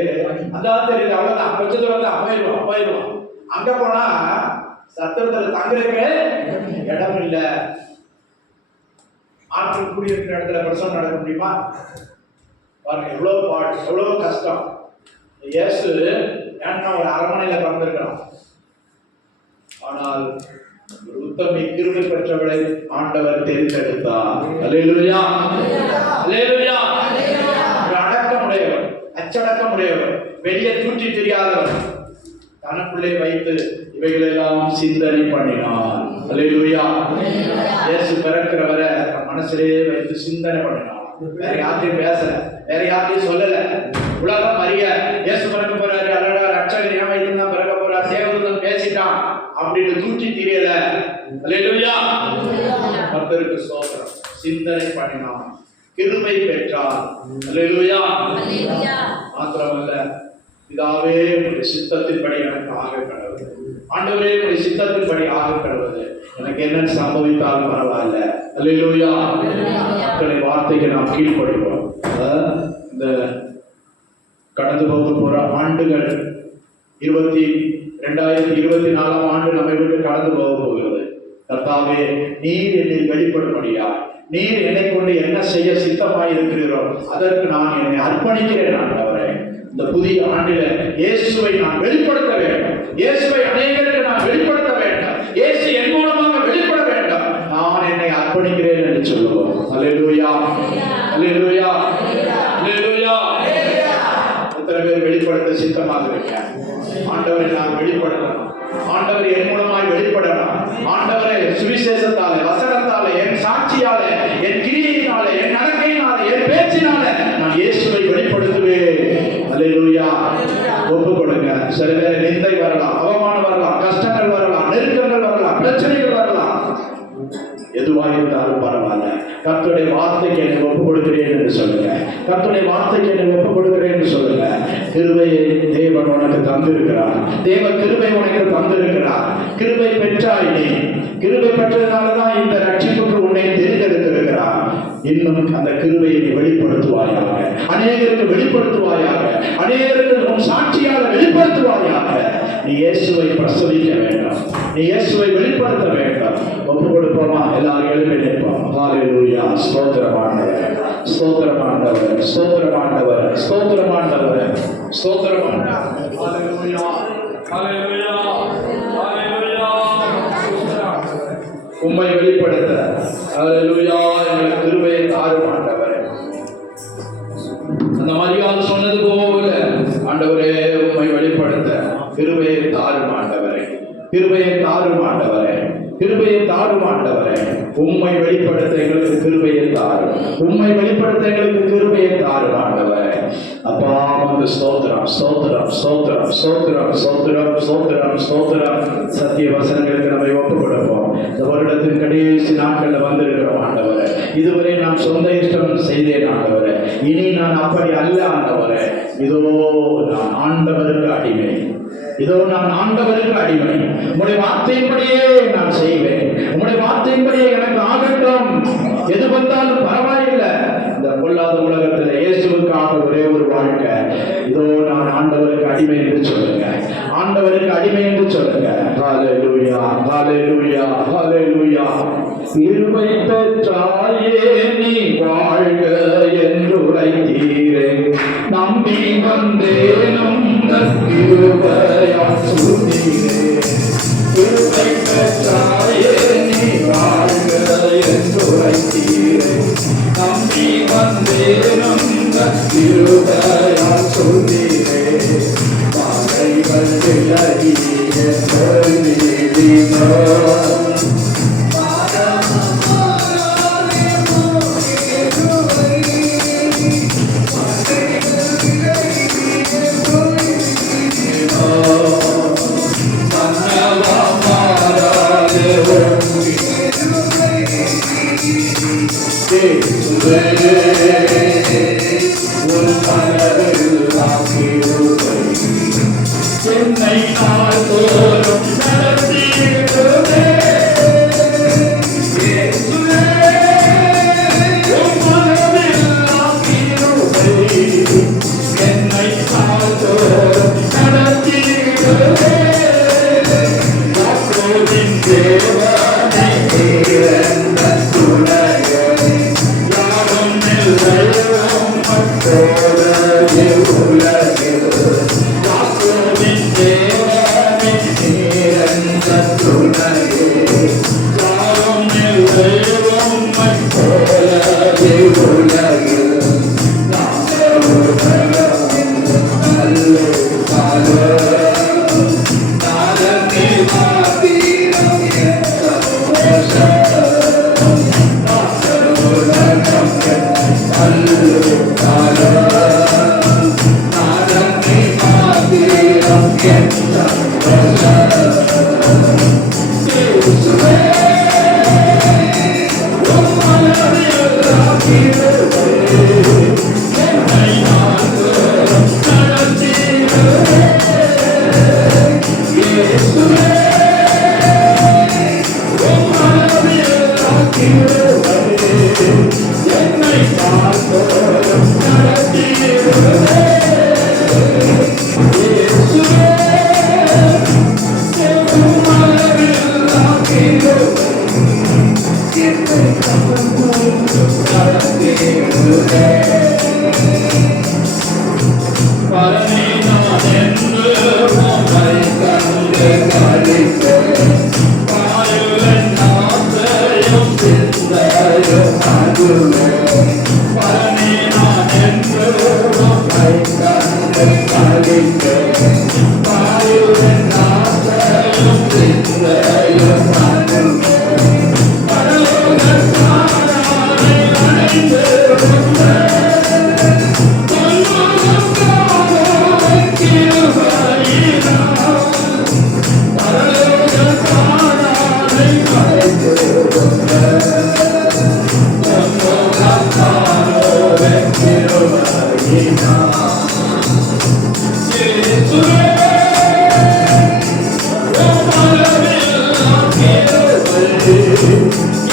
அந்த தெரியுது அவ்வளோதான். கொஞ்சம் தூரம் தான் போயிடுவான். அங்க போனா சத்திரத்தில் தங்குறதுக்கு இடம் இல்லை. ஆட்கள் கூடியிருக்கிற இடத்துல பிரசவம் நடக்க முடியுமா? பாருங்க, எவ்வளவு பாடு, எவ்வளவு கஷ்டம். இயேசு ஏன்னா ஒரு அரண்மனையில பிறந்திருக்கிறான். ஆனால் ஒரு உத்தமி கிருபை பெற்றவளை ஆண்டவர் தெரிந்தெடுத்தார். அல்லேலூயா. அல்லேலூயா. ஒரு அடக்கமுடையவர், அச்சடக்கமுடையவர், வெளியே தூற்றி தெரியாதவர் தனக்குள்ளே வைத்து இவைகளெல்லாம் சிந்தனை பண்ணினார். அல்லேலூயா. இயேசு பிறக்கிற வரை மனசிலேயே வைத்து சிந்தனை பண்ணினார். வேற யார்த்தையும் பேசல, வேற யார்த்தையும் சொல்லல. உலகம் அறிய இயேசு பிறக்க போறாரு, அழகா ரட்சகர் ஏன் வைத்துதான் பிறக்க போறார், தேவதூதன் பேசிட்டான் அப்படின்னு தூக்கி தெரியல. அல்லேலூயா. கர்த்தருக்கு ஸ்தோத்திரம். சிந்தனை பண்ணினான், கிருபை பெற்றார். அல்லேலூயா. மாத்திரமல்ல, பிதாவே உடைய சித்தத்தின்படி எனக்கு ஆக கடவுது. ஆண்டவரே உடைய சித்தத்தின்படி ஆக கடவுது. எனக்கு என்ன சம்பவித்தாலும் பரவாயில்ல. அல்லேலூயா. மக்களை வார்த்தைக்கு நாம் கீழ்ப்படுவோம். இந்த கடந்து போக போற ஆண்டுகள் 2024 ஆண்டு நம்மை விட்டு கடந்து போக போகிறது. கர்த்தாவே, நீர் என்னை வெளிப்படும்படியா, நீர் என்னை கொண்டு என்ன செய்ய சித்தமாய் இருக்கிறீரோ அதற்கு நான் என்னை அர்ப்பணிக்கிறேன். ஆண்டவரே, இந்த புதிய ஆண்டில இயேசுவை நான் வெளிப்படுத்த வேண்டும். இயேசுவை அநேகருக்கு நான் வெளிப்படுத்த வேண்டும். இயேசு என் மூலமாக வெளிப்பட வேண்டும். நான் என்னை அர்ப்பணிக்கிறேன் என்று சொல்லுவோம். அல்லேலூயா. அல்லேலூயா. அல்லேலூயா. எத்தனை பேர் வெளிப்படுத்த சித்தமாக இருக்கேன்? ஆண்டவரை நான் வெளிப்படுத்தணும். ஆண்டவர் என் மூலமாய் வெளிப்படணும். ஆண்டவரை சுவிசேஷத்தாலே, வசனத்தாலே, என் சாட்சியாலே, என் கிரியையினாலே, என் நடக்கையினாலே, என் பேச்சினாலே நான் இயேசுவை வெளிப்படுத்துவேன். அல்லேலூயா. ஒப்பு கொடுங்க. சில பேர் நிந்தை வரலாம், அவமானம் வரலாம், கஷ்டங்கள் வரலாம், நெருக்கங்கள் வரலாம், பிரச்சனைகள் வரலாம். எதுவாக இருந்தாலும் பரவாயில்ல, கர்த்தருடைய வார்த்தைக்கு என்னை ஒப்பு கொடுக்கிறேன் என்று சொல்லுங்க. கர்த்தருடைய வார்த்தைக்கு என்னை ஒப்பு கொடுக்கிறேன் என்று சொல்லுங்க. கிருபையை தேவன் உனக்கு தந்திருக்கிறார். தேவ கிருபை உனக்கு தந்திருக்கிறார். கிருபை பெற்றாய். நீ கிருபை பெற்றதுனாலதான் இந்த வெளிப்படுத்தினார். இன்னும் அந்த கிருபையை நீ வெளிப்படுத்துவாயாக, அநேகருக்கு வெளிப்படுத்துவாயாக, அநேகருக்கு உன் சாட்சியாக வெளிப்படுத்துவாயாக. நீ இயேசுவை பிரசவிக்க வேண்டும், நீ இயேசுவை வெளிப்படுத்த வேண்டும். ஒப்பு கொடுப்போமா? எல்லாரும் எழுப்பி நிற்போம். ஹல்லேலூயா. ஸ்தோத்திரம் ஆண்டவரே, ஸ்தோத்திரம் ஆண்டவரே, ஸ்தோத்திரம் ஆண்டவரே, ஸ்தோத்திரம் ஆண்டவரே, ஸ்தோத்திரம் ஆண்டவரே. ஹல்லேலூயா, ஹல்லேலூயா, ஹல்லேலூயா. உம்மை வெளிப்படுத்த ஹல்லேலூயா எங்களுக்கு கிருபையை தாரும் ஆண்டவரே. அந்த மரியாதை சொன்னது போல ஆண்டவரே உம்மை வெளிப்படுத்த கிருபையை தாரும் ஆண்டவரே, கிருபையை தாரும் ஆண்டவரே, கிருபையை தாரும் ஆண்டவரே. உம்மை வெளிப்படுத்த எங்களுக்கு கிருபையை தாரும், உம்மை வெளிப்படுத்த எங்களுக்கு கிருபையை தாரும் ஆண்டவரே. அப்பா உமக்கு ஸ்தோத்திரம், ஸ்தோத்திரம், ஸ்தோத்திரம், ஸ்தோத்திரம், ஸ்தோத்திரம், ஸ்தோத்திரம், ஸ்தோத்திரம். சத்திய வசனங்களுக்கு நம்மை ஒப்புக் கொடுப்போம். இந்த வருடத்தின் கடைசி நாட்களில் வந்திருக்கிறோம் ஆண்டவரே. இதுவரை நான் சொந்த இஷ்டம் செய்தேன் ஆண்டவரே, இனி நான் அப்படி அல்ல ஆண்டவரே. இதோ நான் ஆண்டவருக்கு அடிமை, இதோ நான் ஆண்டவருக்கு அடிமை. உம்முடைய வார்த்தையின்படியே நான் செய்வேன், உம்முடைய வார்த்தையின்படியே எனக்கு ஆகட்டும். எது வந்தாலும் பரவாயில்லை. இந்த பொல்லாத உலகத்தில் இயேசுவுக்காக ஒரே ஒரு வாழ்க்கை. இதோ நான் ஆண்டவருக்கு அடிமை என்று சொல்லுங்க, ஆண்டவருக்கு அடிமை என்று சொல்லுங்க. ஹல்லேலூயா, ஹல்லேலூயா, ஹல்லேலூயா. கிருபை பெற்றாயே நீ வாழ்க என்று உரைத்தீரே, நம்பி வந்தேனும் கிருபையால் சூழ்ந்தீரே. கிருபை பெற்றாயே நீ வாழ்க என்று உரைத்தீரே, நம்பி வந்தேனும் கிருபையால் சூழ்ந்தீரே. பாதைகள் விலகி என்னை நாள் தோறும் நடத்திடுவே. என்னை நாள் தோறும் நடத்திடுவே. யாக்கோபின் தேவனே இறந்த துணையே, யாரும் நிலையும் மற்றோரையே உலகில். யாக்கோபின் தேவனே இறந்த துணையே, யாரும் நிலையும் மற்றோரையே உலகில்.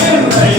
என்னை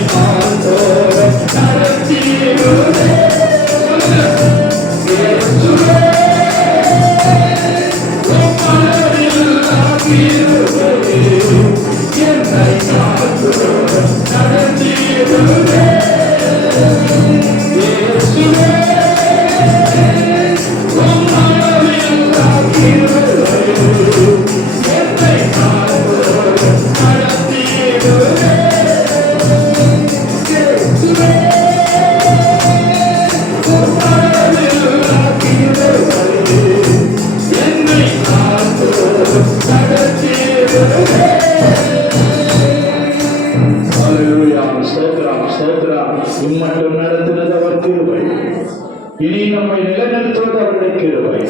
ஸ்தோத்திரம் ஸ்தோத்திரம். இம்மட்டும் நடத்தினது அவர் கிருபை, இனி நம்மை நிலைநிறுத்துவது அவருடைய கிருபை.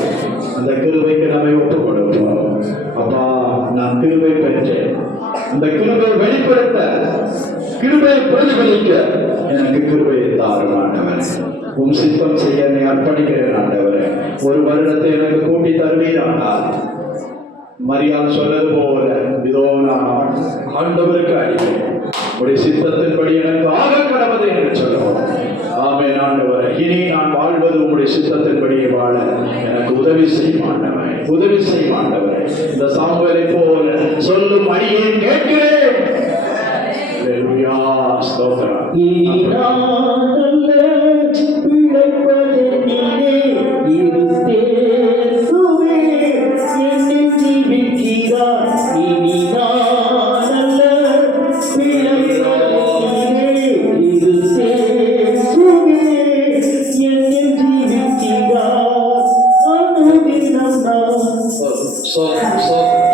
அந்த கிருபைக்கு நம்மை ஒப்புக் கொடுப்போம். அப்பா, நான் கிருபை பெற்றேன், அந்த கிருபை வெளிப்படுத்த, கிருபை பிரதிபலிக்க எனக்கு கிருபையை தாரும் ஆண்டவரே. உம் சித்தம் செய்ய என்னை அர்ப்பணிக்கிறேன் ஆண்டவரே. ஒரு வருடத்தை எனக்கு கூட்டி தருவீரானால் மரியாள் சொன்னது போல, இதோ நான் ஆண்டவருக்கு அடிப்பேன், உடைய சித்தத்தின்படி எனக்கு ஆக கடவுது என்று சொல்லுவோம். ஆமென் ஆண்டவரே. இனி நான் வாழ்வது உங்களுடைய சித்தத்தின்படியே வாழ எனக்கு உதவி செய்யும் ஆண்டவரே, உதவி செய்யும் ஆண்டவரே. இந்த சாமுவேலை போல சொல்லும் அடியேன் கேட்கிறேன். அல்லேலூயா, ஸ்தோத்திரம்.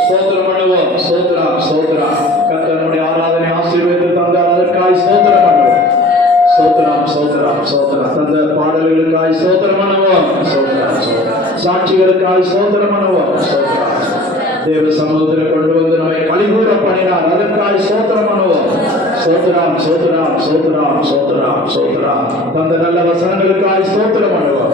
ஸ்தோத்திரம் பண்ணுவோம். ஸ்தோத்திரம் ஸ்தோத்திரம். கர்த்தருடைய ஆராதனை ஆசீர்வதித்து தந்தார், அதற்காய் ஸ்தோத்திரம் பண்ணுவோம். ஸ்தோத்திரம் ஸ்தோத்திரம் ஸ்தோத்திரம். தந்த பாடல்களுக்காய் ஸ்தோத்திரம் பண்ணுவோம். ஸ்தோத்திரம் ஸ்தோத்திரம். சாட்சிகளுக்காய் ஸ்தோத்திரம் பண்ணுவோம். ஸ்தோத்திரம். தேவ சமூகத்தில் கொண்டு வந்து நம்மை கலிகூற பண்ணினார், அதற்காய் ஸ்தோத்திரம் பண்ணுவோம். ஸ்தோத்திரம் ஸ்தோத்திரம் ஸ்தோத்திரம் ஸ்தோத்திரம் ஸ்தோத்திரம். தந்த நல்ல வசனங்களுக்காய் ஸ்தோத்திரம் பண்ணுவோம்.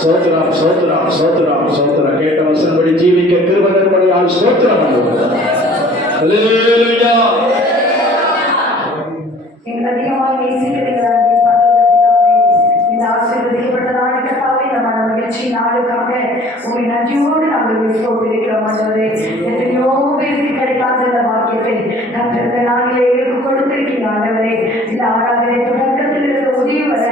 ஸ்தோத்திரம் ஸ்தோத்திரம் ஸ்தோத்திரம் ஸ்தோத்திரம். கேட்ட வசனப்படி ஜீவிக்க கிருபையின்படியால் ஸ்தோத்திரம் பண்ணுவோம். அல்லேலூயா. எங்கள் அதிகமாக நேசிக்கிறீர்கள் அன்பின் பரலோக பிதாவே, இந்த ஆசீர்வதிக்கப்பட்டதான கர்த்தாவே, இந்த மன மகிழ்ச்சி நாளுக்காக உங்களை நன்றியோடு நாங்கள் ஸ்தோத்திரிக்கிறோம் ஆண்டவரே. எத்தனையோ பேருக்கு கிடைக்காத இந்த பாக்கியத்தை கர்த்தர் நாங்களே எனக்கு கொடுத்திருக்கீங்க ஆண்டவரே. இந்த ஆராதனை தொடக்கத்தில் இருக்க உதவி வர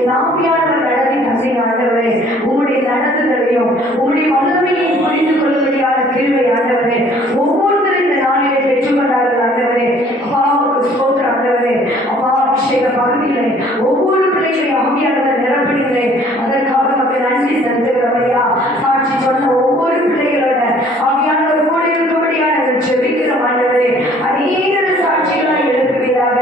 என் ஆவியானவர் நடத்தி தந்தை ஆண்டவரே. உங்களுடைய நடத்துதலையும் உங்களுடைய வல்லமையை புரிந்து கொள்ளும்படியான கிருபை ஆண்டவரே ஒவ்வொருத்தரும் இந்த நாளிலே பெற்றுக்கொண்டார்கள் ஆண்டவரே. அப்பாவுக்கு ஸ்தோத்திரம் ஆண்டவரே. அப்பா, அபிஷேக பகுதியிலே ஒவ்வொரு பிள்ளைகளையும் ஆவியானவர் நிரப்பினீங்களே, அதற்காக மக்கள் நன்றி செலுத்துகிறோம் ஐயா. சாட்சி சொன்ன ஒவ்வொரு பிள்ளைகளோட ஆவியானவர் கூட இருக்கும்படியாக நாங்கள் ஜெபிக்கிறோம் ஆண்டவரே. அநேக சாட்சிகளாய் எழுப்புவீராக.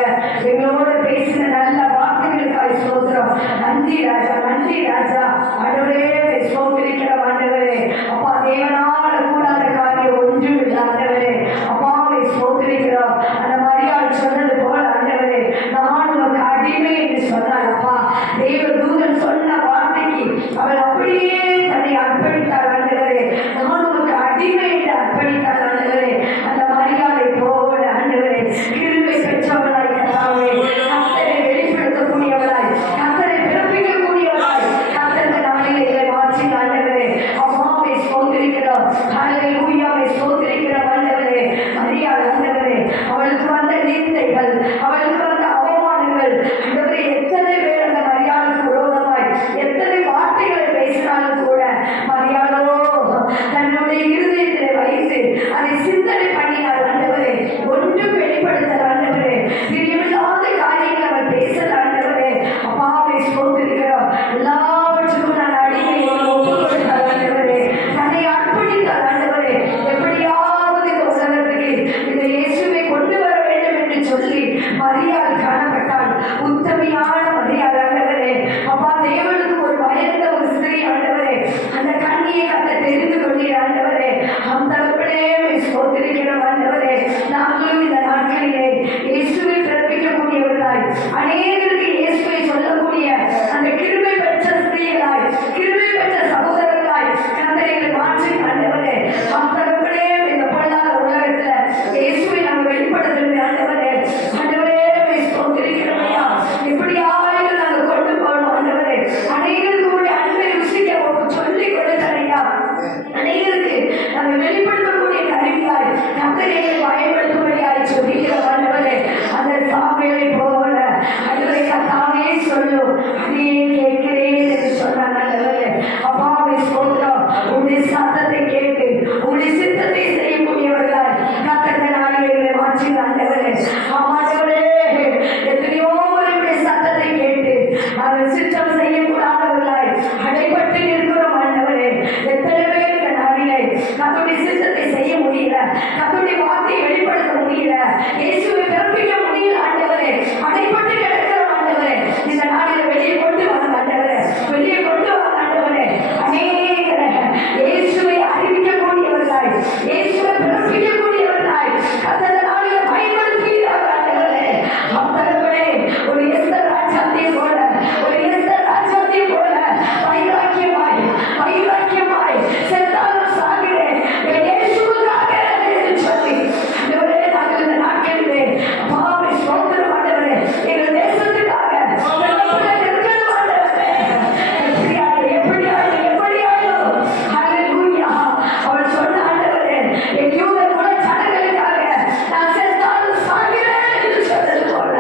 எங்களோட பேசின நல்ல வார்த்தைகளுக்காய் ஸ்தோத்திரம். நன்றி ராஜா, நன்றி ராஜா. ஆண்டவரே ஸ்தோத்திரிக்கிறோம் ஆண்டவரே. அப்பா, தேவனால கூடாத காரியம் ஒன்றும் இல்லை ஆண்டவரே. அப்பாவை ஸ்தோத்திரிக்கிறோம். அந்த மரியாள் சொன்னது போல ஆண்டவரே, நான் உனக்கு அடிமை என்று சொன்னார். அப்பா, தேவ தூதன் சொன்ன வார்த்தைக்கு அவள் அப்படியே தன்னை அர்ப்பணித்தார் ஆண்டவரே. நான் உனக்கு அடிமை என்று அர்ப்பணித்தார் ஆண்டவரே. அந்த மரியாதை போல ஆண்டவரே கிருபை பெற்றவளாய் கர்த்தாவே, கர்த்தரை வெளிப்படுத்தக்கூடியவளாய், கர்த்தரை பிறப்பிக்கக்கூடியவளாய் கர்த்தருக்கு நாளிலே இதை மாற்றி ஆண்டவரே. அம்மாவை ஸ்தோத்திரிக்கிறோம். ஹல்லேலூயாவை ஸ்தோத்திரிக்கிறோம் ஆண்டவரே. மரியாள் ஆண்டவரே, அவளுக்கு வந்த நிந்தைகள், அவளுக்கு வந்த அவமானங்கள் ஆண்டவரே, எத்தனை பேர் அந்த மரியாளுக்கு விரோதமாய் எத்தனை வார்த்தைகளை பேசினாலும் கூட மரியாளோ தன்னுடைய இருதயத்திலே வைத்து அதை சிந்தனை பண்ணினார் ஆண்டவரே. ஒன்றும் வெளிப்படுத்தல் ஆண்டவரே. பிரியமில்லாத காரியங்களை அவர் பேசல ஆண்டவரே. அப்பாவை ஸ்தோத்திரிக்கிறோம். எல்லாவற்றுக்கும் நான் அடிமை ஒப்புக் கொடுத்தார் ஆண்டவரே. தன்னை அர்ப்பணித்தார் ஆண்டவரே. எப்படியாவது இந்த உலகத்துக்கு இந்த இயேசுவை கொண்டு வர வேண்டும் என்று சொல்லி மரியாள் காணப்பட்டாள். உத்தமையான மரியாள் ஆண்டவரே. அப்பா, தேவனுக்கு ஒரு பயந்த ஒரு ஸ்திரீ ஆண்டவரே. அந்த கண்ணியை கத்த தெரிந்து கொண்டீர் ஆண்டவரே. அந்த ஸ்தோத்திரிக்கிறோம் ஆண்டவரே. நாங்களும் இந்த நாட்களிலே இயேசுவை பிறப்பிக்கக்கூடியவர்களாய், அநேகருக்கு இயேசுவை சொல்லக்கூடிய அந்த கிருபை பெற்ற ஸ்திரீகளாய், கிருபை பெற்ற சகோதரர்களாய் கர்த்தரை மாற்றி ஆண்டவரே. ஆண்டவரே, இந்த பொல்லாத உலகத்துல இயேசுவை நாங்கள் வெளிப்படுத்துகிறோம் ஆண்டவரே. ஆண்டவரே ஸ்தோத்திரிக்கிறோம் ஐயா. எப்படியா அப்பவே ஒரு எஸ்தர் ராஜாத்தியை போல, ஒரு எஸ்தர் ராஜாத்தியை போல வைராக்கியமாய் செத்தாலும் சாகிறேன் என் இயேசுவுக்காக என்று சொல்லி ஆண்டவரே, நாங்கள் இந்த நாட்களிலே அப்பாவை ஸ்தோத்திரம் ஆண்டவரே, எங்கள் தேசத்துக்காக இருக்கணும் ஆண்டவரே. எப்படியாயும் ஹல்லேலூயா. அவள் சொன்ன ஆண்டவரே, என் யூத குல ஜனங்களுக்காக நான் செத்தாலும் சாகிறேன் என்று சொன்னது போல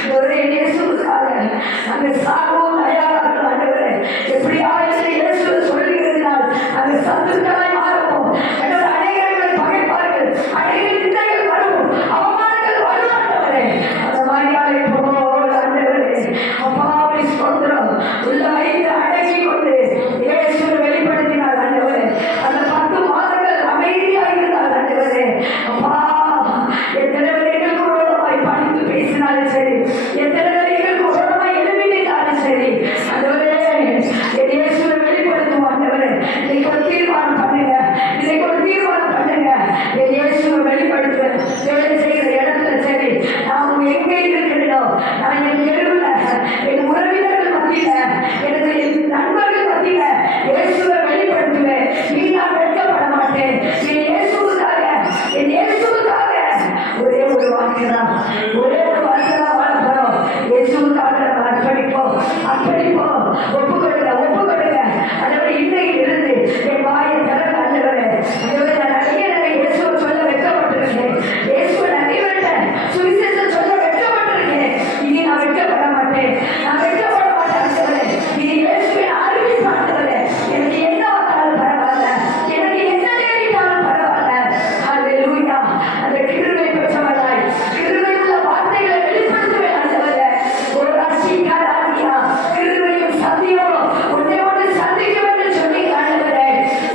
ஆண்டவரே, இயேசுவுக்காக நாங்கள் சாகவும் தயாராக இருக்கிறோம் ஆண்டவரே. எப்படியாவது இயேசு சொல்லுகிறதுனால் அந்த சத்துருக்களாய் மாறுவோம் ஆண்டவரே. அநேகர்களை பகைப்பார்கள், அநேக நிந்தைகள் வரும், அவமானங்கள் வரும் ஆண்டவரே. அந்த மாதிரியாக போல் ஆண்டவரே அப்பாவை ஸ்தோத்திரம் உள்ள வைத்து அடக்கி கொண்டு இயேசுவை வெளிப்படுத்தினார் ஆண்டவரே. அந்த 10 மாதங்கள் அமைதியாக இருந்தார் ஆண்டவரே. அப்பா, எத்தனை பேர்களுக்கு விரோதமாய் பணிந்து பேசினாலும் சரி, எத்தனை பேர்களுக்கு விரோதமாய் எழுப்பி நின்றாலும் சரி ஆண்டவரே, என் இயேசுவை வெளிப்படுத்தும் ஆண்டவரே. இன்னைக்கு ஒரு தீர்மானம் பண்ணுங்க, இன்னைக்கு ஒரு தீர்மானம் பண்ணுங்க. என் இயேசுவை வெளிப்படுத்துவேன். வேலை செய்கிற இடத்துல சரி, நான் எங்கே இருக்கிறேனோ, நான் என் தெருவில், என் உறவினர்கள் மத்தியில, எனக்கு என் நண்பர்கள் மத்தியில இயேசுவை வெளிப்படுத்துவேன். நீ நான் வெட்கப்பட மாட்டேன். என் இயேசுவுக்காக ஒரே ஒரு வார்த்தை தான் வாழ போறோம். இயேசுவுக்காக நம்ம அர்ப்பணிப்போம். ஒப்பு கொடுங்க. ஆண்டவரே, இன்னைக்கு இருந்து என் வாயை திறந்த ஆண்டவரே. ஆண்டவரே, நான் நிறைய இயேசுவை சொல்ல வெட்கப்பட்டிருக்கேன். இயேசுவை நிறைய சுவிசேஷம் சொல்ல வெட்கப்பட்டிருக்கேன். இனி நான் வெட்கப்பட மாட்டேன். ஆண்டவரே. இனி இயேசுவின் அறிவிப்பு ஆண்டவரே. எனக்கு என்ன வந்தாலும் பரவாயில்ல, எனக்கு என்ன நேரிட்டாலும் பரவாயில்ல. ஹல்லேலூயா. அந்த கிருபை பெற்றவனாய், கிருபை உள்ள வார்த்தைகளை வெளிப்படுத்துவேன் ஆண்டவரே. ஒரு ராசிக்காராகியா கிருபையும் சத்தியமும் உன்னையோடு சந்திக்கும் என்று சொல்லி ஆண்டவரே.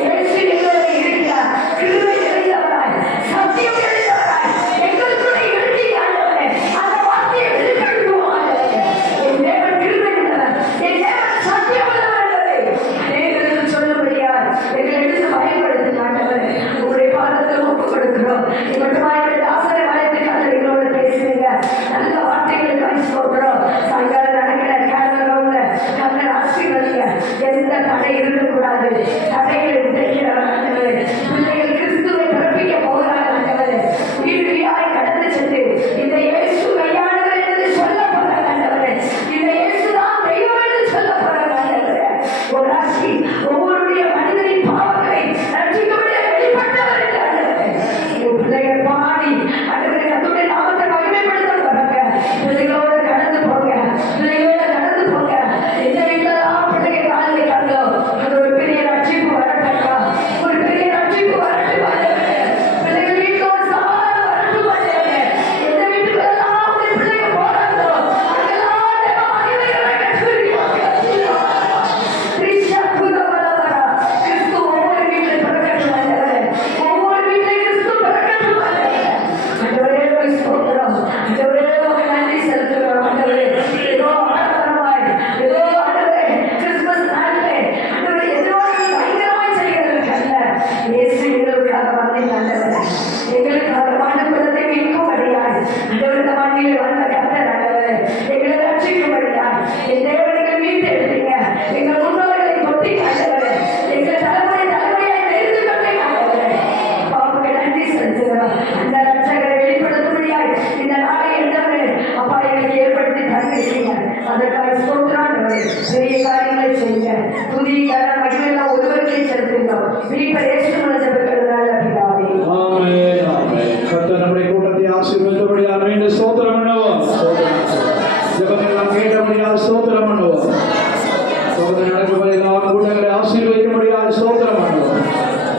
இயேசு எங்களோடு இருக்கிறார். கிருபை நிறைந்தவராய், சத்தியம் நிறைந்தவராய் எங்களுக்குள்ளே இருக்கிறீர் ஆண்டவரே. அந்த வார்த்தையை வெளிப்படுத்துவோம் ஆண்டவரே. என் தேவன் கிருபை உள்ளவர், என் தேவன் சத்தியம் உள்ளவர் என்பதை அநேகருக்கு சொல்லும்படியார் எங்களை எடுத்து பயன்படுத்தும் ஆண்டவரே. உங்களுடைய பாதத்தில் ஒப்புக் கொடுக்கிறோம். மட்டுமாய் ஆசரை வளைத்து கத்தர் எங்களோடு பேசுவீங்க. நல்ல வார்த்தைகளுக்கு ஸ்தோத்திரம். சாயங்காலம் நடக்கிற கேரளாவுல கத்தர் ஆசீர்வதிங்க. எந்த தடை இருக்கக்கூடாது. தடைகளை உடைக்கிறவர் ஆண்டவரே. பிள்ளைகள் கிறிஸ்துவை பிறப்பிக்க போகிறார் ஆண்டவரே. வீடுகளாய் கடந்து சென்று இந்த இயேசு மெய்யானவர் என்று சொல்ல போறார் ஆண்டவரே. இந்த இயேசுதான் தெய்வம் என்று சொல்ல போறார் ஆண்டவரே. ஒரு ராசி ஒவ்வொருடைய மனிதனின் பாவங்களை ரட்சிக்கும்படி வெளிப்பட்டவர் என்று ஆண்டவரே. உன் பிள்ளைகள் பாடி ஆண்டவரே கர்த்தருடைய நாமத்தை மகிமைப்படுத்த போறாங்க. பிள்ளைகளோட கடந்து போங்க. எந்த வீட்டிலதான் பிள்ளைகள் காலையில் கண்டோ அது ஒரு பெரிய ரட்சிப்பு வரட்டும். ஒரு பெரிய ரட்சிப்பு வரட்டும் ஆண்டவரே. பிள்ளைகள் வீட்டில் ஒரு சமாதானம் வரட்டும் ஆண்டவரே. எந்த வீட்டுக்கெல்லாம் உங்கள் பிள்ளைகள் போறாங்களோ அங்கெல்லாம் தேவ மகிமைகளை கற்றுவிடுவாங்க. கிறிஸ்து ஒவ்வொரு வீட்டில் பிறக்கட்டும் ஆண்டவரே. ஒவ்வொரு வீட்டில் கிறிஸ்து பிறக்கட்டும் ஆண்டவரே. ஆண்டவரே, உம்மை ஸ்தோத்திரம். ஆண்டவரே, உமக்கு நன்றி செலுத்துகிறோம் ஆண்டவரே. ஏதோ ஆடம்பரமாய், ஏதோ ஆண்டவரே கிறிஸ்துமஸ் நாளிலே ஆண்டவரே ஏதோ பயங்கரமாய் செய்கிறதற்கு அல்ல. இயேசு எங்களுக்காக வந்தீங்க ஆண்டவரே. எங்களுக்காக மனுக்குலத்தை மீட்கும்படியாய் ஆண்டவரே இந்த மண்ணில் வந்த கர்த்தர் ஆண்டவரே. எங்களை ரட்சிக்கும்படியாய் என் தேவனை மீட்டு எடுத்தீங்க. எங்கள் முன்னோர்களை கொத்தீங்க ஆண்டவரே. எங்கள் தலைமுறையாய் தெரிந்து கொண்டீங்க ஆண்டவரே. பாவக்கு நன்றி செலுத்துகிறோம். அந்த ரட்சகரை வெளிப்படுத்தும்படியாய் இந்த நாளை ஆண்டவரே அப்பா எங்களுக்கு ஏற்படுத்தி தந்திருக்கீங்க. அதற்காக ஸ்தோத்திரம் ஆண்டவரே. பெரிய காரியங்களை செய்யுங்க. புதிய காரணம் மகிமையெல்லாம் ஒருவருக்கே செலுத்துகிறோம். மீட்பர் இயேசு மூலம் ஜெபிக்கிறதுனால பிதாவே. ஆமென், ஆமென். கர்த்தர் நம்முடைய கூட்டத்தை ஆசீர்வதித்தபடியால் மீண்டும் ஸ்தோத்திரம் பண்ணுவோம். ஜெபமெல்லாம் கேட்டபடியால் ஸ்தோத்திரம் பண்ணுவோம். சகோதரர் நடக்கும்படியால் கூட்டங்களை ஆசீர்வதிக்கும்படியால் ஸ்தோத்திரம் பண்ணுவோம்.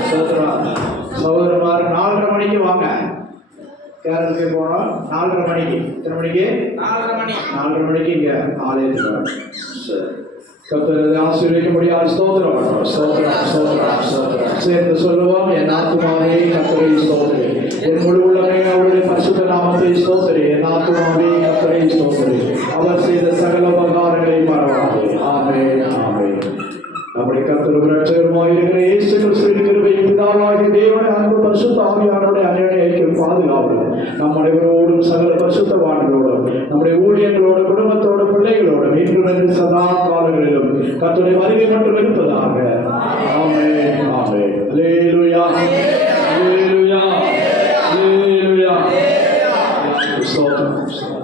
ஸ்தோத்திரம். சகோதரமார் 4:30 மணிக்கு வாங்க. கேரளுக்கு போனோம் 4:30 மணிக்கு. எத்தனை மணிக்கு? 4:30 மணிக்கு இங்க ஆலயத்துக்கு வரணும். சரி. கர்த்தரை ஆசீர்வதிக்கும்படியால் ஸ்தோத்திரம் பண்ணுவோம். ஸ்தோத்திரம். சேர்ந்து சொல்லுவோம். என் ஆத்துமாவே கர்த்தரை ஸ்தோத்திரி. என் முழு உள்ளமே அவருடைய பரிசுத்த நாமத்தை ஸ்தோத்திரி. என் ஆத்துமாவே கர்த்தரை ஸ்தோத்திரி. அவர் செய்த சகல உபகாரங்களை மறவாதே. ஆமென், ஆமென். நம்முடைய கர்த்தரும் இரட்சகருமாய் இருக்கிற இயேசு கிறிஸ்துவின் கிருபையும் பிதாவாகிய தேவனுடைய அன்பு பரிசுத்த ஆவியானவருடைய அன்யோன்ய ஐக்கியம் பாதுகாப்பு நம் அனைவரோடும் சகல பரிசுத்தவான்களோடும் நம்முடைய ஊழியர்களோட குடும்பத்தோட பிள்ளைகளோட மீண்டும் என்று சதா காலங்களிலும் கர்த்தருடைய வருகை மட்டும் இருப்பதாக. ஆமென் ஆமென். அல்லேலூயா அல்லேலூயா அல்லேலூயா. ஸ்தோத்திரம்.